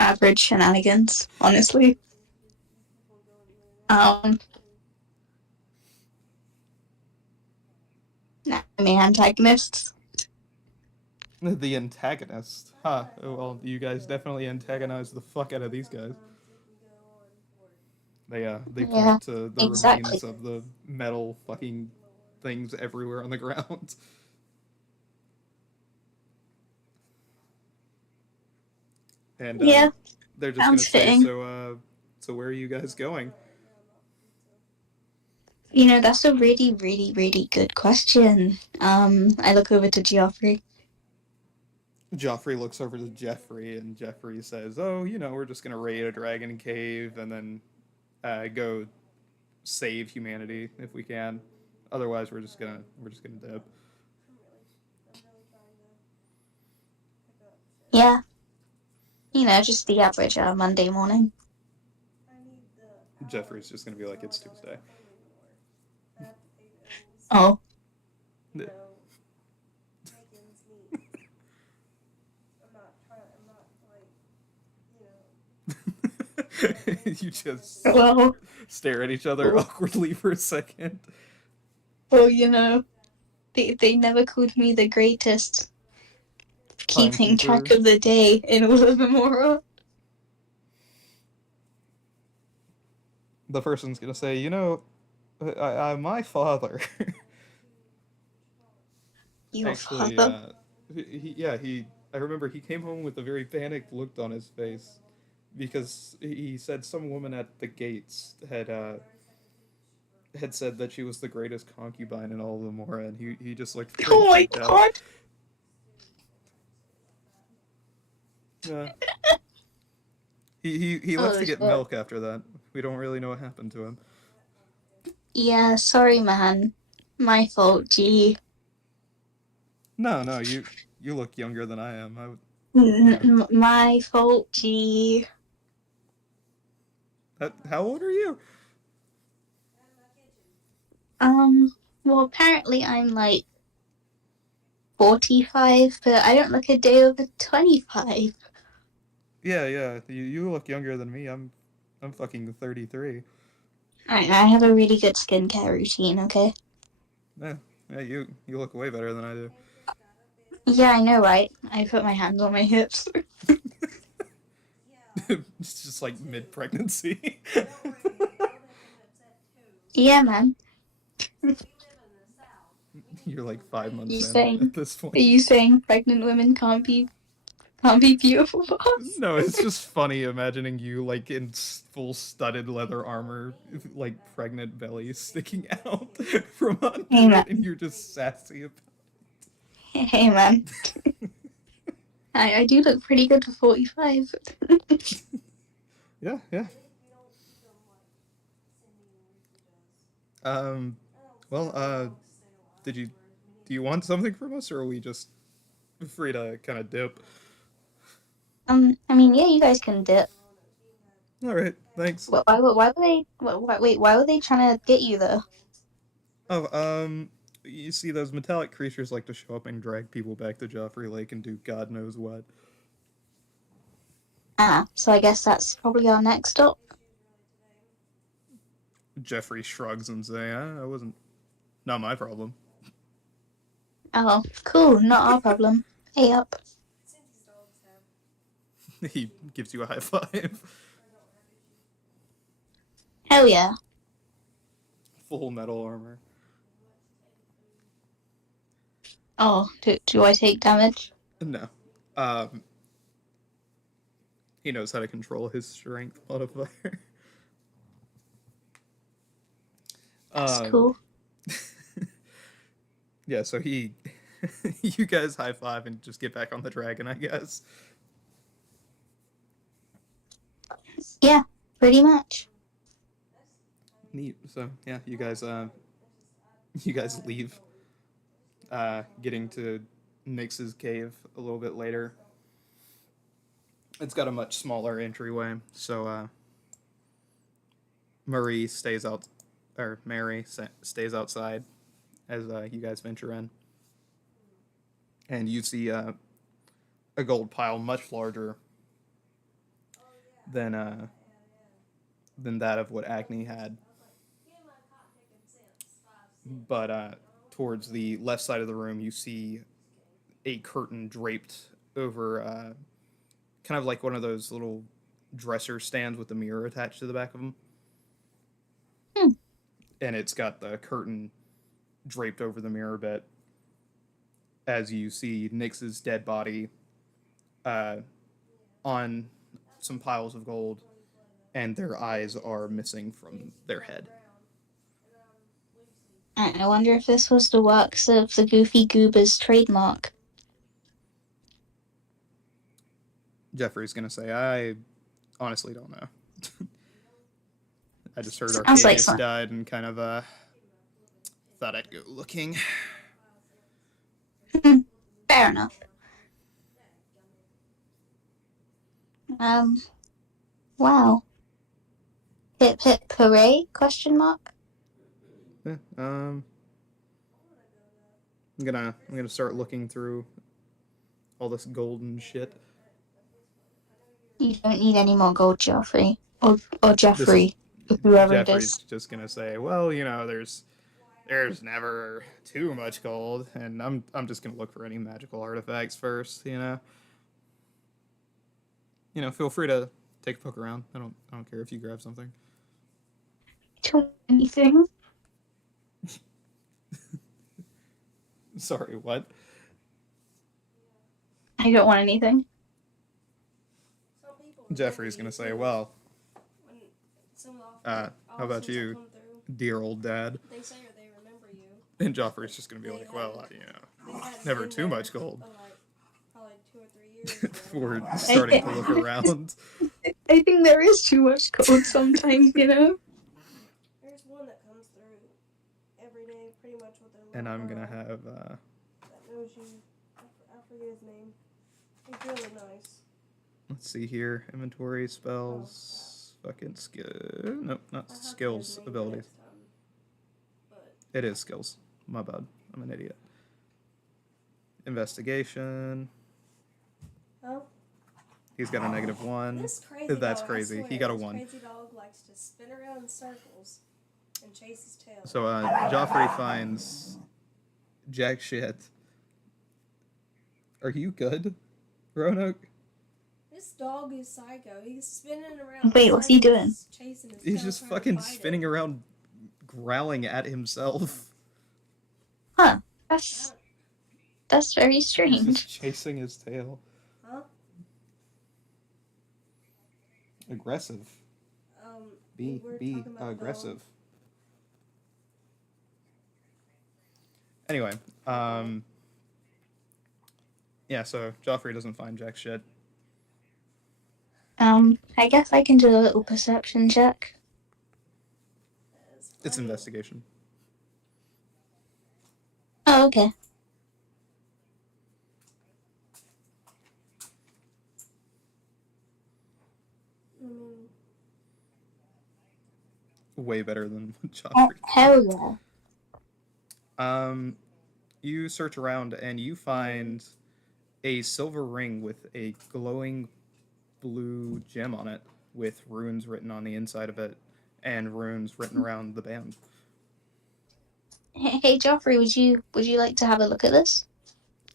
Average shenanigans, honestly. Enemy antagonists. The antagonist. Huh. Well, you guys definitely antagonize the fuck out of these guys. They point to the remains of the metal fucking things everywhere on the ground. And they're just gonna say, so where are you guys going? You know, that's a really, really, really good question. I look over to Joffrey. Joffrey looks over to Jeffrey, and Jeffrey says, "Oh, we're just gonna raid a dragon cave and then go save humanity if we can. Otherwise, we're just gonna dip." Yeah. Just the average Monday morning. Jeffrey's just gonna be like, "It's Tuesday." Oh. You just stare at each other awkwardly for a second. Well, they never called me the greatest keeping track of the day in all of Amora. The person's gonna say, my father. Your Actually, father? I remember he came home with a very panicked look on his face because he said some woman at the gates had had said that she was the greatest concubine in all of Amora, and he just looked pretty Oh my freaked out. god. Yeah. He left Oh to get shit. milk after that. We don't really know what happened to him. Yeah, sorry, man. My fault, gee. No, you look younger than I am. I would, My fault, gee. how old are you? Well, apparently I'm like 45, but I don't look a day over 25. Yeah. You look younger than me. I'm fucking 33. I have a really good skincare routine, okay? Yeah, yeah. You look way better than I do. Yeah, I know, right? I put my hands on my hips. It's just like mid pregnancy. Yeah, man. You're like 5 months You in saying? at this Are point. you saying pregnant women can't be beautiful, boss? No, it's just funny imagining you like in full studded leather armor, like pregnant belly sticking out from Hey, under man. it, and you're just sassy about Hey, man. I do look pretty good for 45. Yeah. Um, well, do you want something from us, or are we just free to kind of dip? I mean, yeah, you guys can dip. All right, thanks. Why were they trying to get you though? Oh, you see, those metallic creatures like to show up and drag people back to Joffrey Lake and do God knows what. So I guess that's probably our next stop. Jeffrey shrugs and say, "Ah, "That wasn't not my problem." Oh, cool, not our problem. Hey up. He gives you a high five. Hell yeah. Full metal armor. Oh, do I take damage? No. Um, he knows how to control his strength modifier. That's Um, cool. yeah, so he, you guys high five and just get back on the dragon, I guess. Yeah, pretty much. Neat. So yeah, you guys leave. Getting to Nyx's cave a little bit later. It's got a much smaller entryway, so Marie stays out, or Mary stays outside as you guys venture in, and you see a gold pile much larger than that of what Acne had, but towards the left side of the room, you see a curtain draped over, kind of like one of those little dresser stands with a mirror attached to the back of them. Hmm. And it's got the curtain draped over the mirror bit as you see Nyx's dead body on some piles of gold, and their eyes are missing from their head. I wonder if this was the works of the Goofy Goober's trademark. Jeffrey's gonna say, "I honestly don't know. I just heard Sounds like Arcadius fun. died and kind of thought I'd go looking." Fair enough. Wow. Hip hip hooray? Question mark. Yeah, I'm gonna start looking through all this golden shit. You don't need any more gold, Joffrey. Or This is Jeffrey. Whoever it Jeffrey's is. just gonna say, "Well, there's never too much gold," and I'm just gonna look for any magical artifacts first. Feel free to take a poke around. I don't care if you grab something. To anything. Sorry, what? I don't want anything. Jeffrey's gonna say, "Well, how about you? dear old dad. They say or they remember you. And Joffrey's just gonna be They like, well, haven't- you know, They hadn't never been too there much gold. for like probably 2 or 3 years. Now. Before starting to look around. I think there is too much gold sometimes, you know? There's one that comes through every day, pretty much with their little And I'm gonna girl have that knows you. I forget his name. He's really nice. let's see here. Inventory, spells, fucking skill. Nope, not I'll have to get his skills, name abilities. next time. But It is skills. My bad. I'm an idiot. Investigation. oh, He's got a -1. this crazy That's dog, crazy. I swear, He got a this 1. Crazy dog likes to spin around in circles and chase his tail. So Joffrey finds jack shit. Are you good, Roanoke? This dog is psycho. He's spinning around. Wait, what's he doing? Chasing his He's tail, just trying to fucking bite spinning it. around, growling at himself. Huh. That's very He's strange. just chasing his tail. Huh? Aggressive. We were Be talking about aggressive. Anyway, yeah, so Joffrey doesn't find jack shit. I guess I can do a little perception check. It's funny. investigation. Oh, okay. I mean, Way better than Oh, Joffrey. hell yeah. You search around and you find a silver ring with a glowing blue gem on it with runes written on the inside of it and runes written around the band. Hey, Joffrey, would you like to have a look at this?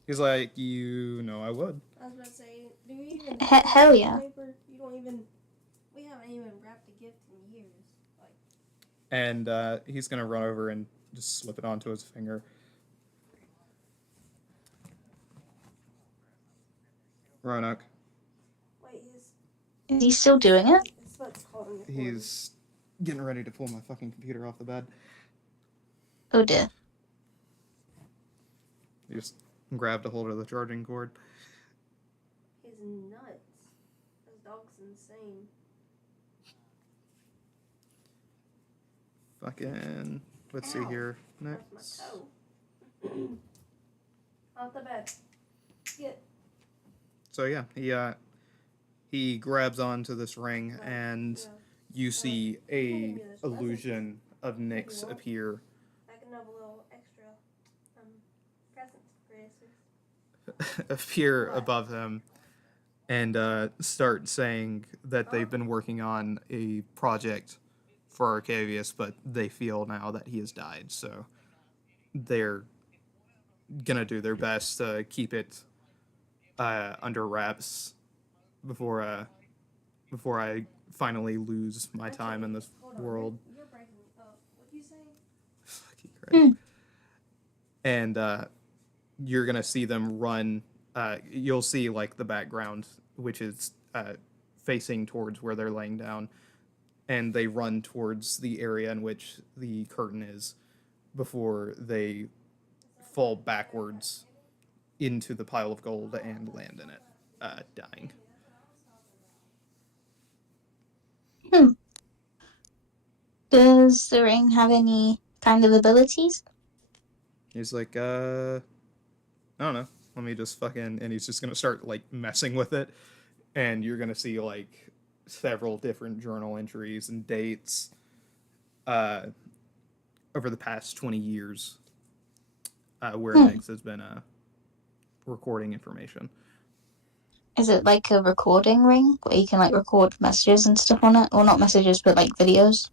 He's like, you know I would. I was about to say, do you even Hell yeah. paper? You don't even. We haven't even wrapped a gift in years. Like, And he's going to run over and just slip it onto his finger. Roanoke. wait, Is he still doing it? his foot's caught in the cord. He's getting ready to pull my fucking computer off the bed. Oh dear. He just grabbed a hold of the charging cord. He's nuts. This dog's insane. Fucking. Let's see Ow. here. That's Next. my toe. Off the bed. Get. So yeah, he grabs onto this ring and Yeah. you see a illusion of Nyx appear I can have a little extra presents for Gracie. appear What? above him and start saying that they've been working on a project for Arcavius, but they feel now that he has died, so they're gonna do their best to keep it under wraps before I finally lose my time in this Hold on, world. You're breaking up. What do you say? Fucking Christ. And you're gonna see them run. You'll see like the background, which is facing towards where they're laying down, and they run towards the area in which the curtain is before they fall backwards into the pile of gold and land in it, dying. Does the ring have any kind of abilities? He's like, I don't know. Let me just fucking, and he's just gonna start like messing with it, and you're gonna see like several different journal entries and dates, over the past 20 years, where Nyx has been recording information. Is it like a recording ring where you can like record messages and stuff on it? Or not messages, but like videos?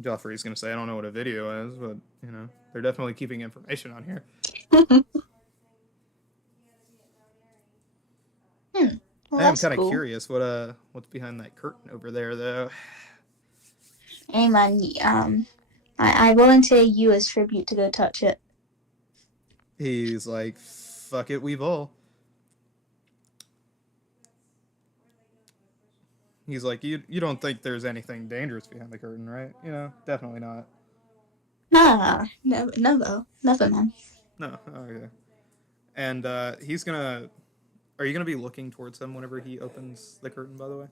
Joffrey's gonna say, I don't know what a video is, but you know, they're definitely keeping information on here. Well, I am that's kind of cool. curious what's behind that curtain over there, though. Hey man, I volunteer you as tribute to go touch it. He's like, fuck it, we've all. He's like, you don't think there's anything dangerous behind the curtain, right? You know, definitely not. Nah, never, man. No, okay. And he's gonna. Are you gonna be looking towards him whenever he opens the curtain? By the way.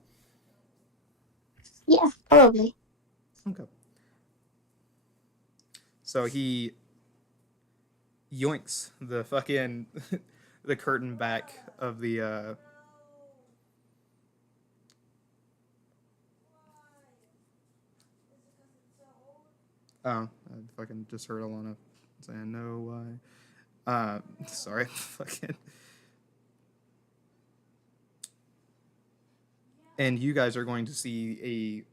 Yeah, probably. Okay. So he yoinks the fucking the curtain back of the oh, I fucking just heard Alana saying no why. Sorry, fucking. And you guys are going to see a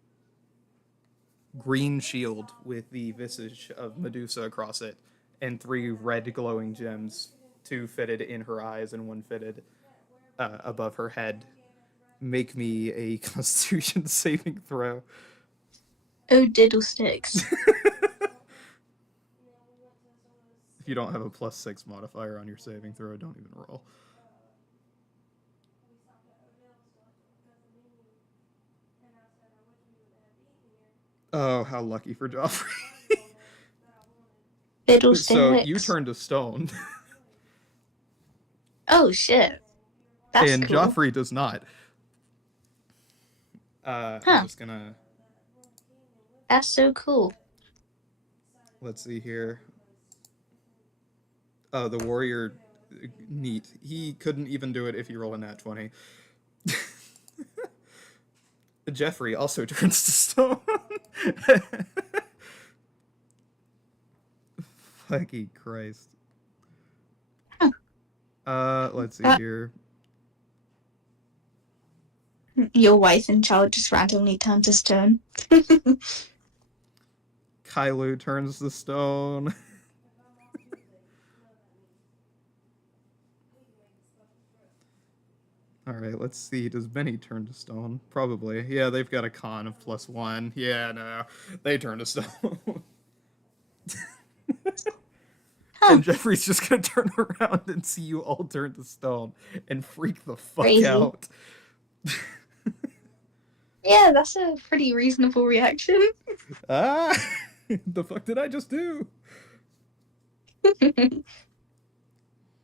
green shield with the visage of Medusa across it, and 3 red glowing gems, 2 fitted in her eyes and 1 fitted above her head. Make me a Constitution saving throw. Oh, diddlesticks. If you don't have a +6 modifier on your saving throw, don't even roll. Oh, how lucky for Joffrey. So you Diddlesticks. turn to stone, Oh, shit. That's and cool. Joffrey does not. I'm Huh. just gonna. That's so cool. Let's see here. Oh, the warrior. Neat. He couldn't even do it if you roll a nat 20. Jeffrey also turns to stone. Fucking Christ. Let's see here. Your wife and child just randomly turned to stone. Kylo turns to stone. Alright, let's see. Does Benny turn to stone? Probably. Yeah, they've got a con of +1. Yeah, no. They turn to stone. And Jeffrey's just gonna turn around and see you all turn to stone and freak the fuck Crazy. out. Yeah, that's a pretty reasonable reaction. Ah! The fuck did I just do? And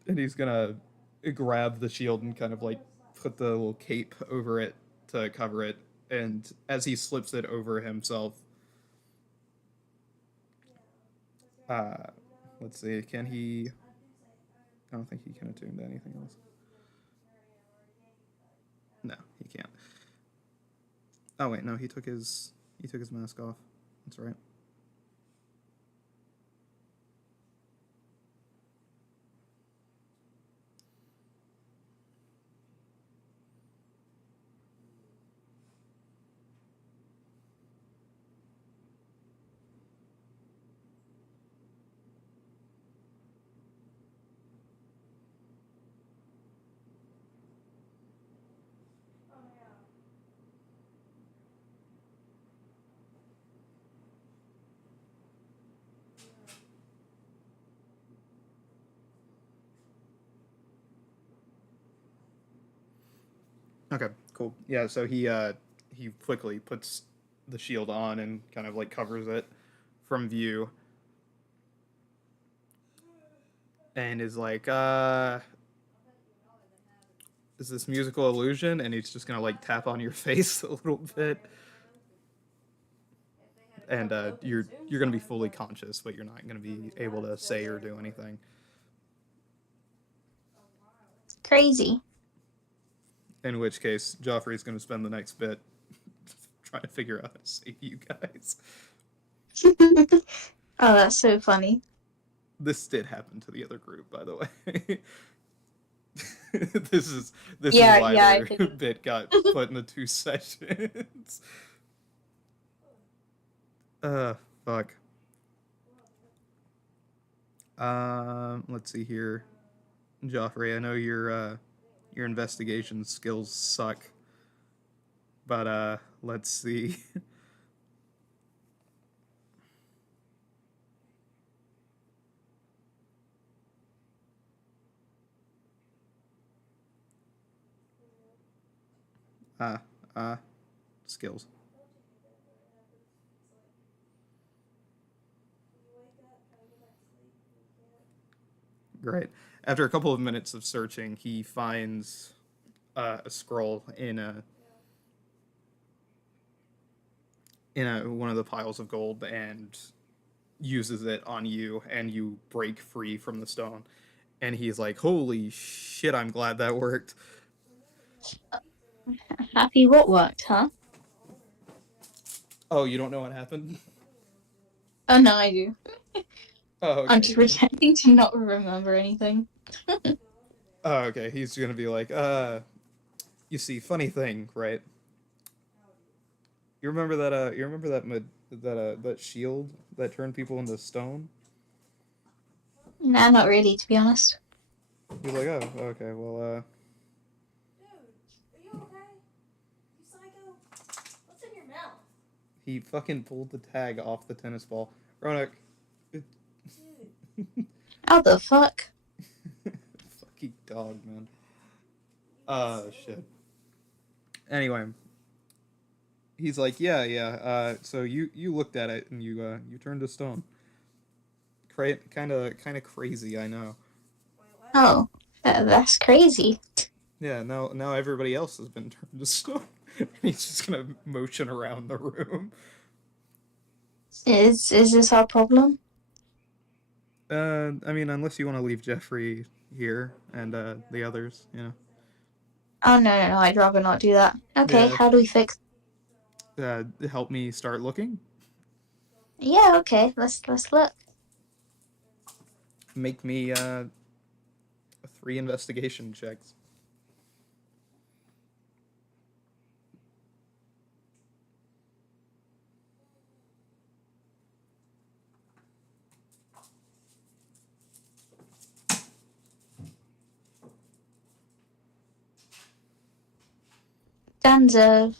he's gonna grab the shield and kind of like put the little cape over it to cover it. And as he slips it over himself, let's see, can he? I don't think he can attune to anything else. No, he can't. Oh wait, no, he took his mask off. That's right. Okay, cool. Yeah, so he quickly puts the shield on and kind of like covers it from view and is like, is this musical illusion? And he's just gonna like tap on your face a little bit. And you're gonna be fully conscious, but you're not gonna be able to say or do anything. Crazy. In which case, Joffrey's gonna spend the next bit trying to figure out how to save you guys. Oh, that's so funny. This did happen to the other group, by the way. this is Yeah, why yeah, I their figured. bit got put into 2 sessions. Fuck. Let's see here, Joffrey. I know your investigation skills suck, but let's see. Ah, skills. Great. After a couple of minutes of searching, he finds a scroll in one of the piles of gold and uses it on you, and you break free from the stone. And he's like, "Holy shit! I'm glad that worked." Happy what worked, huh? Oh, you don't know what happened? Oh no, I do. Oh, I'm okay. just pretending to not remember anything. Oh, okay. He's gonna be like, you see, funny thing, right? You remember that? You remember that shield that turned people into stone? Nah, not really, to be honest. He's like, oh, okay. Well, Dude, are you okay? You psycho? What's in your mouth? he fucking pulled the tag off the tennis ball. Ronak. Dude. How the fuck? Fucking dog, man. Shit. Anyway, he's like, yeah. So you looked at it and you turned to stone. Kind of crazy, I know. Wait, what? Oh, that's crazy. Yeah, now everybody else has been turned to stone. He's just gonna motion around the room. Is this our problem? I mean, unless you want to leave Jeffrey here and the others, you know. Oh no, I'd rather not do that. Okay, Yeah. how do we fix? Help me start looking. Yeah, okay, let's look. Make me 3 investigation checks. Danzo.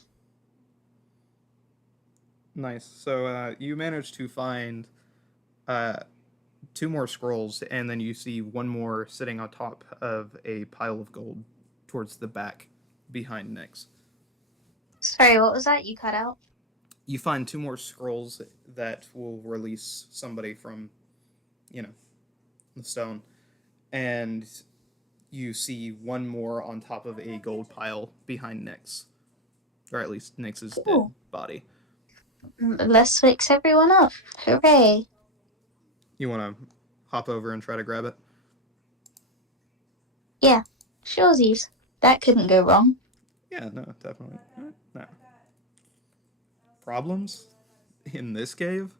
Nice. So you managed to find uh, 2 more scrolls, and then you see one more sitting on top of a pile of gold towards the back behind Nyx. Sorry, what was that? You cut out? You find 2 more scrolls that will release somebody from, you know, the stone, and you see one more on top of a gold pile behind Nyx, or at least Nyx's dead body. Let's fix everyone up. Hooray. You want to hop over and try to grab it? Yeah, suresies. That couldn't go wrong. Yeah, no, definitely. No. Problems in this cave?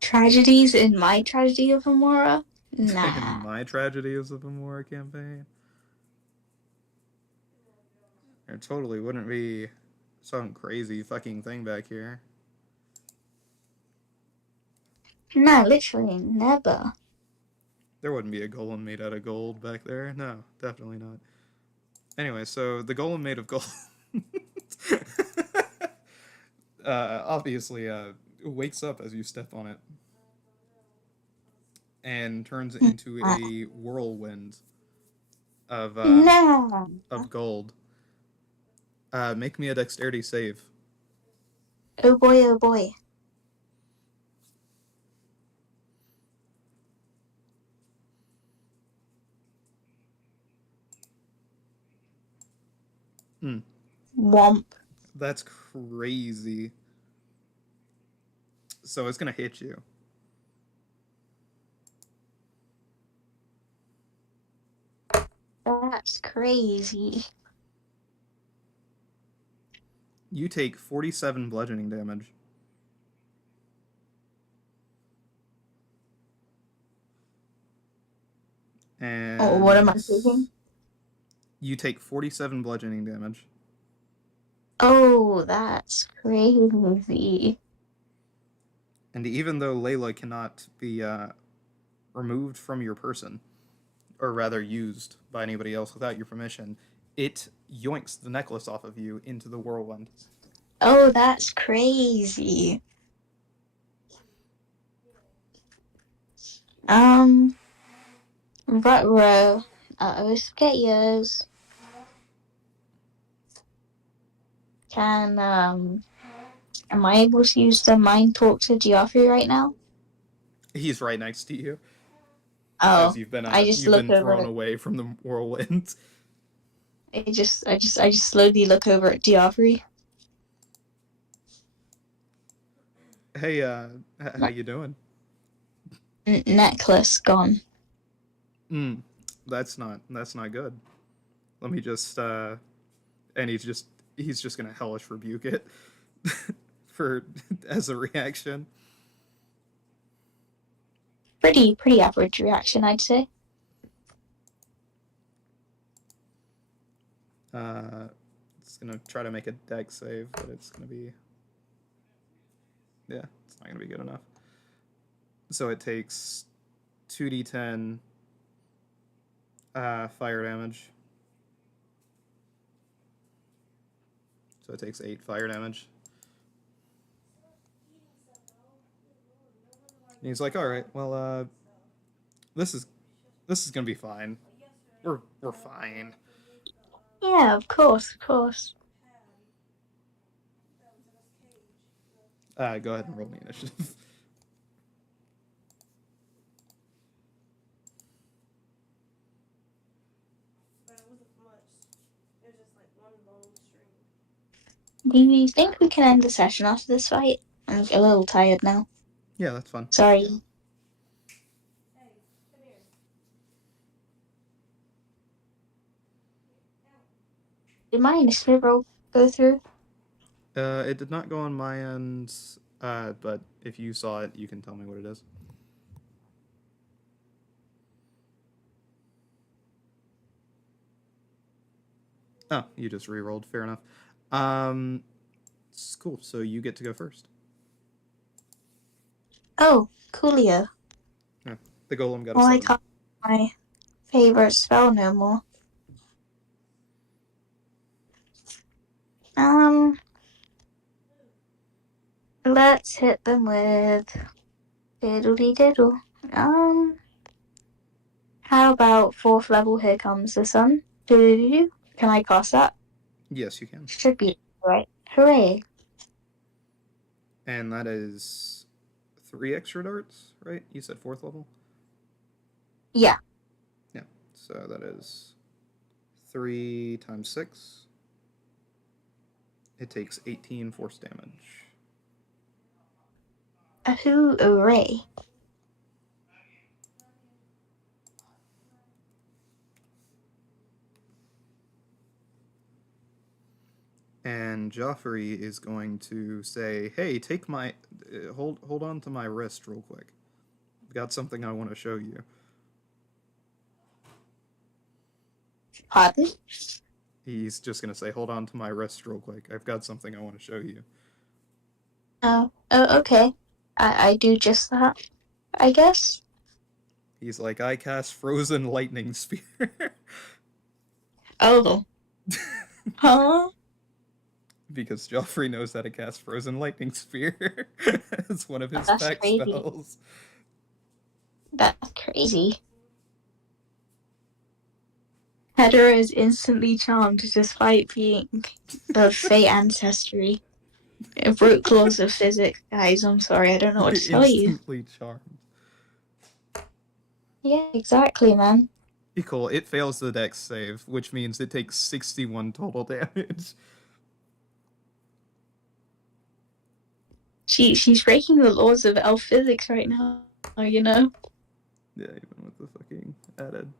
Tragedies in my tragedy of Amora? In Nah. my tragedy of the Amora campaign? There totally wouldn't be some crazy fucking thing back here. No, literally never. There wouldn't be a golem made out of gold back there. No, definitely not. Anyway, so the golem made of gold obviously wakes up as you step on it and turns into a whirlwind No. of gold. Make me a dexterity save. Oh boy, oh boy. Womp. That's crazy. So it's gonna hit you. That's crazy. You take 47 bludgeoning damage. And Oh, what am I taking? You take 47 bludgeoning damage. Oh, that's crazy. And even though Layla cannot be removed from your person, or rather used by anybody else without your permission, it yoinks the necklace off of you into the whirlwind. Oh, that's crazy. Right, row. I always forget yours. am I able to use the mind talk to Geoffrey right now? He's right next to you Oh, as you've I just look been thrown over. away from the whirlwind. I just slowly look over at Geoffrey. Hey, how you doing? Necklace gone. That's not good. Let me just and he's just gonna hellish rebuke it for as a reaction. Pretty average reaction, I'd say. It's gonna try to make a deck save, but it's gonna be it's not gonna be good enough. So it takes 2d10 fire damage. So it takes 8 fire damage. And he's like, "All right, well, this is gonna be fine. We're fine." Yeah, of course. Go ahead and roll the initiative. Do you think we can end the session after this fight? I'm a little tired now. Yeah, that's fun. Sorry. Did my initiative roll go through? It did not go on my end, but if you saw it, you can tell me what it is. Oh, you just re-rolled. Fair enough. It's cool. So you get to go first. Oh, coolio. Yeah, the golem got a Well, I 7. can't my favorite spell no more. Let's hit them with diddly diddle. How about 4th level? Here comes the sun. Can I cast that? Yes, you can. Should be right. Hooray! And that is 3 extra darts, right? You said 4th level? Yeah. Yeah. So that is 3 times 6. It takes 18 force damage. Hooray! And Joffrey is going to say, "Hey, take my hold on to my wrist real quick. I've got something I want to show you." Pardon? He's just gonna say, "Hold on to my wrist real quick. I've got something I want to show you." Oh, okay. I do just that, I guess. He's like, "I cast frozen lightning spear." Oh. Huh? Because Joffrey knows how to cast frozen lightning spear. It's one of his That's pack crazy. spells. That's crazy. Hedera is instantly charmed despite being of Fey ancestry. Brute laws of physics, guys. I'm sorry, I don't know what to tell you. Instantly charmed. Yeah, exactly, man. Be cool. It fails the dex save, which means it takes 61 total damage. She's breaking the laws of elf physics right now, you know? Yeah, even with the fucking added.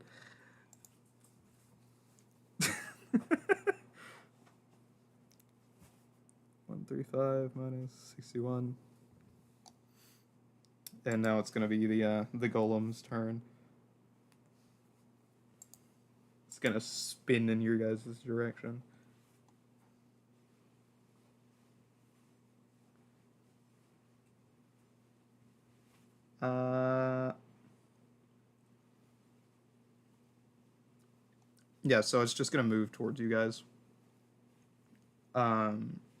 135 minus 61. And now it's gonna be the golem's turn. It's gonna spin in your guys' direction. Yeah, so it's just gonna move towards you guys.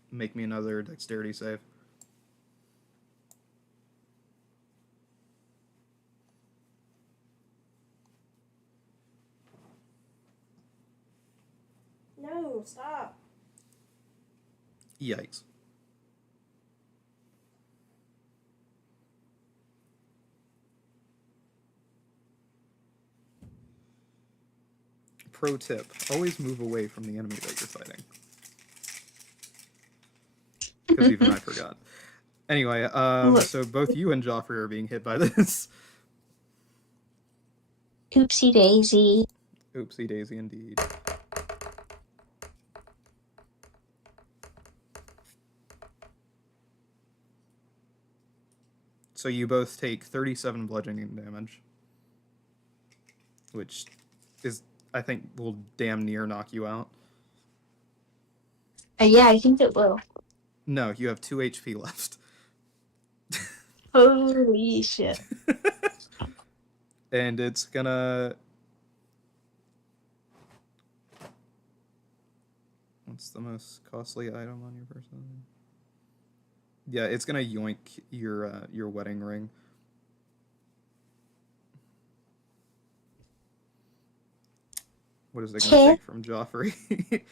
Make me another dexterity save. No, stop. Yikes. Pro tip, always move away from the enemy that you're fighting. Because even I forgot. Anyway, so both you and Joffrey are being hit by this. Oopsie daisy. Oopsie daisy indeed. So you both take 37 bludgeoning damage. Which is, I think, will damn near knock you out. Yeah, I think it will. No, you have 2 HP left. Holy shit. And it's gonna... What's the most costly item on your person? Yeah, it's gonna yoink your wedding ring. What is it gonna take from Joffrey?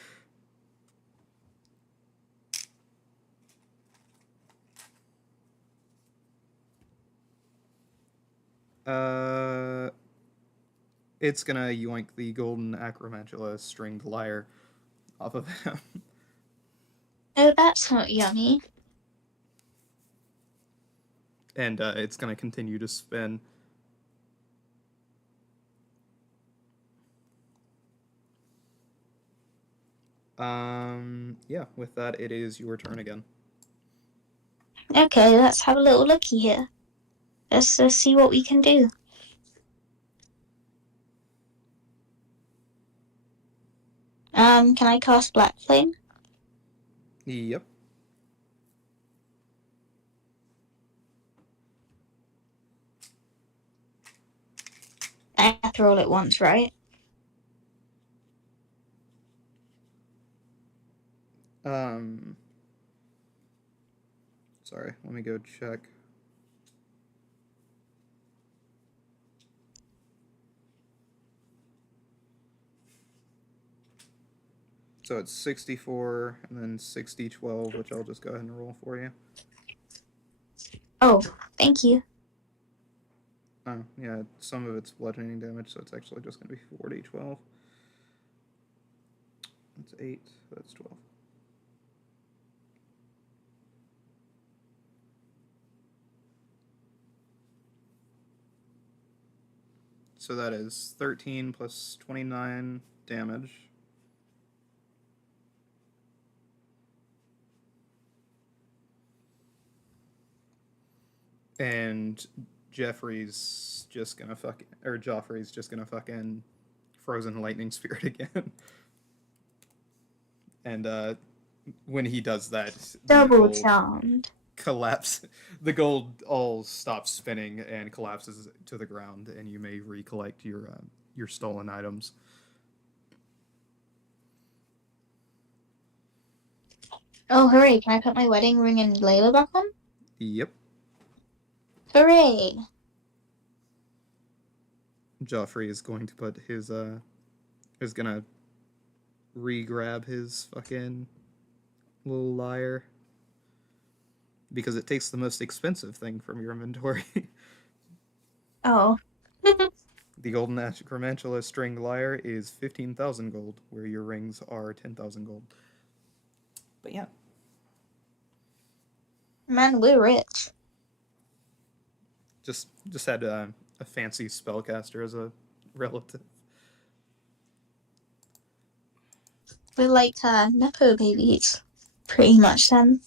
It's gonna yoink the golden acromantula stringed lyre off of him. Oh, that's not yummy. And it's gonna continue to spin. Yeah, with that, it is your turn again. Okay, let's have a little looky here. Let's see what we can do. Can I cast Black Flame? Yep. I have to roll it once, right? Sorry, let me go check. So it's 64 and then 60, 12, which I'll just go ahead and roll for you. Oh, thank you. Oh, yeah, some of it's bludgeoning damage, so it's actually just going to be 40, 12. That's 8, that's 12. So that is 13 plus 29 damage. And Joffrey's just gonna fucking frozen lightning spirit again. And when he does that, Double charmed. The gold all stops spinning and collapses to the ground, and you may recollect your stolen items. Oh, hooray! Can I put my wedding ring and Layla back on? Yep. Hooray! Joffrey is going to put his is gonna re-grab his fucking little lyre because it takes the most expensive thing from your inventory. Oh. The golden acromantula string lyre is 15,000 gold, where your rings are 10,000 gold. But yeah. Man, we're rich. Just had a fancy spellcaster as a relative. We're like Nepo babies. Pretty much then.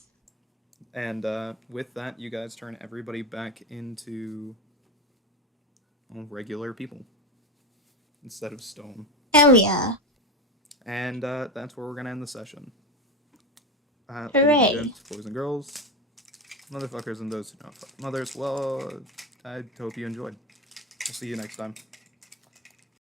And with that, you guys turn everybody back into regular people instead of stone. Hell yeah. And that's where we're going to end the session. Hooray. Ladies and gents, boys and girls, motherfuckers and those who don't fuck mothers, well, I hope you enjoyed. We'll see you next time.